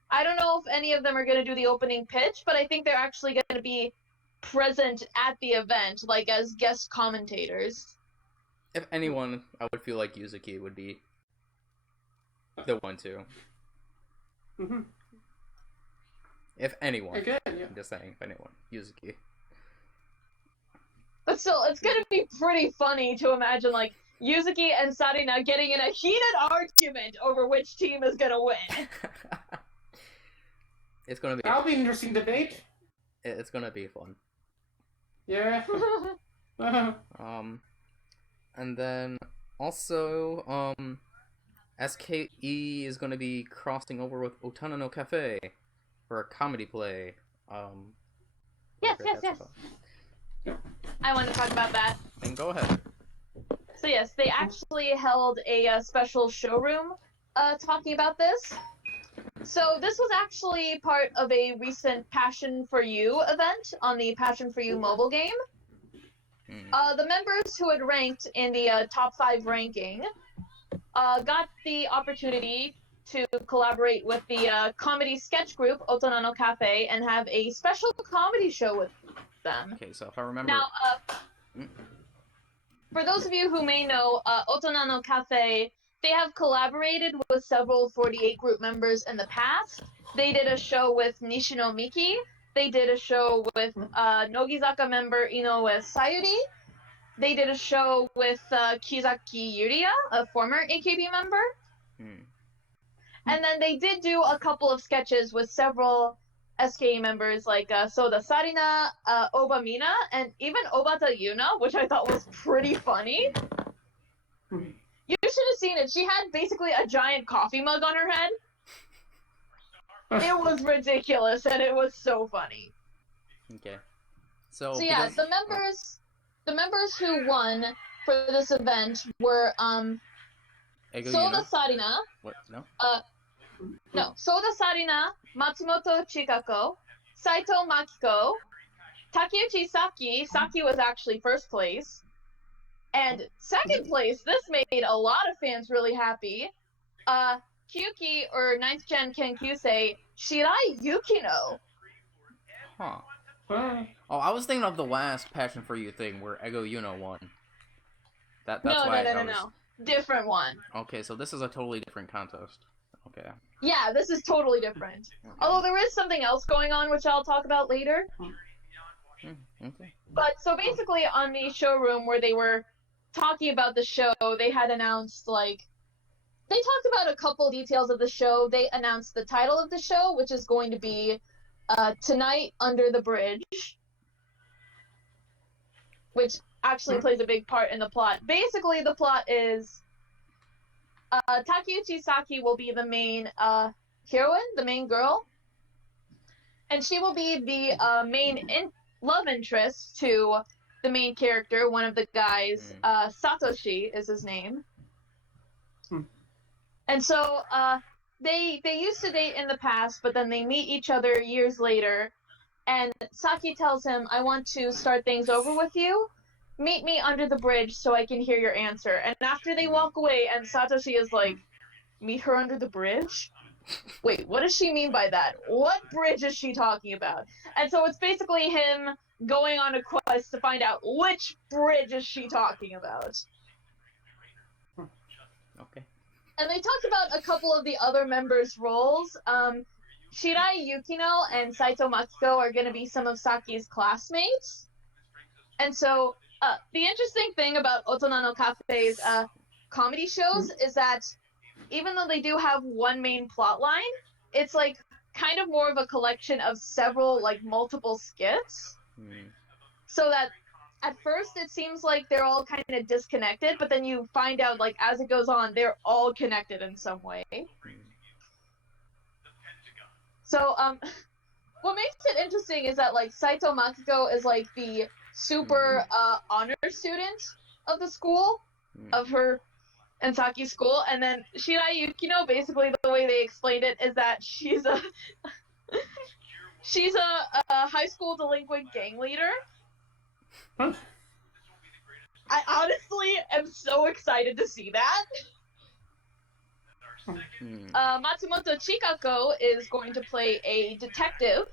I don't know if any of them are going to do the opening pitch, but I think they're actually going to be present at the event, like as guest commentators. If anyone, I would feel like Yuzuki would be the one to. If anyone. Again, yeah. I'm just saying, if anyone. Yuzuki. But still, it's going to be pretty funny to imagine, like, Yuzuki and Sarina getting in a heated argument over which team is going to win. It's going to be... That'll be an interesting debate. It's going to be fun. Yeah. And then also, SKE is going to be crossing over with Otana no Cafe for a comedy play. Yes. I want to talk about that. Then go ahead. So yes, they actually held a special showroom talking about this. So this was actually part of a recent Passion for You event on the Passion for You mobile game. The members who had ranked in the top 5 ranking got the opportunity to collaborate with the comedy sketch group Otonano Cafe and have a special comedy show with them. Okay, so if I remember... Now, for those of you who may know, Otonano Cafe, they have collaborated with several 48 group members in the past. They did a show with Nishino Miki. They did a show with Nogizaka member Inoue Sayuri. They did a show with Kizaki Yuria, a former AKB member. And then they did do a couple of sketches with several SKE members like Soda Sarina, Oba Mina, and even Obata Yuna, which I thought was pretty funny. You should have seen it. She had basically a giant coffee mug on her head. It was ridiculous, and it was so funny. Okay. So yeah, the members who won for this event were Soda Sarina. What? No? No. Soda Sarina, Matsumoto Chikako, Saito Makiko, Takeuchi Saki. Saki was actually first place. And second place, this made a lot of fans really happy. Kyuki, or 9th Gen Kenkyusei, Shirai Yukino. Huh. Oh, I was thinking of the last Passion for You thing where Ego Yuno won. That's why No. Different one. Okay, so this is a totally different contest. Okay. Yeah, this is totally different. Okay. Although there is something else going on, which I'll talk about later. Okay. But so basically on the showroom where they were talking about the show, they had announced, like, they talked about a couple details of the show. They announced the title of the show, which is going to be Tonight Under the Bridge, which actually plays a big part in the plot. Basically, the plot is Takeuchi Saki will be the main heroine, the main girl, and she will be the main love interest to the main character, one of the guys. Satoshi is his name. And so they used to date in the past, but then they meet each other years later, and Saki tells him, I want to start things over with you. Meet me under the bridge so I can hear your answer. And after they walk away, and Satoshi is like, meet her under the bridge? Wait, what does she mean by that? What bridge is she talking about? And so it's basically him going on a quest to find out which bridge is she talking about. Okay. And they talked about a couple of the other members' roles. Shirai Yukino and Saito Makiko are going to be some of Saki's classmates. And so the interesting thing about Otonano Cafe's comedy shows is that even though they do have one main plot line, it's like kind of more of a collection of several, like, multiple skits. So that at first it seems like they're all kind of disconnected, but then you find out, like, as it goes on, they're all connected in some way. So what makes it interesting is that, like, Saito Makiko is, like, the super honor student of the school, of her and Saki's school, and then Shirai Yukino, basically the way they explained it is that she's a high school delinquent gang leader. Huh? I honestly am so excited to see that. Matsumoto Chikako is going to play a detective.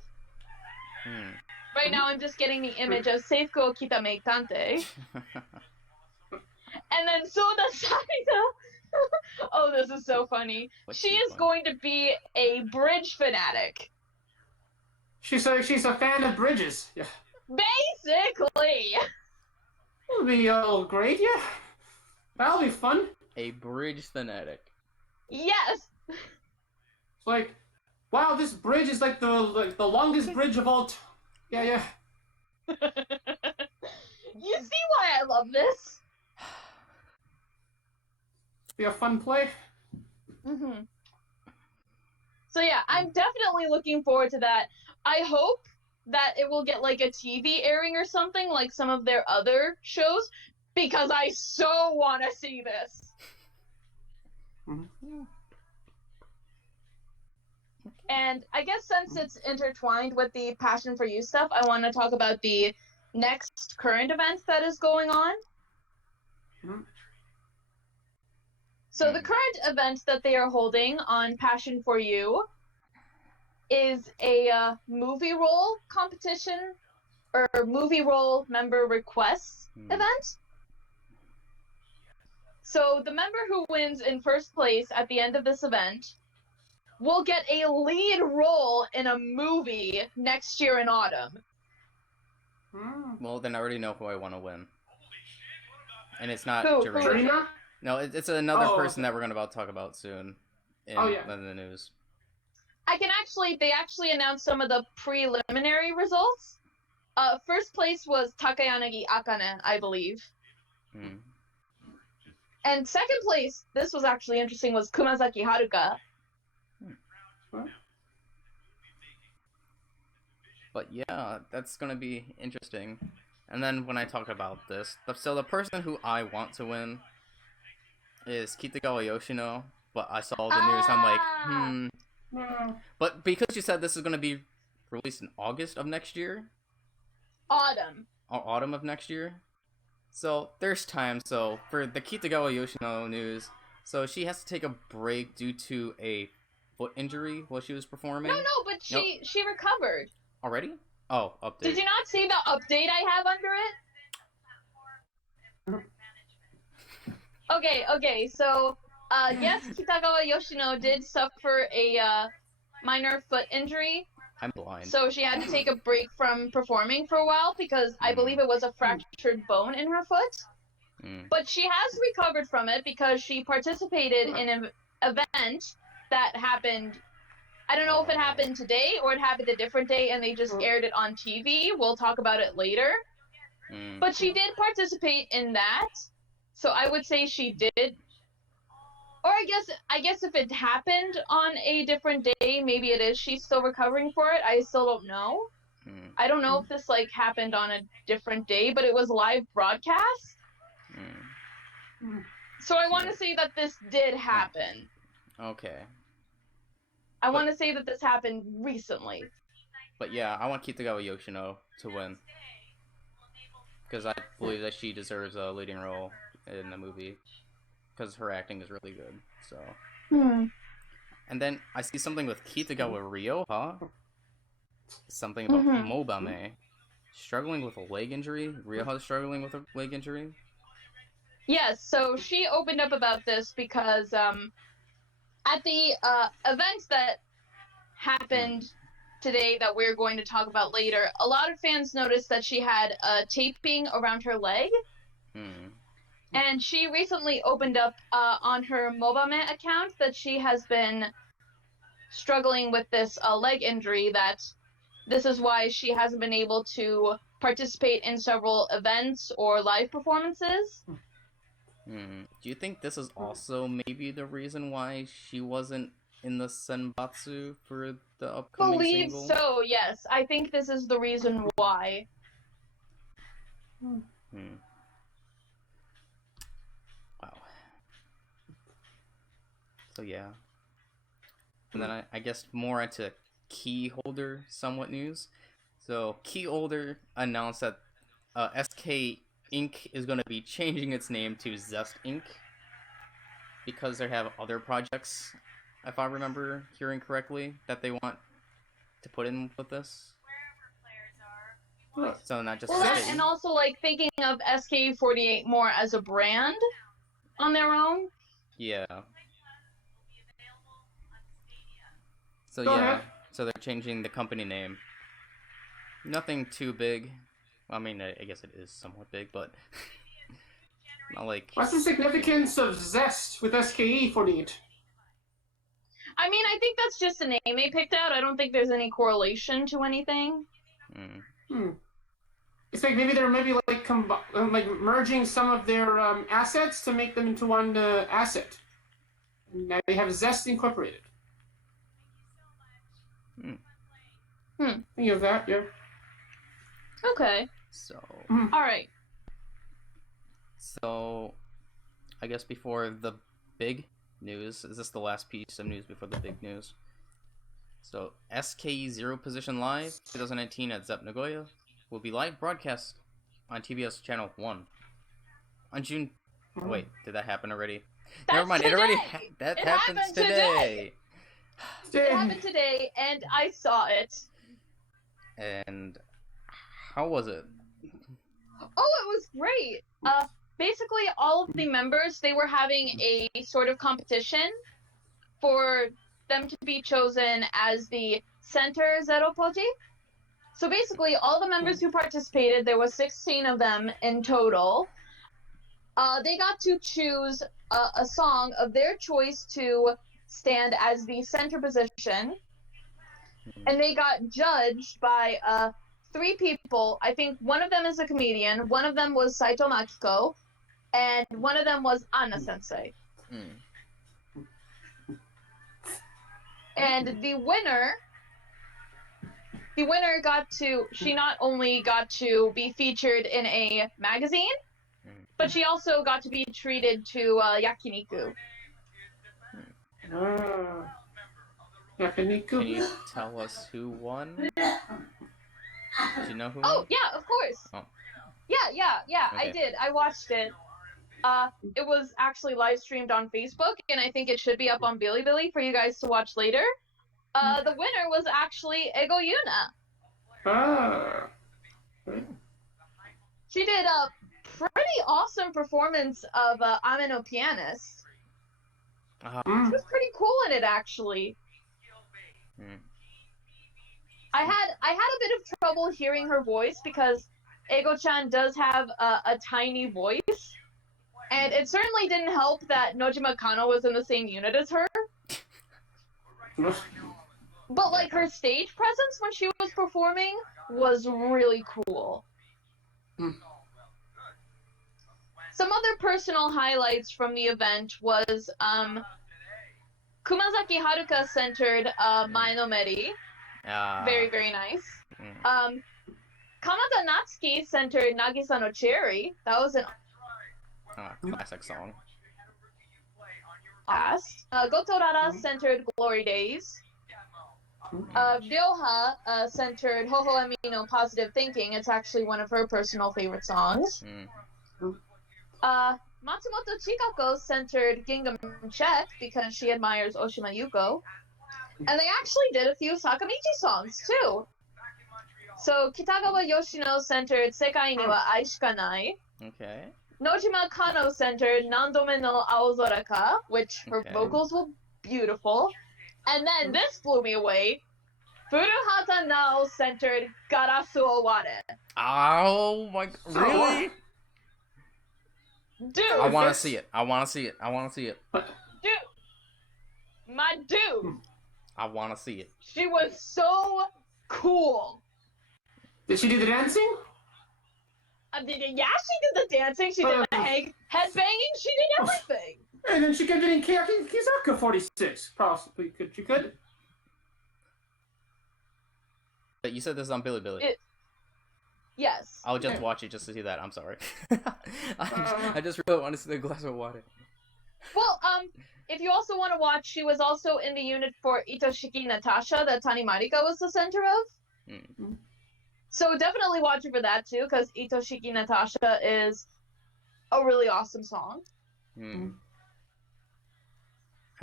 Right now I'm just getting the image of Seiko Kitame Tante. And then Soda Sarina, oh, this is so funny. She is going to be a bridge fanatic. She's a fan of bridges. Yeah. Basically. It'll be all great, yeah. That'll be fun. A bridge fanatic. Yes. It's like, wow, this bridge is like the longest bridge of all. Yeah. You see why I love this? Be a fun play. So yeah, I'm definitely looking forward to that. I hope that it will get like a TV airing or something like some of their other shows, because I so want to see this. And I guess since it's intertwined with the Passion for You stuff, I want to talk about the next current event that is going on. So the current event that they are holding on Passion for You is a movie role competition or movie role member requests event. So the member who wins in first place at the end of this event will get a lead role in a movie next year in autumn. Well, then I already know who I want to win. And it's not Who? Jarena. No, it's another person that we're going to talk about soon in the news. They actually announced some of the preliminary results. First place was Takayanagi Akane, I believe. And second place, this was actually interesting, was Kumazaki Haruka. But yeah, that's going to be interesting. And then when I talk about this, so the person who I want to win is Kitagawa Yoshino, but I saw the news and I'm like, But because you said this is going to be released in August of next year? Autumn. Autumn of next year? So there's time. So for the Kitagawa Yoshino news, so she has to take a break due to a foot injury while she was performing. No, but she recovered. Already? Oh, update. Did you not see the update I have under it? Okay, so, yes, Kitagawa Yoshino did suffer a, minor foot injury. I'm blind. So she had to take a break from performing for a while because I believe it was a fractured bone in her foot. But she has recovered from it because she participated in an event that happened. I don't know if it happened today or it happened a different day and they just aired it on TV. We'll talk about it later. But she did participate in that. So I would say she did. Or I guess if it happened on a different day, maybe it is she's still recovering for it. I still don't know. I don't know if this happened on a different day, but it was live broadcast. So I want to say that this did happen. Okay. I want to say that this happened recently. But yeah, I want Kitagawa Yoshino to win. Because I believe that she deserves a leading role in the movie. Because her acting is really good, so. And then I see something with Kitagawa Ryoha. Something about Mobame. Struggling with a leg injury? Ryoha struggling with a leg injury? Yes, so she opened up about this because, at the event that happened today that we're going to talk about later, a lot of fans noticed that she had taping around her leg. And she recently opened up on her Mobame account that she has been struggling with this leg injury, that this is why she hasn't been able to participate in several events or live performances. Do you think this is also maybe the reason why she wasn't in the Senbatsu for the upcoming single? So, yes. I think this is the reason why. Wow. So yeah. And then I guess more into KeyHolder somewhat news. So KeyHolder announced that SK Inc. is going to be changing its name to Zest Inc. because they have other projects, if I remember hearing correctly, that they want to put in with this. So not just SK. And also thinking of SK48 more as a brand on their own. Yeah. So yeah, so they're changing the company name. Nothing too big. I mean, I guess it is somewhat big, but not like... What's the significance of Zest with SKE48? I mean, I think that's just a name they picked out. I don't think there's any correlation to anything. It's maybe they're merging some of their assets to make them into one asset. Now they have Zest Incorporated. Think of that, yeah. Okay. So... Alright. So... I guess before the big news, is this the last piece of news before the big news? So, SKE Zero Position Live 2019 at ZEP Nagoya will be live broadcast on TBS Channel 1 on June... Wait, did that happen already? Never mind. Today. It already that It happens happened today. It happened today, and I saw it. And how was it? Oh, it was great. Basically, all of the members, they were having a sort of competition for them to be chosen as the center Zeropoji. So basically, all the members who participated, there was 16 of them in total. They got to choose a song of their choice to stand as the center position, and they got judged by 3 people. I think one of them is a comedian, one of them was Saito Makiko, and one of them was Anna Sensei. And the winner she not only got to be featured in a magazine, but she also got to be treated to yakiniku. Yakiniku. Can you tell us who won? Do you know who won? Oh, yeah, of course. Oh. Yeah, Okay. I did. I watched it. It was actually live streamed on Facebook, and I think it should be up on Bilibili for you guys to watch later. The winner was actually Ego Yuna. She did a pretty awesome performance of Ame no Pianist. She was pretty cool in it, actually. I had a bit of trouble hearing her voice because Ego-chan does have a tiny voice, and it certainly didn't help that Nojima Kano was in the same unit as her. But like her stage presence when she was performing was really cool. Some other personal highlights from the event was Kumazaki Haruka centered Mae no Meri. Very, very nice. Kamada Natsuki centered Nagisa no Cherry. That was an classic song. Goto Rara centered Glory Days. Ryoha centered Hoho Emi no Positive Thinking. It's actually one of her personal favorite songs. Matsumoto Chikako centered Gingham Check because she admires Oshima Yuko. And they actually did a few Sakamichi songs too. So Kitagawa Yoshino centered Sekai ni wa Ai shika nai. Okay. Nojima Kano centered Nandome no Aozora ka, which her vocals were beautiful. And then this blew me away. Furuhata Nao centered Garasu Oware. Oh my, really? Dude! I want to see it. Dude! My dude! I want to see it. She was so cool. Did she do the dancing? Yeah, she did the dancing, she did the headbanging, she did everything. And then she kept getting Kizaka 46, possibly. She could. But you said this is on Bilibili. Yes. I'll just watch it just to see that. I'm sorry. I just really want to see the glass of water. Well, if you also want to watch, she was also in the unit for Itoshiki Natasha that Tani Marika was the center of. So definitely watch it for that too, because Itoshiki Natasha is a really awesome song. And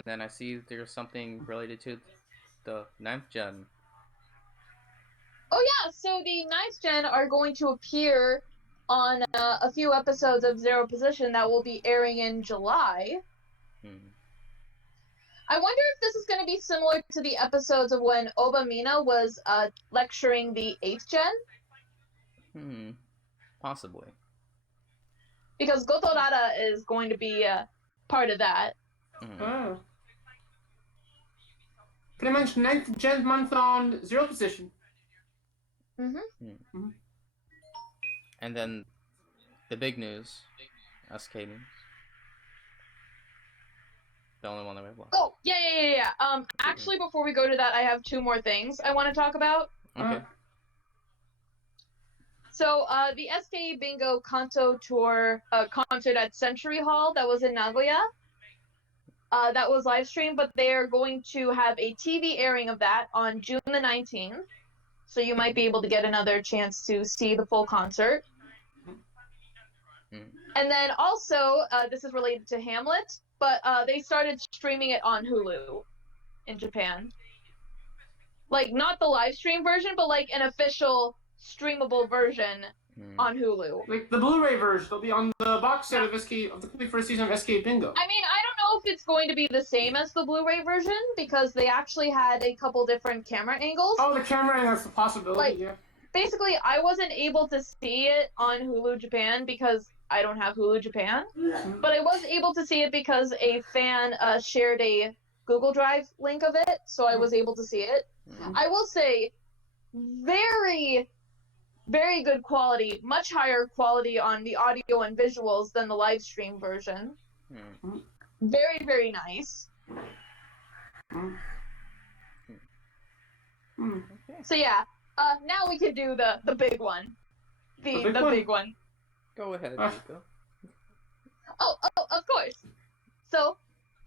then I see there's something related to the 9th gen. Oh yeah, so the 9th gen are going to appear on a few episodes of Zero Position that will be airing in July. I wonder if this is going to be similar to the episodes of when Oba Mina was lecturing the 8th gen. Possibly. Because Goto Rara is going to be part of that. Pretty much 9th gen month on Zero Position. And then the big news, SK news. The only one that we have left. Oh, yeah. Actually, before we go to that, I have 2 more things I want to talk about. Okay. So, the SK Bingo Kanto Tour concert at Century Hall that was in Nagoya, that was live streamed, but they are going to have a TV airing of that on June the 19th. So you might be able to get another chance to see the full concert. And then also, this is related to Hamlet. but they started streaming it on Hulu in Japan. Like, not the live stream version, but like an official streamable version on Hulu. Like the Blu-ray version, it'll be on the box set of of the complete first season of SK Bingo. I mean, I don't know if it's going to be the same as the Blu-ray version, because they actually had a couple different camera angles. Oh, the camera angle, that's a possibility, like, yeah. Basically, I wasn't able to see it on Hulu Japan because I don't have Hulu Japan, but I was able to see it because a fan shared a Google Drive link of it, so I was able to see it. I will say, very, very good quality, much higher quality on the audio and visuals than the live stream version. Very, very nice. So yeah, now we can do the big one. The big one. Go ahead, Nico. Oh, of course. So,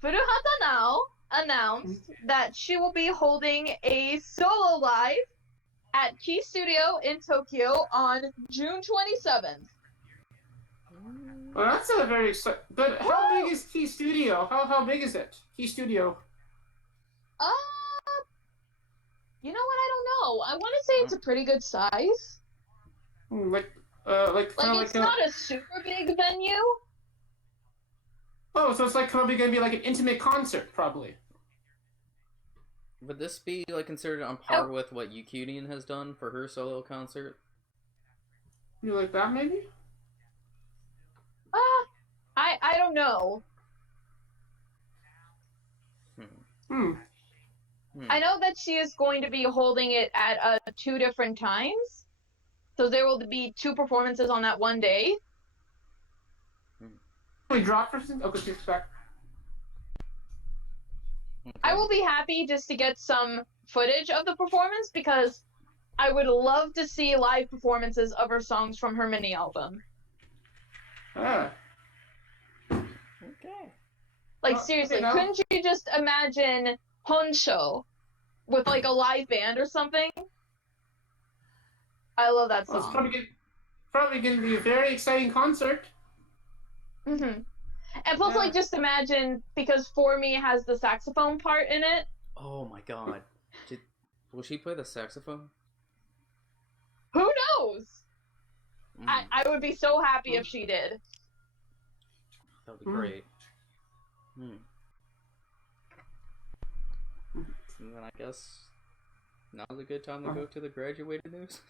Furuhata now announced that she will be holding a solo live at Key Studio in Tokyo on June 27th. Well, that's a very exciting. But how big is Key Studio? How big is it? Key Studio. You know what? I don't know. I want to say it's a pretty good size. Like it's not a super big venue. Oh, so it's like probably gonna be like an intimate concert, probably. Would this be like considered on par with what Yukurian has done for her solo concert? You like that, maybe? I don't know. I know that she is going to be holding it at 2 different times. So there will be 2 performances on that one day. We drop for some. Okay, it's back. I will be happy just to get some footage of the performance because I would love to see live performances of her songs from her mini album. Okay. Like, seriously, couldn't you just imagine Honsho with like a live band or something? I love that song. Well, it's probably going to be a very exciting concert. And plus, like, just imagine, because For Me has the saxophone part in it. Oh my god. Will she play the saxophone? Who knows? I would be so happy if she did. That would be great. And then I guess now's a good time to go to the graduated news.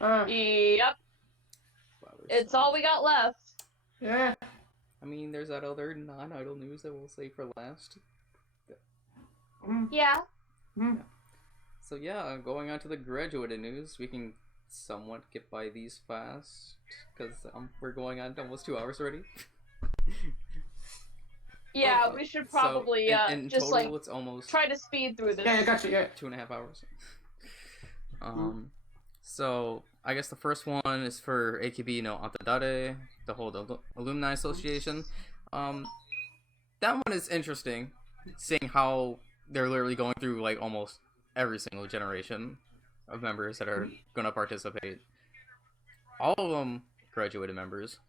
Yep. Wow, It's all we got left. Yeah. I mean, there's that other non-idol news that we'll save for last. Yeah. So yeah, going on to the graduated news, we can somewhat get by these fast, because we're going on to almost 2 hours already. Yeah, we should probably in just total, like it's almost try to speed through this. Yeah, I got you. Yeah. 2.5 hours. So I guess the first one is for AKB no Atadare, the whole alumni association. That one is interesting, seeing how they're literally going through like almost every single generation of members that are going to participate. All of them graduated members.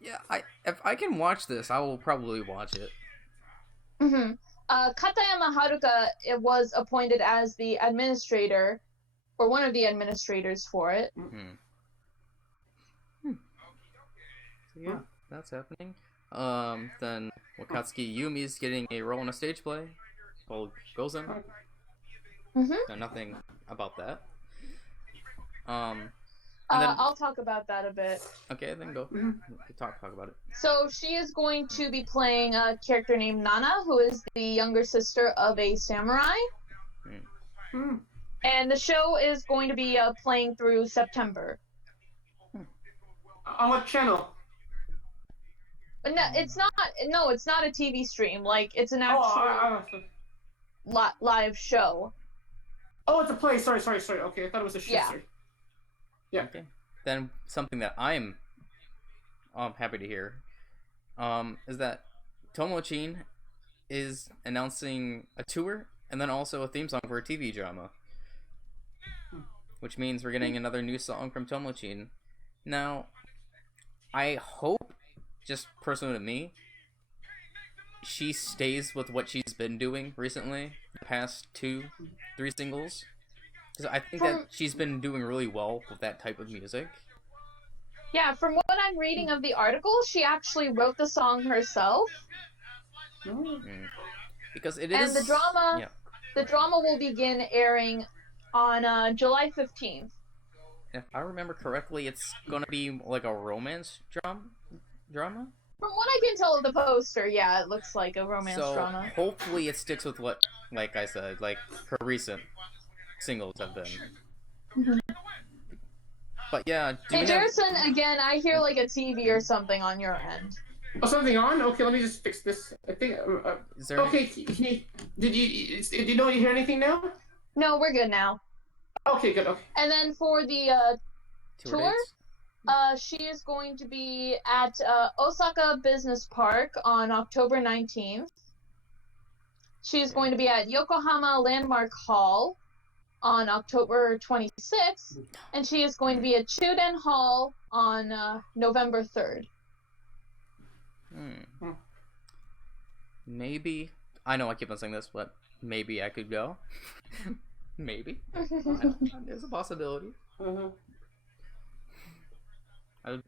Yeah, if I can watch this, I will probably watch it. Katayama Haruka was appointed as the administrator, or one of the administrators for it. So yeah, that's happening. Then Wakatsuki Yumi's getting a role in a stage play called Gozen. No, nothing about that. I'll talk about that a bit. Okay, then go. Talk about it. So she is going to be playing a character named Nana, who is the younger sister of a samurai. And the show is going to be playing through September. On what channel? No, it's not. No, it's not a TV stream. Like, it's an actual live show. Oh, it's a play. Sorry. Okay, I thought it was a show. Yeah. Sorry. Yeah. Okay. Then something that I'm happy to hear is that Tomochin is announcing a tour and then also a theme song for a TV drama. Which means we're getting another new song from Tomochin. Now, I hope just personally to me, she stays with what she's been doing recently, the past 2-3 singles. Because I think that she's been doing really well with that type of music. Yeah, from what I'm reading of the article, she actually wrote the song herself. Because it and is... the drama will begin airing on July 15th. If I remember correctly, it's gonna be like a romance drama? From what I can tell of the poster, yeah, it looks like a romance drama. So hopefully it sticks with what, like I said, like her recent singles have been. But yeah. Hey, Jerison, again, I hear like a TV or something on your end. Oh, something on? Okay, let me just fix this. I think. Is there okay, did you know you hear anything now? No, we're good now. Okay, good. Okay. And then for the tour, dates? she is going to be at Osaka Business Park on October 19th. She's going to be at Yokohama Landmark Hall on October 26th, and she is going to be at Chuden Hall on November 3rd. Maybe. I know I keep on saying this, but maybe I could go. Maybe. There's a possibility. It'd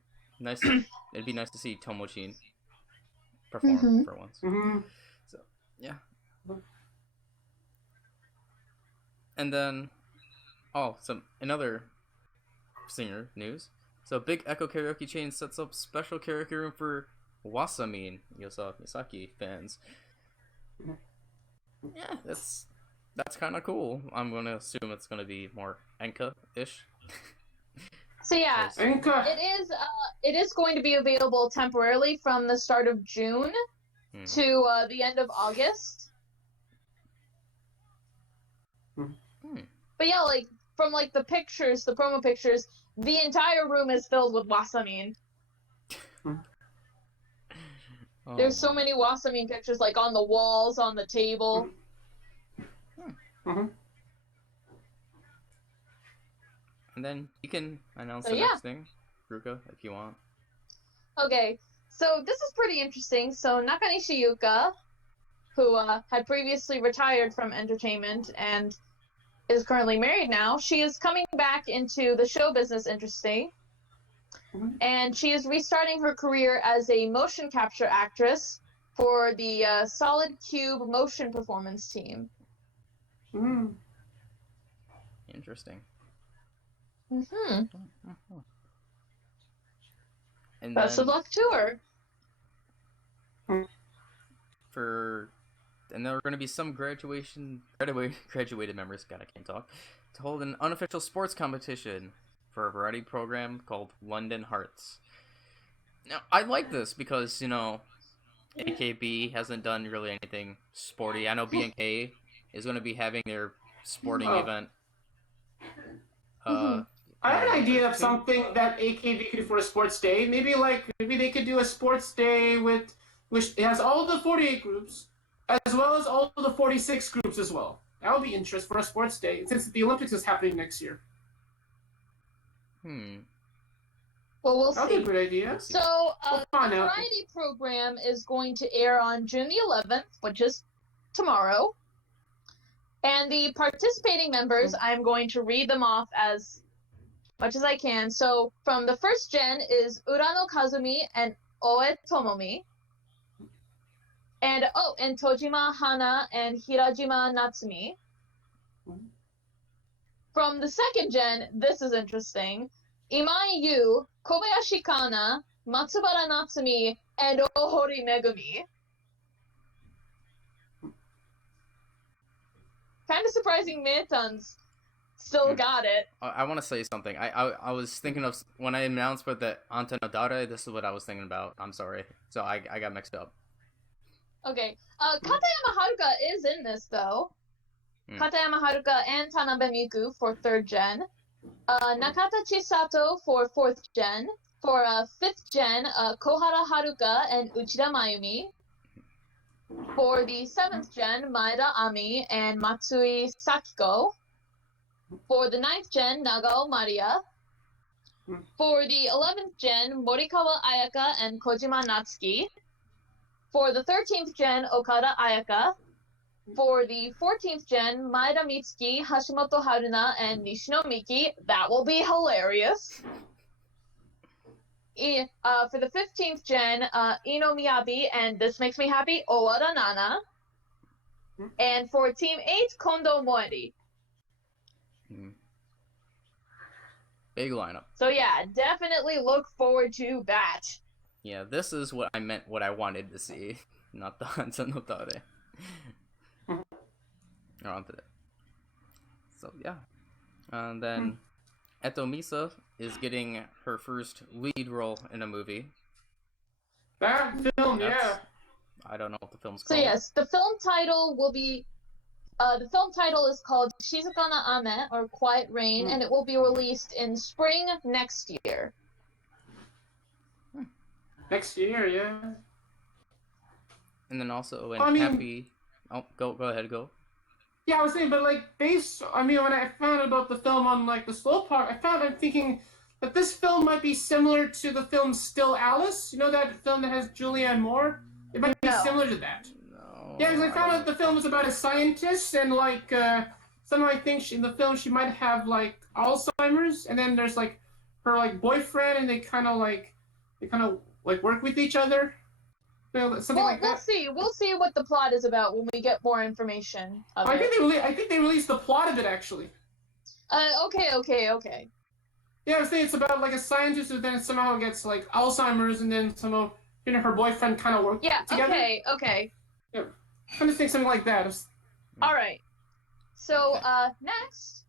be nice to see Tomochin perform for once. So, yeah. And then, another singer news. So, Big Echo Karaoke Chain sets up special karaoke room for Wasamin Yosa Misaki fans. Yeah, that's kind of cool. I'm gonna assume it's gonna be more Enka-ish. So yeah, it is going to be available temporarily from the start of June to the end of August. But yeah, like from like the pictures, the promo pictures, the entire room is filled with Wasamin. There's so many Wasamin pictures, like on the walls, on the table. And then you can announce the next thing, Ruka, if you want. Okay, so this is pretty interesting. So Nakanishi Yuka, who had previously retired from entertainment and is currently married now, she is coming back into the show business and she is restarting her career as a motion capture actress for the Solid Cube motion performance team. Interesting. And best of luck to her. And there are going to be some graduated members, God, I can't talk, to hold an unofficial sports competition for a variety program called London Hearts. Now, I like this because, you know, AKB hasn't done really anything sporty. I know B&K is going to be having their sporting event. I had an idea of something that AKB could do for a sports day. Maybe they could do a sports day which it has all the 48 groups, as well as all the 46 groups as well. That would be interesting for a sports day, since the Olympics is happening next year. Well, we'll see. That would be a good idea. So, the variety program is going to air on June the 11th, which is tomorrow. And the participating members, I'm going to read them off as much as I can. So, from the first gen is Urano Kazumi and Oe Tomomi. And Tojima Hana and Hirajima Natsumi. From the second gen, this is interesting. Imai Yu, Kobayashi Kana, Matsubara Natsumi, and Ohori Megumi. Kind of surprising Meitans still got it. I want to say something. I was thinking of, when I announced with the Anta Nodare, this is what I was thinking about. I'm sorry. So I got mixed up. Okay. Katayama Haruka is in this, though. Katayama Haruka and Tanabe Miku for 3rd gen. Nakata Chisato for 4th gen. For 5th gen, Kohara Haruka and Uchida Mayumi. For the 7th gen, Maeda Ami and Matsui Sakiko. For the 9th gen, Nagao Maria. For the 11th gen, Morikawa Ayaka and Kojima Natsuki. For the 13th gen, Okada Ayaka. For the 14th gen, Maeda Mitsuki, Hashimoto Haruna, and Nishino Miki. That will be hilarious. For the 15th gen, Ino Miyabi, and this makes me happy, Owada Nana. And for Team 8, Kondo Moeri. Big lineup. So yeah, definitely look forward to that. Yeah, this is what I meant, what I wanted to see. Not the Hansa no Tare. So yeah. And then Eto Misa is getting her first lead role in a movie. That film, yeah. I don't know what the film's called. So yes, the film title will be the film title is called Shizukana Ame, or Quiet Rain, and it will be released in spring next year. Next year, yeah. And then also Happy... Oh, go ahead, go. Yeah, I was saying, but like, when I found out about the film on like the slow part, I'm thinking that this film might be similar to the film Still Alice. You know that film that has Julianne Moore? It might be similar to that. No. Yeah, because I found out the film is about a scientist, and like, somehow I think in the film she might have like Alzheimer's, and then there's like her like boyfriend, and they kind of work with each other. Something like that. We'll see what the plot is about when we get more information. I think they released the plot of it actually. Okay. Yeah, I was saying it's about like a scientist who then somehow gets like Alzheimer's, and then somehow her boyfriend kind of work together. Okay. Yeah, I kind of think something like that. All right. So next,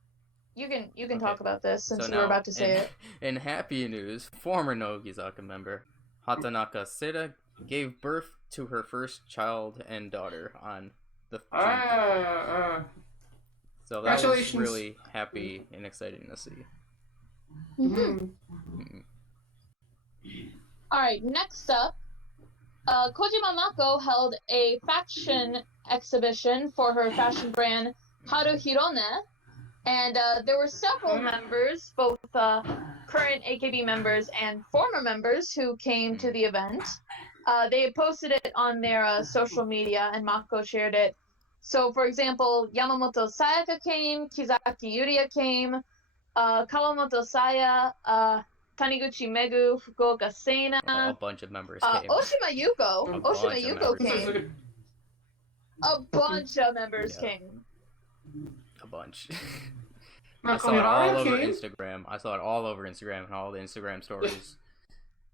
you can talk about this since you were about to say it. In happy news, former Nogizaka member Hatanaka Sera gave birth to her first child and daughter on the so that was really happy and exciting to see. Alright, next up, Kojima Mako held a fashion exhibition for her fashion brand Haruhirone, and there were several members, both current AKB members and former members, who came to the event. They posted it on their social media, and Mako shared it. So, for example, Yamamoto Sayaka came, Kizaki Yuria came, Kawamoto Saya, Taniguchi Megu, Fukuoka Seina. A bunch of members came. Oshima Yuko came. A bunch of members came. A bunch. I saw it all over Instagram. And all the Instagram stories.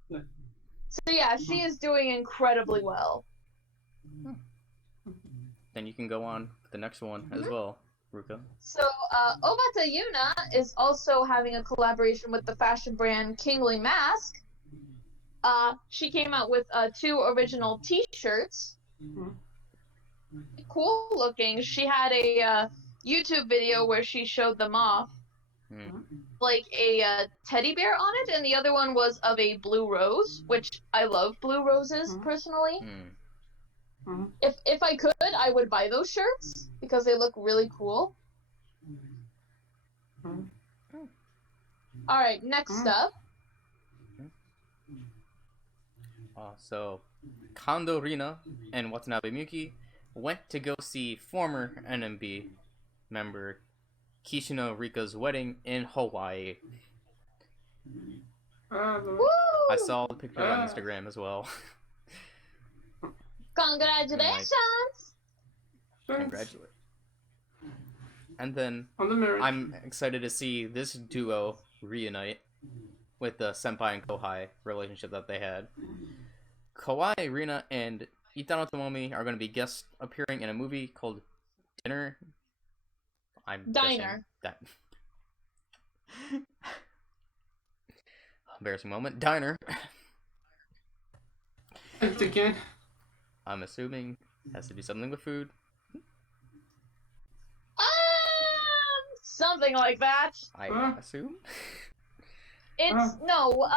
So yeah, she is doing incredibly well. Then you can go on to the next one as well, Ruka. So Obata Yuna is also having a collaboration with the fashion brand Kingly Mask. She came out with 2 original T-shirts. Cool looking. She had a YouTube video where she showed them off. Like a teddy bear on it, and the other one was of a blue rose, which I love blue roses personally. If I could, I would buy those shirts because they look really cool. Alright, next up. So, Kondo Rina and Watanabe Miyuki went to go see former NMB member Kishino Rika's wedding in Hawaii. I saw the picture on Instagram as well. Congratulations! Congratulations. And then I'm excited to see this duo reunite with the senpai and kohai relationship that they had. Kawai Rina and Itano Tomomi are going to be guest appearing in a movie called Diner. Diner. Embarrassing moment. Diner. Again. I'm assuming it has to do something with food. Something like that. I assume. It's no.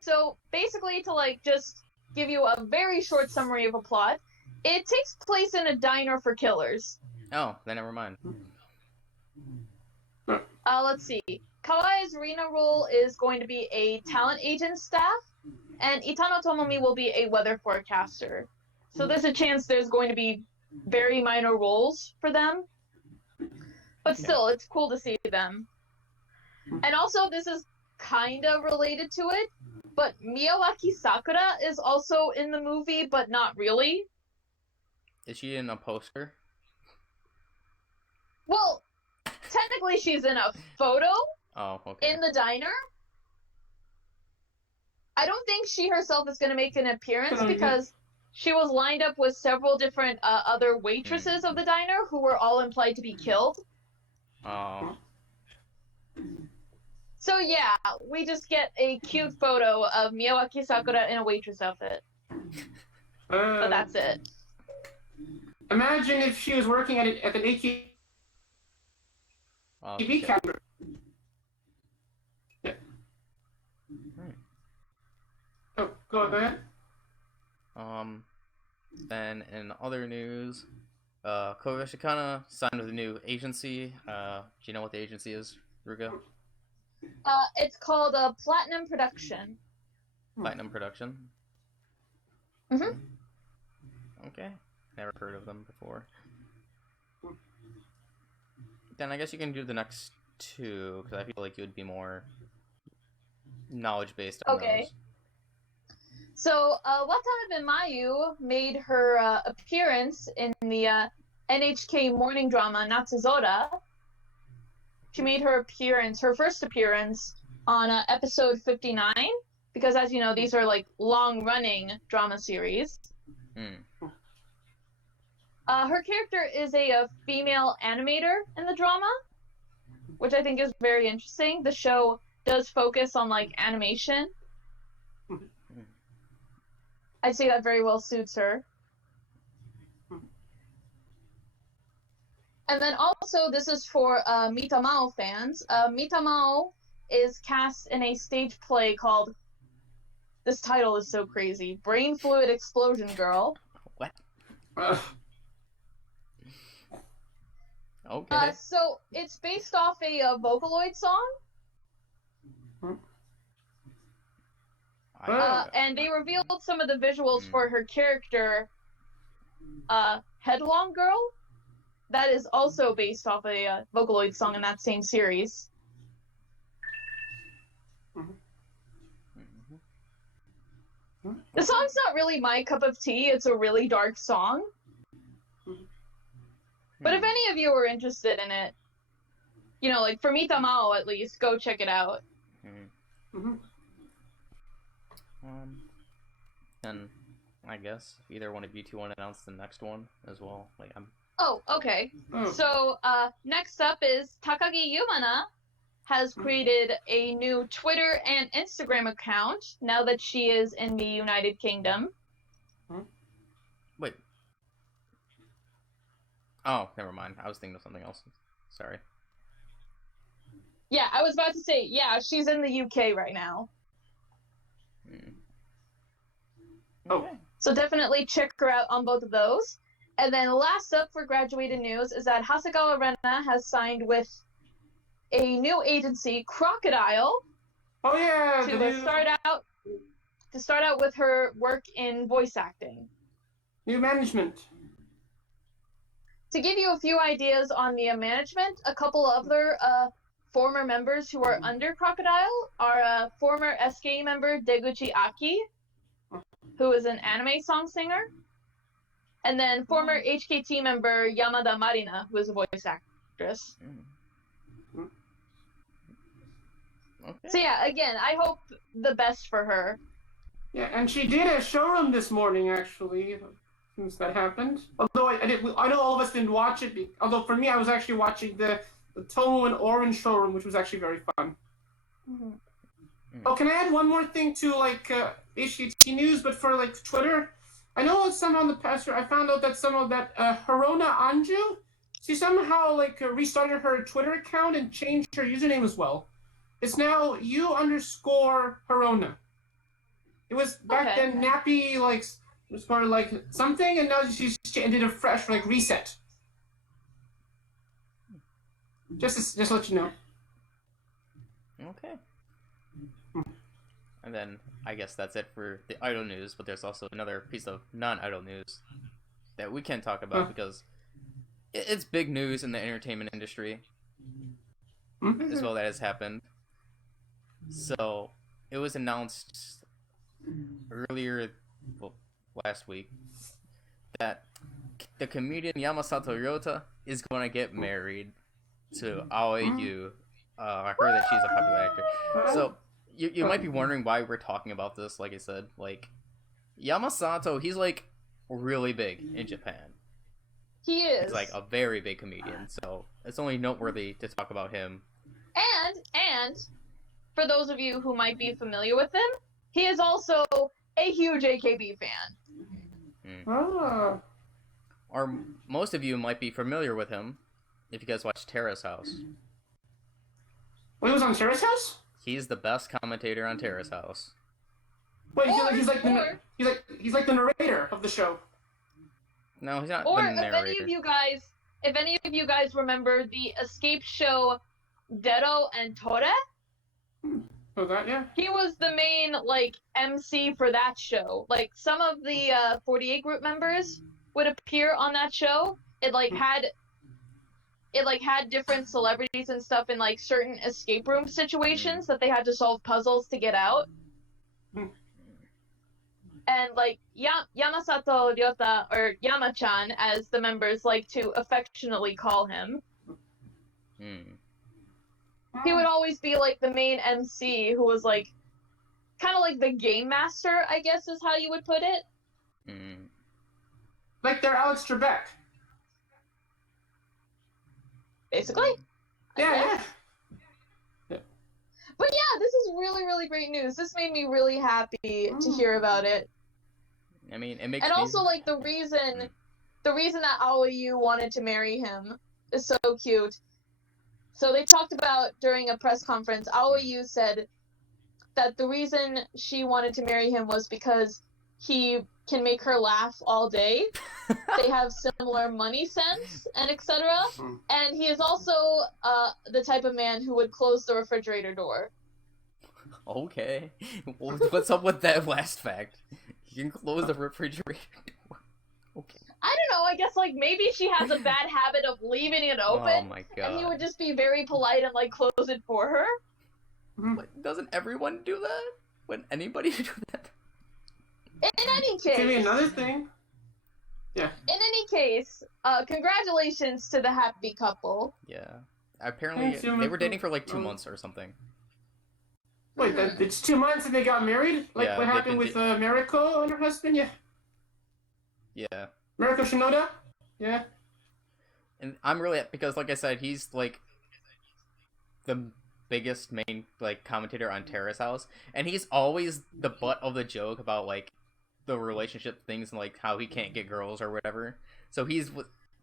So basically, to like just give you a very short summary of a plot, it takes place in a diner for killers. Oh, then never mind. Let's see. Kawai's arena role is going to be a talent agent staff, and Itano Tomomi will be a weather forecaster. So there's a chance there's going to be very minor roles for them. But still, it's cool to see them. And also, this is kind of related to it, but Miyawaki Sakura is also in the movie, but not really. Is she in a poster? Well, technically she's in a photo in the diner. I don't think she herself is going to make an appearance because she was lined up with several different other waitresses of the diner who were all implied to be killed. Oh. So yeah, we just get a cute photo of Miyawaki Sakura in a waitress outfit. But that's it. Imagine if she was working at an AKB counter. Yeah. Oh, go ahead. Then in other news, Koga signed with a new agency. Do you know what the agency is, Ruka? It's called Platinum Production. Platinum Production? Mm-hmm. Okay. Never heard of them before. Then I guess you can do the next two, because I feel like you would be more knowledge-based on those. So, Watanabe Mayu made her appearance in the NHK morning drama Natsuzora. She made her first appearance on episode 59, because as you know, these are like long-running drama series. Her character is a female animator in the drama, which I think is very interesting. The show does focus on like animation. I'd say that very well suits her. And then also, this is for Mitamao fans. Mitamao is cast in a stage play called, this title is so crazy, Brain Fluid Explosion Girl. What? Okay. So, it's based off a Vocaloid song. And they revealed some of the visuals for her character, Headlong Girl. That is also based off a Vocaloid song in that same series. The song's not really my cup of tea. It's a really dark song. But if any of you are interested in it, you know, like for Mitamao at least, go check it out. And I guess either one of you two want to announce the next one as well. Like Oh, okay. So, next up is Takagi Yumana has created a new Twitter and Instagram account now that she is in the United Kingdom. Wait. Oh, never mind. I was thinking of something else. Sorry. Yeah, I was about to say, yeah, she's in the UK right now. Okay. So definitely check her out on both of those. And then last up for graduated news is that Hasegawa Rena has signed with a new agency, Crocodile. Oh yeah, to start out with her work in voice acting. New management. To give you a few ideas on the management, a couple other former members who are under Crocodile are former SK member Deguchi Aki, who is an anime song singer. And then former HKT member Yamada Marina, who is a voice actress. Okay. So yeah, again, I hope the best for her. Yeah, and she did a showroom this morning, actually, since that happened. Although I know all of us didn't watch it. Although for me, I was actually watching the Tomo and Orange showroom, which was actually very fun. Oh, can I add one more thing to like HKT news, but for like Twitter? I know somehow in the past year I found out that some of that Haruna Anju, she somehow like restarted her Twitter account and changed her username as well. It's now U_Haruna. It was back then Nappy like was for like something, and now she did a fresh like reset. Just to let you know. Okay. And then I guess that's it for the idol news, but there's also another piece of non-idol news that we can talk about because it's big news in the entertainment industry as well that has happened. So it was announced earlier, last week, that the comedian Yamasato Ryota is going to get married to Aoi Yu. I heard that she's a popular actor. So you might be wondering why we're talking about this. Like I said, like Yamasato, he's like really big in Japan. He is. He's like a very big comedian, so it's only noteworthy to talk about him. And for those of you who might be familiar with him, he is also a huge AKB fan. Or most of you might be familiar with him if you guys watch Terrace House. Wait, he was on Terrace House? He's the best commentator on Terrace House. Wait, he's like the narrator of the show. No, he's not Or the narrator. if any of you guys remember the escape show Dero and Tore, Oh, that, yeah. he was the main like MC for that show. Like some of the 48 group members would appear on that show. It had different celebrities and stuff in like certain escape room situations that they had to solve puzzles to get out. And like Yamasato Ryota, or Yama-chan as the members like to affectionately call him, he would always be like the main MC who was like kind of like the game master, I guess is how you would put it. Like they're Alex Trebek. Basically. Yeah. But yeah, this is really, really great news. This made me really happy to hear about it. I mean, it makes and also, like, the reason that Aoyu wanted to marry him is so cute. So they talked about, during a press conference, Aoyu said that the reason she wanted to marry him was because he can make her laugh all day. They have similar money sense and etc. And he is also the type of man who would close the refrigerator door. Okay. What's up with that last fact? You can close the refrigerator door. Okay. I don't know, I guess, like, maybe she has a bad habit of leaving it open. Oh my god. And he would just be very polite and, like, close it for her. But doesn't everyone do that? Would anybody do that? In any case... Give me another thing. Yeah. In any case, congratulations to the happy couple. Yeah. Apparently, they were dating for, like, 2 months or something. Wait, it's 2 months and they got married? Like Yeah, what happened with Mariko and her husband? Yeah. Yeah. Mariko Shinoda? Yeah. And I'm really, because like I said, he's like the biggest main like commentator on Terrace House, and he's always the butt of the joke about like the relationship things and like how he can't get girls or whatever. So he's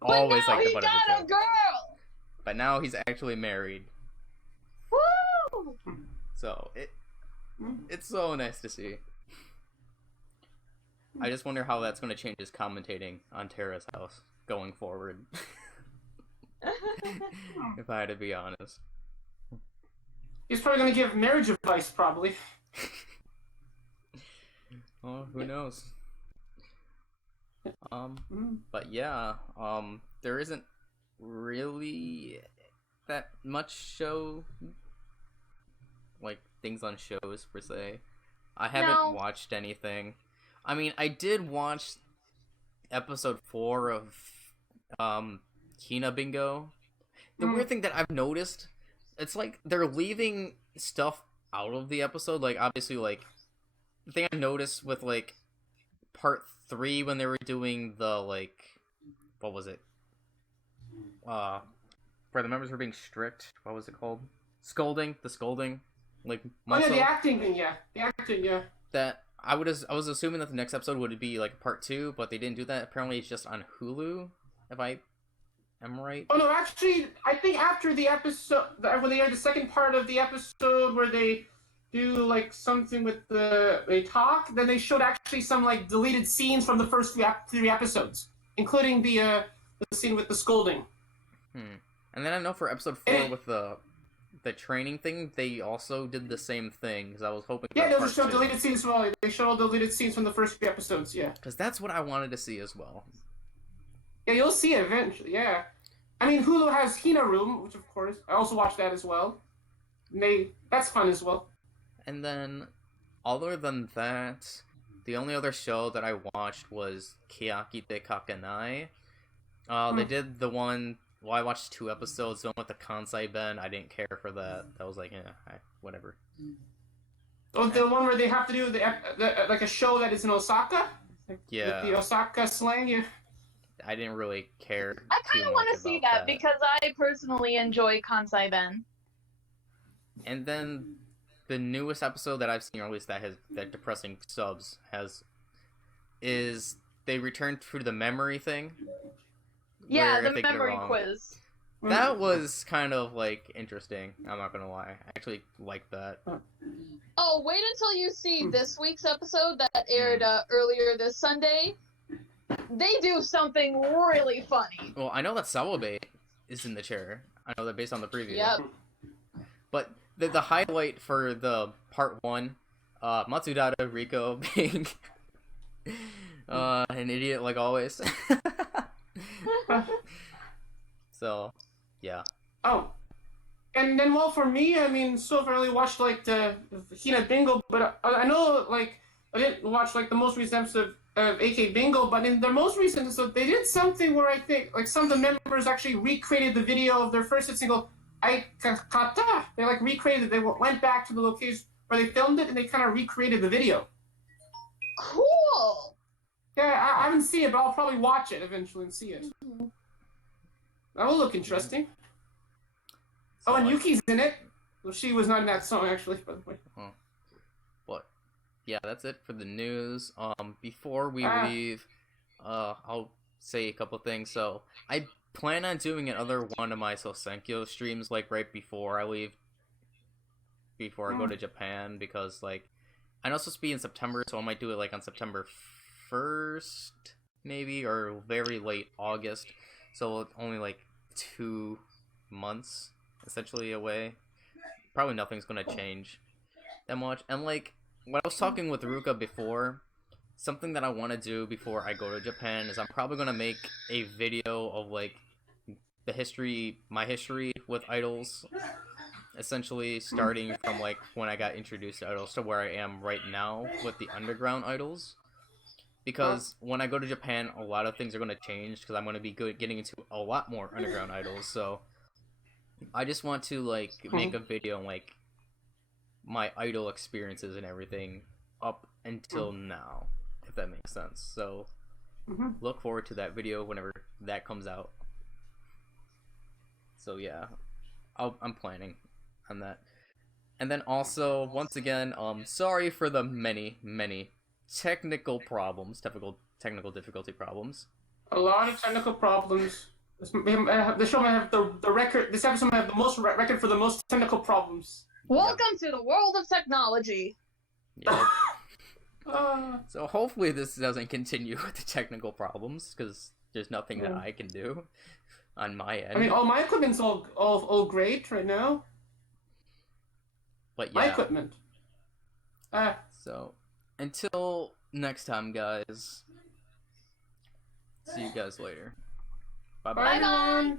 always like the butt of the joke. But now he got a girl! But now he's actually married. Woo! So it's so nice to see. I just wonder how that's going to change his commentating on Terrace House going forward. If I had to be honest. He's probably going to give marriage advice, probably. Oh, who knows? But yeah, there isn't really that much show, like, things on shows, per se. I haven't watched anything. I mean, I did watch episode 4 of, Hina Bingo. The weird thing that I've noticed, it's like, they're leaving stuff out of the episode, like, obviously, like, the thing I noticed with, like, part 3 when they were doing the, like, what was it? Where the members were being strict, what was it called? The scolding. Like, yeah, the acting thing, yeah. That I was assuming that the next episode would be like part 2, but they didn't do that. Apparently, it's just on Hulu. If I am right. Oh no, actually, I think after the episode, when they are the second part of the episode where they do like something with they talk, then they showed actually some like deleted scenes from the first 3 episodes, including the scene with the scolding. And then I know for episode 4 with the training thing, they also did the same thing, because I was hoping for Yeah, part those show 2. deleted scenes as well. They showed all deleted scenes from the first 3 episodes, yeah. Because that's what I wanted to see as well. Yeah, you'll see it eventually, yeah. I mean, Hulu has Hina Room, which of course, I also watched that as well. That's fun as well. And then, other than that, the only other show that I watched was Kiyaki de Kakanai. They did the one... Well, I watched 2 episodes. The one with the Kansai Ben, I didn't care for that. That was like, whatever. Oh, the one where they have to do like a show that is in Osaka? Yeah. With the Osaka slang, yeah. I didn't really care. I kind of want to see that because I personally enjoy Kansai Ben. And then the newest episode that I've seen, or at least that depressing subs is they returned to the memory thing. Yeah, the memory quiz. That was kind of like interesting. I'm not gonna lie, I actually liked that. Oh, wait until you see this week's episode that aired earlier this Sunday. They do something really funny. Well, I know that Sawabe is in the chair. I know that based on the preview. Yep. But the highlight for the part 1, Matsudata Riko being an idiot like always. So, yeah. Oh. And then, well, for me, I mean, so far I only watched, like, the Hina Bingo, but I know, like, I didn't watch, like, the most recent episode of AK Bingo, but in their most recent episode, they did something where I think, like, some of the members actually recreated the video of their first hit single, Aikakata. They, like, recreated it. They went back to the location where they filmed it, and they kind of recreated the video. Cool! Yeah, I haven't seen it, but I'll probably watch it eventually and see it. That will look interesting. So, and Yuki's in it. Well, she was not in that song, actually, by the way. But, yeah, that's it for the news. Before we leave, I'll say a couple things. So, I plan on doing another one of my Sosenkyo streams, like, right before I leave. Before I go to Japan, because, like, I know it's supposed to be in September, so I might do it, like, on September 1st, maybe, or very late August. So only like 2 months essentially away. Probably nothing's gonna change that much. And like when I was talking with Ruka before, something that I want to do before I go to Japan is I'm probably gonna make a video of like my history with idols, essentially starting from like when I got introduced to idols to where I am right now with the underground idols. Because when I go to Japan, a lot of things are going to change, because I'm going to be getting into a lot more underground idols, so I just want to, like, make a video on, like, my idol experiences and everything up until now, if that makes sense. So, look forward to that video whenever that comes out. So, yeah, I'm planning on that. And then also, once again, sorry for the many technical problems, technical difficulty problems. A lot of technical problems. This show might have the record. This episode might have the most record for the most technical problems. Welcome to the world of technology. Yeah. So hopefully this doesn't continue with the technical problems, because there's nothing that I can do on my end. I mean, all my equipment's all great right now. But yeah. My equipment. So. Until next time, guys. See you guys later. Bye-bye. Bye-bye.